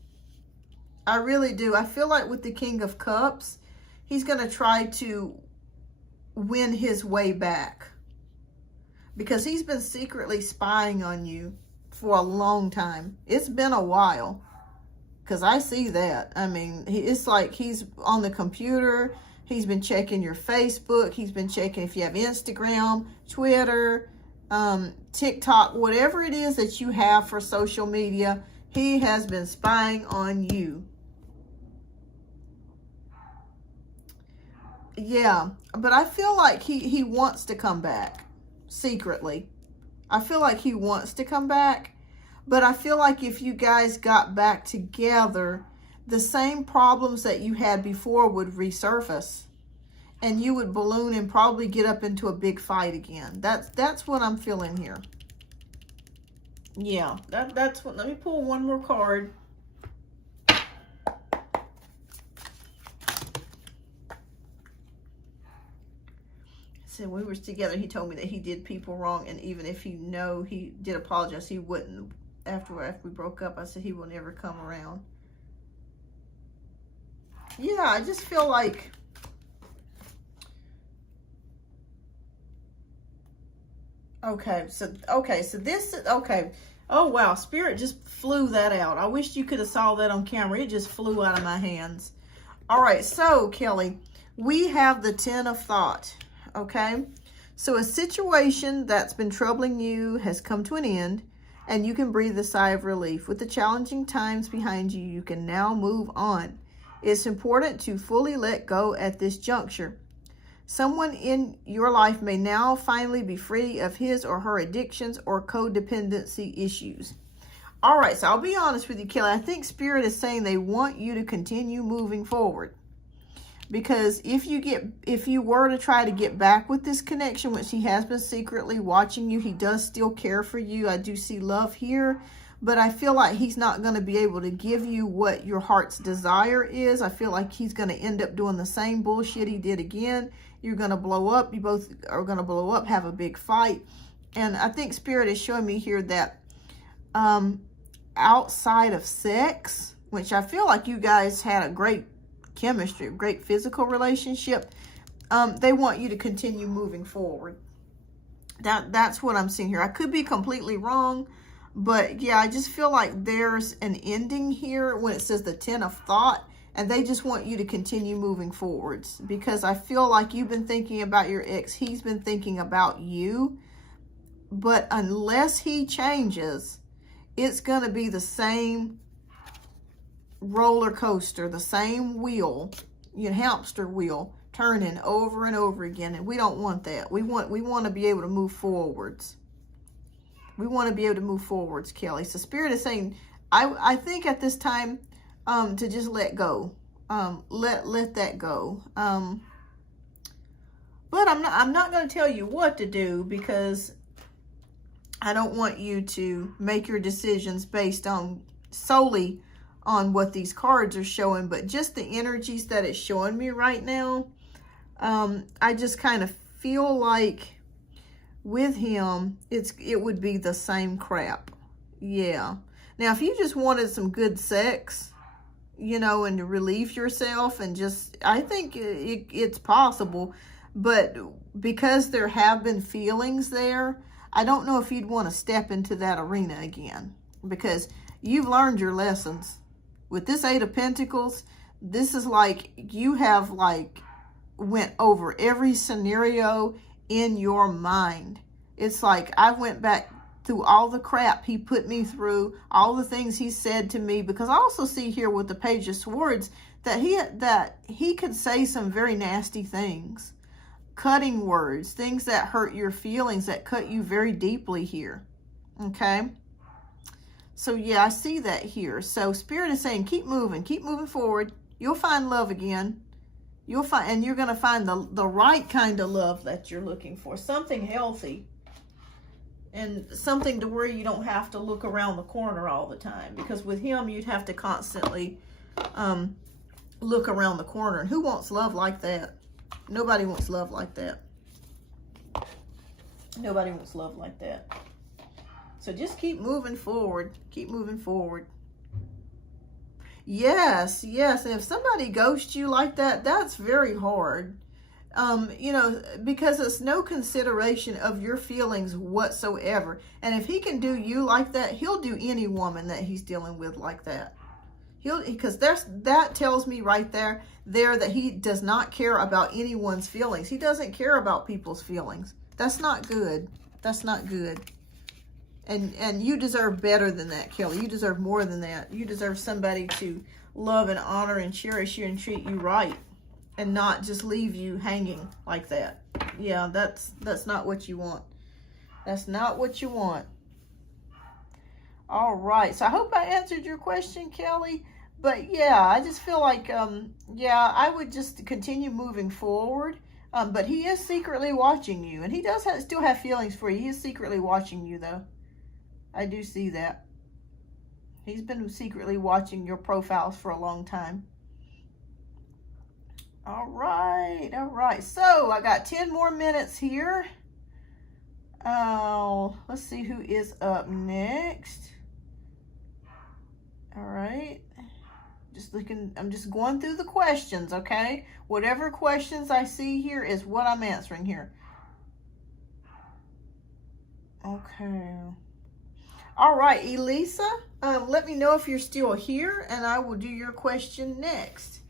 I really do. I feel like with the King of Cups, he's going to try to win his way back. Because he's been secretly spying on you for a long time. It's been a while. Because I see that. I mean, it's like he's on the computer. He's been checking your Facebook. He's been checking if you have Instagram, Twitter, TikTok, whatever it is that you have for social media. He has been spying on you. Yeah, but I feel like he wants to come back secretly. I feel like he wants to come back, but I feel like if you guys got back together, the same problems that you had before would resurface and you would balloon and probably get up into a big fight again. That's what I'm feeling here. Yeah, that's what, let me pull one more card. So when we were together, he told me that he did people wrong, and even if he did apologize, he wouldn't. After we broke up, I said he will never come around. Yeah, I just feel like okay, so this is okay. Oh wow, Spirit just flew that out. I wish you could have saw that on camera. It just flew out of my hands. All right, so Kelly, we have the Ten of Thought. Okay, so a situation that's been troubling you has come to an end, and you can breathe a sigh of relief. With the challenging times behind you, you can now move on. It's important to fully let go at this juncture. Someone in your life may now finally be free of his or her addictions or codependency issues. All right, so I'll be honest with you, Kelly. I think Spirit is saying they want you to continue moving forward. Because if you were to try to get back with this connection, which he has been secretly watching you, he does still care for you. I do see love here, but I feel like he's not going to be able to give you what your heart's desire is. I feel like he's going to end up doing the same bullshit he did again. You're going to blow up. You both are going to blow up, have a big fight. And I think Spirit is showing me here that outside of sex, which I feel like you guys had a great chemistry, great physical relationship, they want you to continue moving forward. That's what I'm seeing here. I could be completely wrong, but yeah, I just feel like there's an ending here when it says the Ten of Thought, and they just want you to continue moving forwards, because I feel like you've been thinking about your ex, he's been thinking about you, but unless he changes, it's going to be the same roller coaster, the same wheel, hamster wheel, turning over and over again, and we don't want that. We want to be able to move forwards. We want to be able to move forwards, Kelly. So Spirit is saying, I think at this time, to just let go, let that go. But I'm not going to tell you what to do, because I don't want you to make your decisions based on solely on what these cards are showing, but just the energies that it's showing me right now. I just kind of feel like with him, it would be the same crap. Yeah. Now, if you just wanted some good sex, and to relieve yourself, and just, I think it's possible, but because there have been feelings there, I don't know if you'd want to step into that arena again, because you've learned your lessons. With this Eight of Pentacles, This is like you have like went over every scenario in your mind. It's like I went back through all the crap he put me through, all the things he said to me, because I also see here with the Page of Swords that he could say some very nasty things, cutting words, things that hurt your feelings, that cut you very deeply here. Okay? So yeah, I see that here. So Spirit is saying keep moving forward. You'll find love again. You'll find, and you're going to find the right kind of love that you're looking for, something healthy. And something to where you don't have to look around the corner all the time. Because with him, you'd have to constantly look around the corner. And who wants love like that? Nobody wants love like that. Nobody wants love like that. So just keep moving forward. Keep moving forward. Yes, yes. And if somebody ghosts you like that, that's very hard. You know, because it's no consideration of your feelings whatsoever. And if he can do you like that, he'll do any woman that he's dealing with like that. Because that tells me right there that he does not care about anyone's feelings. He doesn't care about people's feelings. That's not good. That's not good. And you deserve better than that, Kelly. You deserve more than that. You deserve somebody to love and honor and cherish you and treat you right. And not just leave you hanging like that. Yeah, that's not what you want. That's not what you want. All right. So I hope I answered your question, Kelly. But yeah, I just feel like, yeah, I would just continue moving forward. But he is secretly watching you. And he does still have feelings for you. He is secretly watching you, though. I do see that. He's been secretly watching your profiles for a long time. All right. So I got 10 more minutes here. Let's see who is up next. All right. Just looking, I'm just going through the questions, okay? Whatever questions I see here is what I'm answering here. Okay. All right, Elisa, let me know if you're still here, and I will do your question next.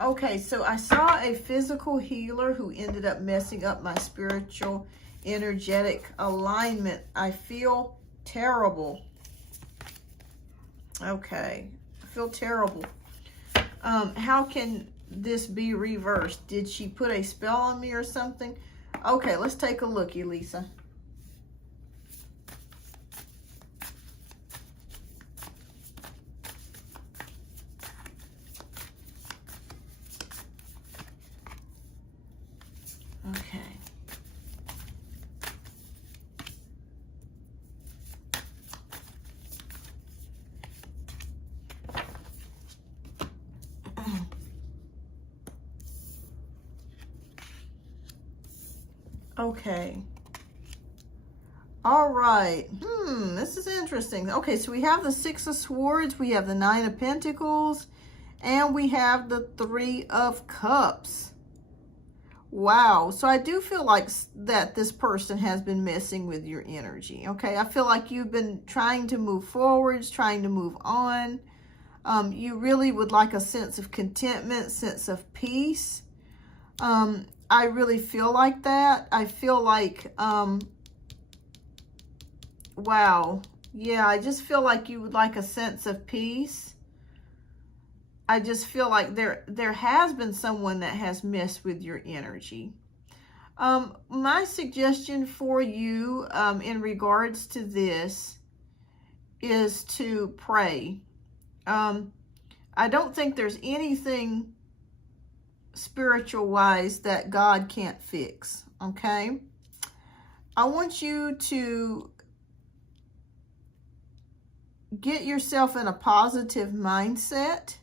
Okay, so I saw a physical healer who ended up messing up my spiritual, energetic alignment. I feel terrible. Okay, I feel terrible. How can this be reversed? Did she put a spell on me or something? Okay, let's take a look, Elisa. Okay. Okay. All right. This is interesting. Okay, so we have the Six of Swords, we have the Nine of Pentacles, and we have the Three of Cups. Wow. So I do feel like that this person has been messing with your energy. Okay. I feel like you've been trying to move forwards, trying to move on. You really would like a sense of contentment, sense of peace. I really feel like that. I feel like, wow. Yeah, I just feel like you would like a sense of peace. I just feel like there has been someone that has messed with your energy. My suggestion for you in regards to this is to pray. I don't think there's anything spiritual-wise that God can't fix, okay? I want you to get yourself in a positive mindset.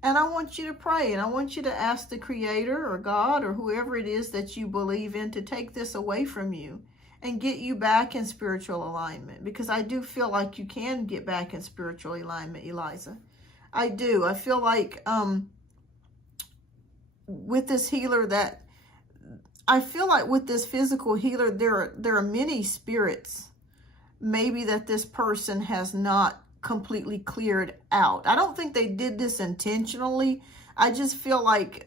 And I want you to pray, and I want you to ask the Creator or God or whoever it is that you believe in to take this away from you and get you back in spiritual alignment. Because I do feel like you can get back in spiritual alignment, Eliza. I do. I feel like with this healer with this physical healer, there are many spirits maybe that this person has not completely cleared out. I don't think they did this intentionally. I just feel like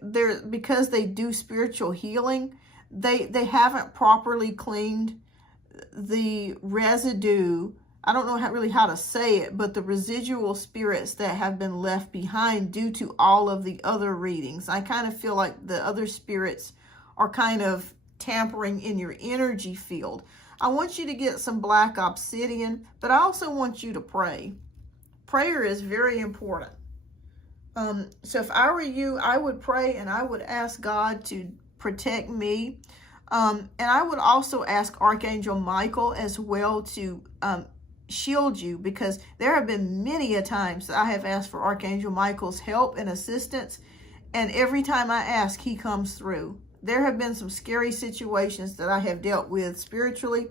because they do spiritual healing, they haven't properly cleaned the residue. I don't know really how to say it, but the residual spirits that have been left behind due to all of the other readings. I kind of feel like the other spirits are kind of tampering in your energy field. I want you to get some black obsidian, but I also want you to pray. Prayer is very important. So if I were you, I would pray and I would ask God to protect me. And I would also ask Archangel Michael as well to shield you, because there have been many a times that I have asked for Archangel Michael's help and assistance, and every time I ask, he comes through. There have been some scary situations that I have dealt with spiritually,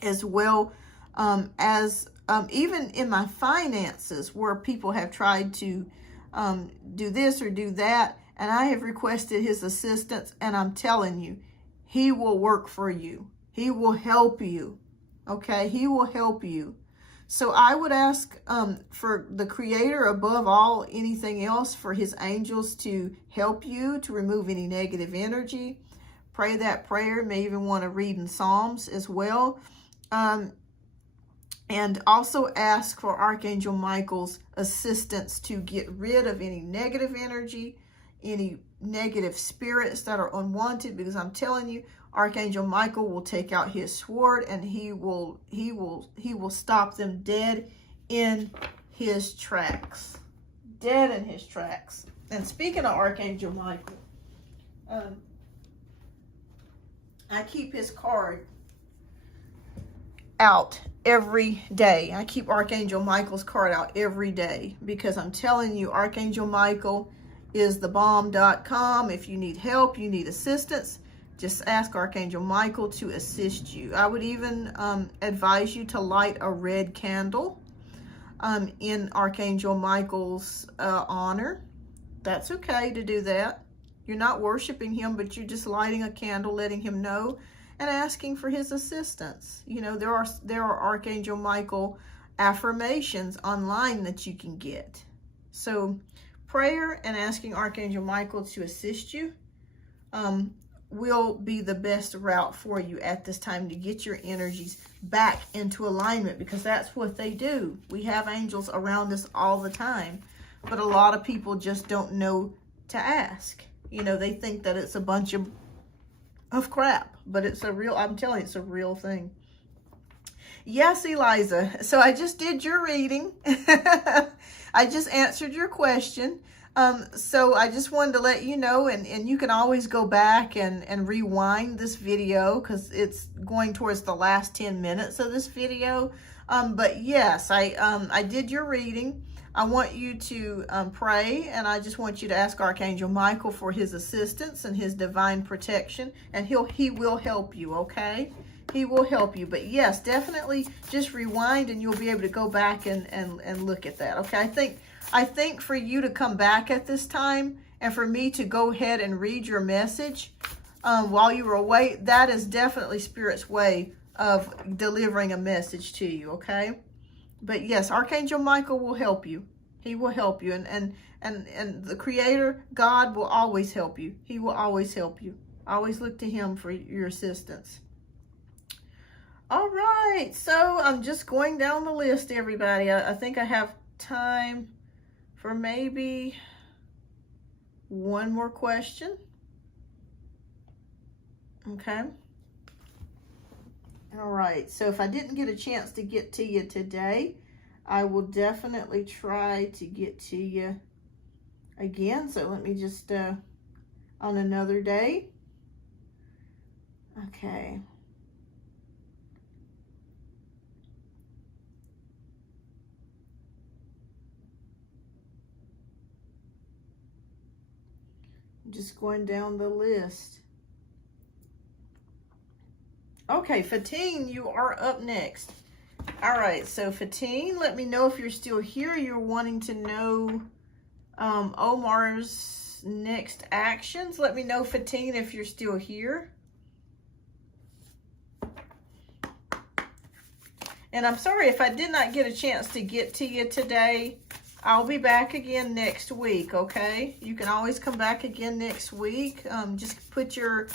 as well as even in my finances, where people have tried to do this or do that, and I have requested his assistance, and I'm telling you, he will work for you. He will help you. Okay, he will help you. So I would ask for the Creator above all anything else, for his angels to help you to remove any negative energy. Pray that prayer. May even want to read in Psalms as well. And also ask for Archangel Michael's assistance to get rid of any negative energy, any negative spirits that are unwanted, because I'm telling you, Archangel Michael will take out his sword and he will stop them dead in his tracks. Dead in his tracks. And speaking of Archangel Michael, I keep his card out every day. I keep Archangel Michael's card out every day, because I'm telling you, Archangel Michael is thebomb.com. If you need help, you need assistance, just ask Archangel Michael to assist you. I would even advise you to light a red candle in Archangel Michael's honor. That's okay to do that. You're not worshiping him, but you're just lighting a candle, letting him know, and asking for his assistance. You know, there are Archangel Michael affirmations online that you can get. So prayer and asking Archangel Michael to assist you will be the best route for you at this time to get your energies back into alignment, because that's what they do. We have angels around us all the time, but a lot of people just don't know to ask. You know, they think that it's a bunch of crap, but it's a real, I'm telling you, it's a real thing. Yes, Eliza. So I just did your reading. I just answered your question. So I just wanted to let you know, and you can always go back and rewind this video, because it's going towards the last 10 minutes of this video. But yes, I did your reading. I want you to pray, and I just want you to ask Archangel Michael for his assistance and his divine protection, and he will help you, okay? He will help you. But yes, definitely just rewind, and you'll be able to go back and look at that, okay? I think for you to come back at this time and for me to go ahead and read your message while you were away, that is definitely Spirit's way of delivering a message to you, okay? But yes, Archangel Michael will help you. He will help you. And the Creator, God, will always help you. He will always help you. Always look to him for your assistance. All right. So I'm just going down the list, everybody. I think I have time for maybe one more question. Okay. All right, so if I didn't get a chance to get to you today, I will definitely try to get to you again. So let me just, on another day. Okay. I'm just going down the list. Okay, Fatine, you are up next. All right, so Fatine, let me know if you're still here. You're wanting to know Omar's next actions. Let me know, Fatine, if you're still here. And I'm sorry if I did not get a chance to get to you today. I'll be back again next week, okay? You can always come back again next week. Just put your,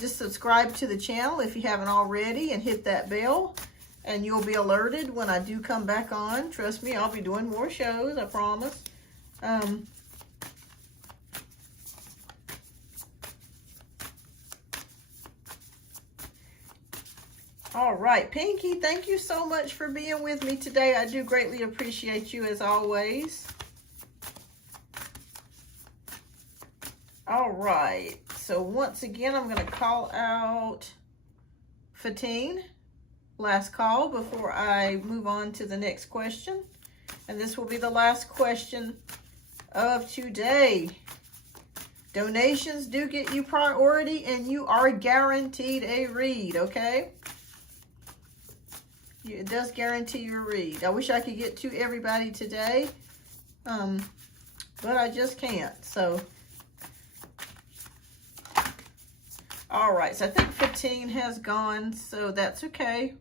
just subscribe to the channel if you haven't already and hit that bell. And you'll be alerted when I do come back on. Trust me, I'll be doing more shows, I promise. All right, Pinky, thank you so much for being with me today. I do greatly appreciate you as always. All right, so once again, I'm going to call out Fatine. Last call before I move on to the next question. And this will be the last question of today. Donations do get you priority and you are guaranteed a read, okay? It does guarantee your read. I wish I could get to everybody today, but I just can't. So, all right. So I think 15 has gone, so that's okay.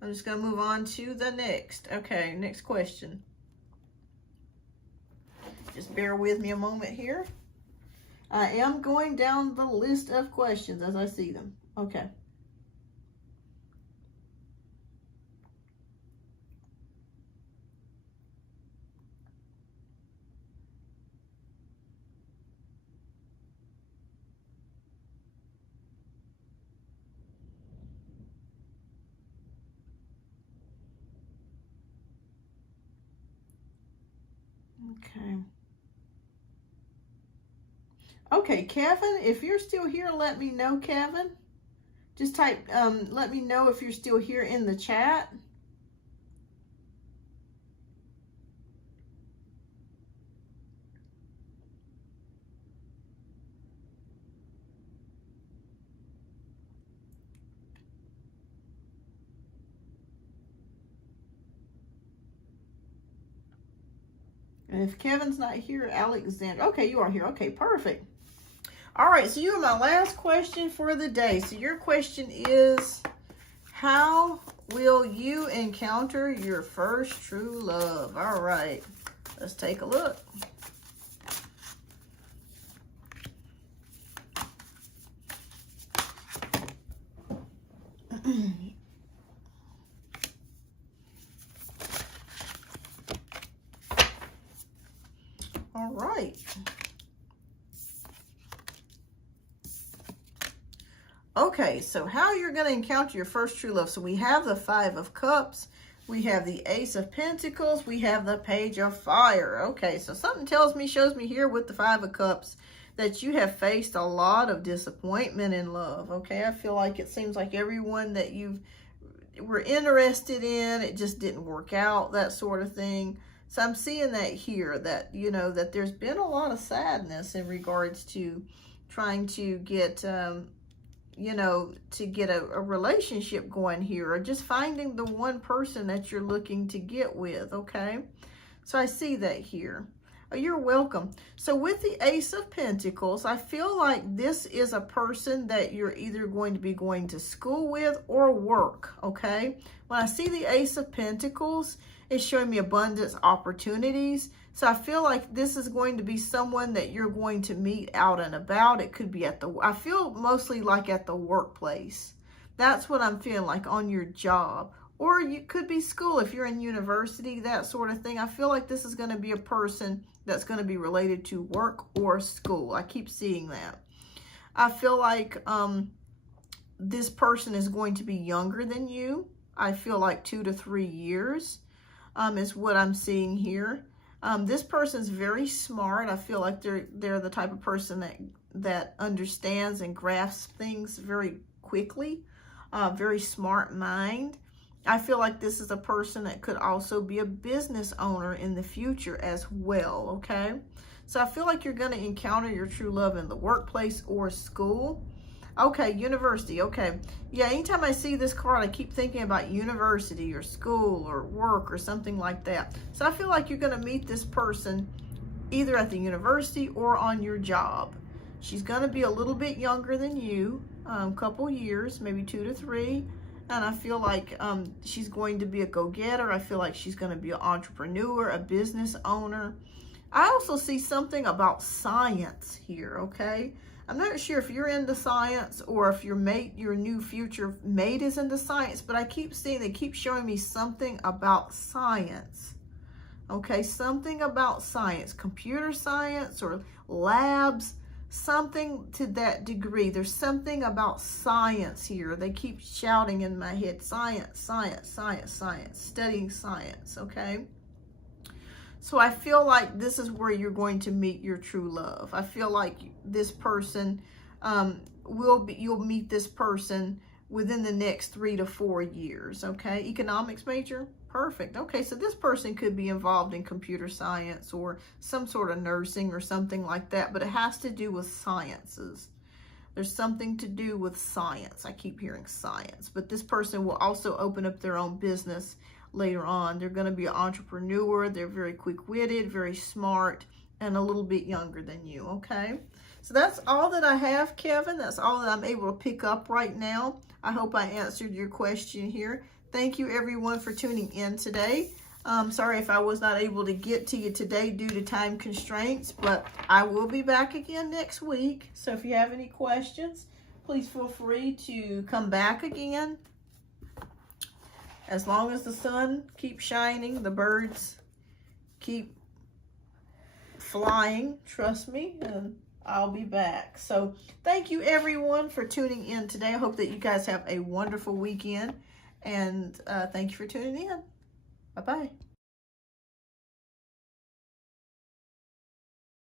I'm just going to move on to the next. Okay, next question. Just bear with me a moment here. I am going down the list of questions as I see them. Okay. Okay. Okay, Kevin, if you're still here, let me know, Kevin. Just type, let me know if you're still here in the chat. And if Kevin's not here, Alexander. Okay, you are here. Okay, perfect. All right, so you are my last question for the day. So your question is, how will you encounter your first true love? All right, let's take a look. All right. Okay, so how you're going to encounter your first true love. So we have the 5 of Cups. We have the Ace of Pentacles. We have the Page of Fire. Okay, so something tells me, shows me here with the 5 of Cups that you have faced a lot of disappointment in love. Okay, I feel like it seems like everyone that you were interested in, it just didn't work out, that sort of thing. So I'm seeing that here, that, you know, that there's been a lot of sadness in regards to trying to get, you know, to get a relationship going here, or just finding the one person that you're looking to get with, okay? So I see that here. Oh, you're welcome. So with the Ace of Pentacles, I feel like this is a person that you're either going to be going to school with or work, okay? When I see the Ace of Pentacles, it's showing me abundance opportunities. So I feel like this is going to be someone that you're going to meet out and about. It could be at the, I feel mostly like at the workplace. That's what I'm feeling like, on your job. Or you could be school if you're in university, that sort of thing. I feel like this is going to be a person that's going to be related to work or school. I keep seeing that. I feel like this person is going to be younger than you. I feel like 2 to 3 years is what I'm seeing here. This person's very smart. I feel like they're the type of person that understands and grasps things very quickly. Very smart mind. I feel like this is a person that could also be a business owner in the future as well, okay? So I feel like you're going to encounter your true love in the workplace or school. Okay, university, okay. Yeah, anytime I see this card, I keep thinking about university or school or work or something like that. So I feel like you're going to meet this person either at the university or on your job. She's going to be a little bit younger than you, a couple years, maybe 2 to 3. And I feel like she's going to be a go-getter. I feel like she's going to be an entrepreneur, a business owner. I also see something about science here, okay? I'm not sure if you're into science or if your mate, your new future mate is into science, but I keep seeing, they keep showing me something about science. Okay, something about science, computer science or labs, something to that degree. There's something about science here. They keep shouting in my head, science, science, science, science, studying science, okay? So I feel like this is where you're going to meet your true love. I feel like this person you'll meet this person within the next 3 to 4 years, okay? Economics major? Perfect. Okay, so this person could be involved in computer science or some sort of nursing or something like that, but it has to do with sciences. There's something to do with science. I keep hearing science, but this person will also open up their own business later on. They're going to be an entrepreneur. They're very quick-witted, very smart, and a little bit younger than you, okay? So that's all that I have, Kevin. That's all that I'm able to pick up right now. I hope I answered your question here. Thank you, everyone, for tuning in today. Sorry if I was not able to get to you today due to time constraints, but I will be back again next week. So if you have any questions, please feel free to come back again. As long as the sun keeps shining, the birds keep flying, trust me, and I'll be back. So thank you, everyone, for tuning in today. I hope that you guys have a wonderful weekend, and thank you for tuning in. Bye-bye.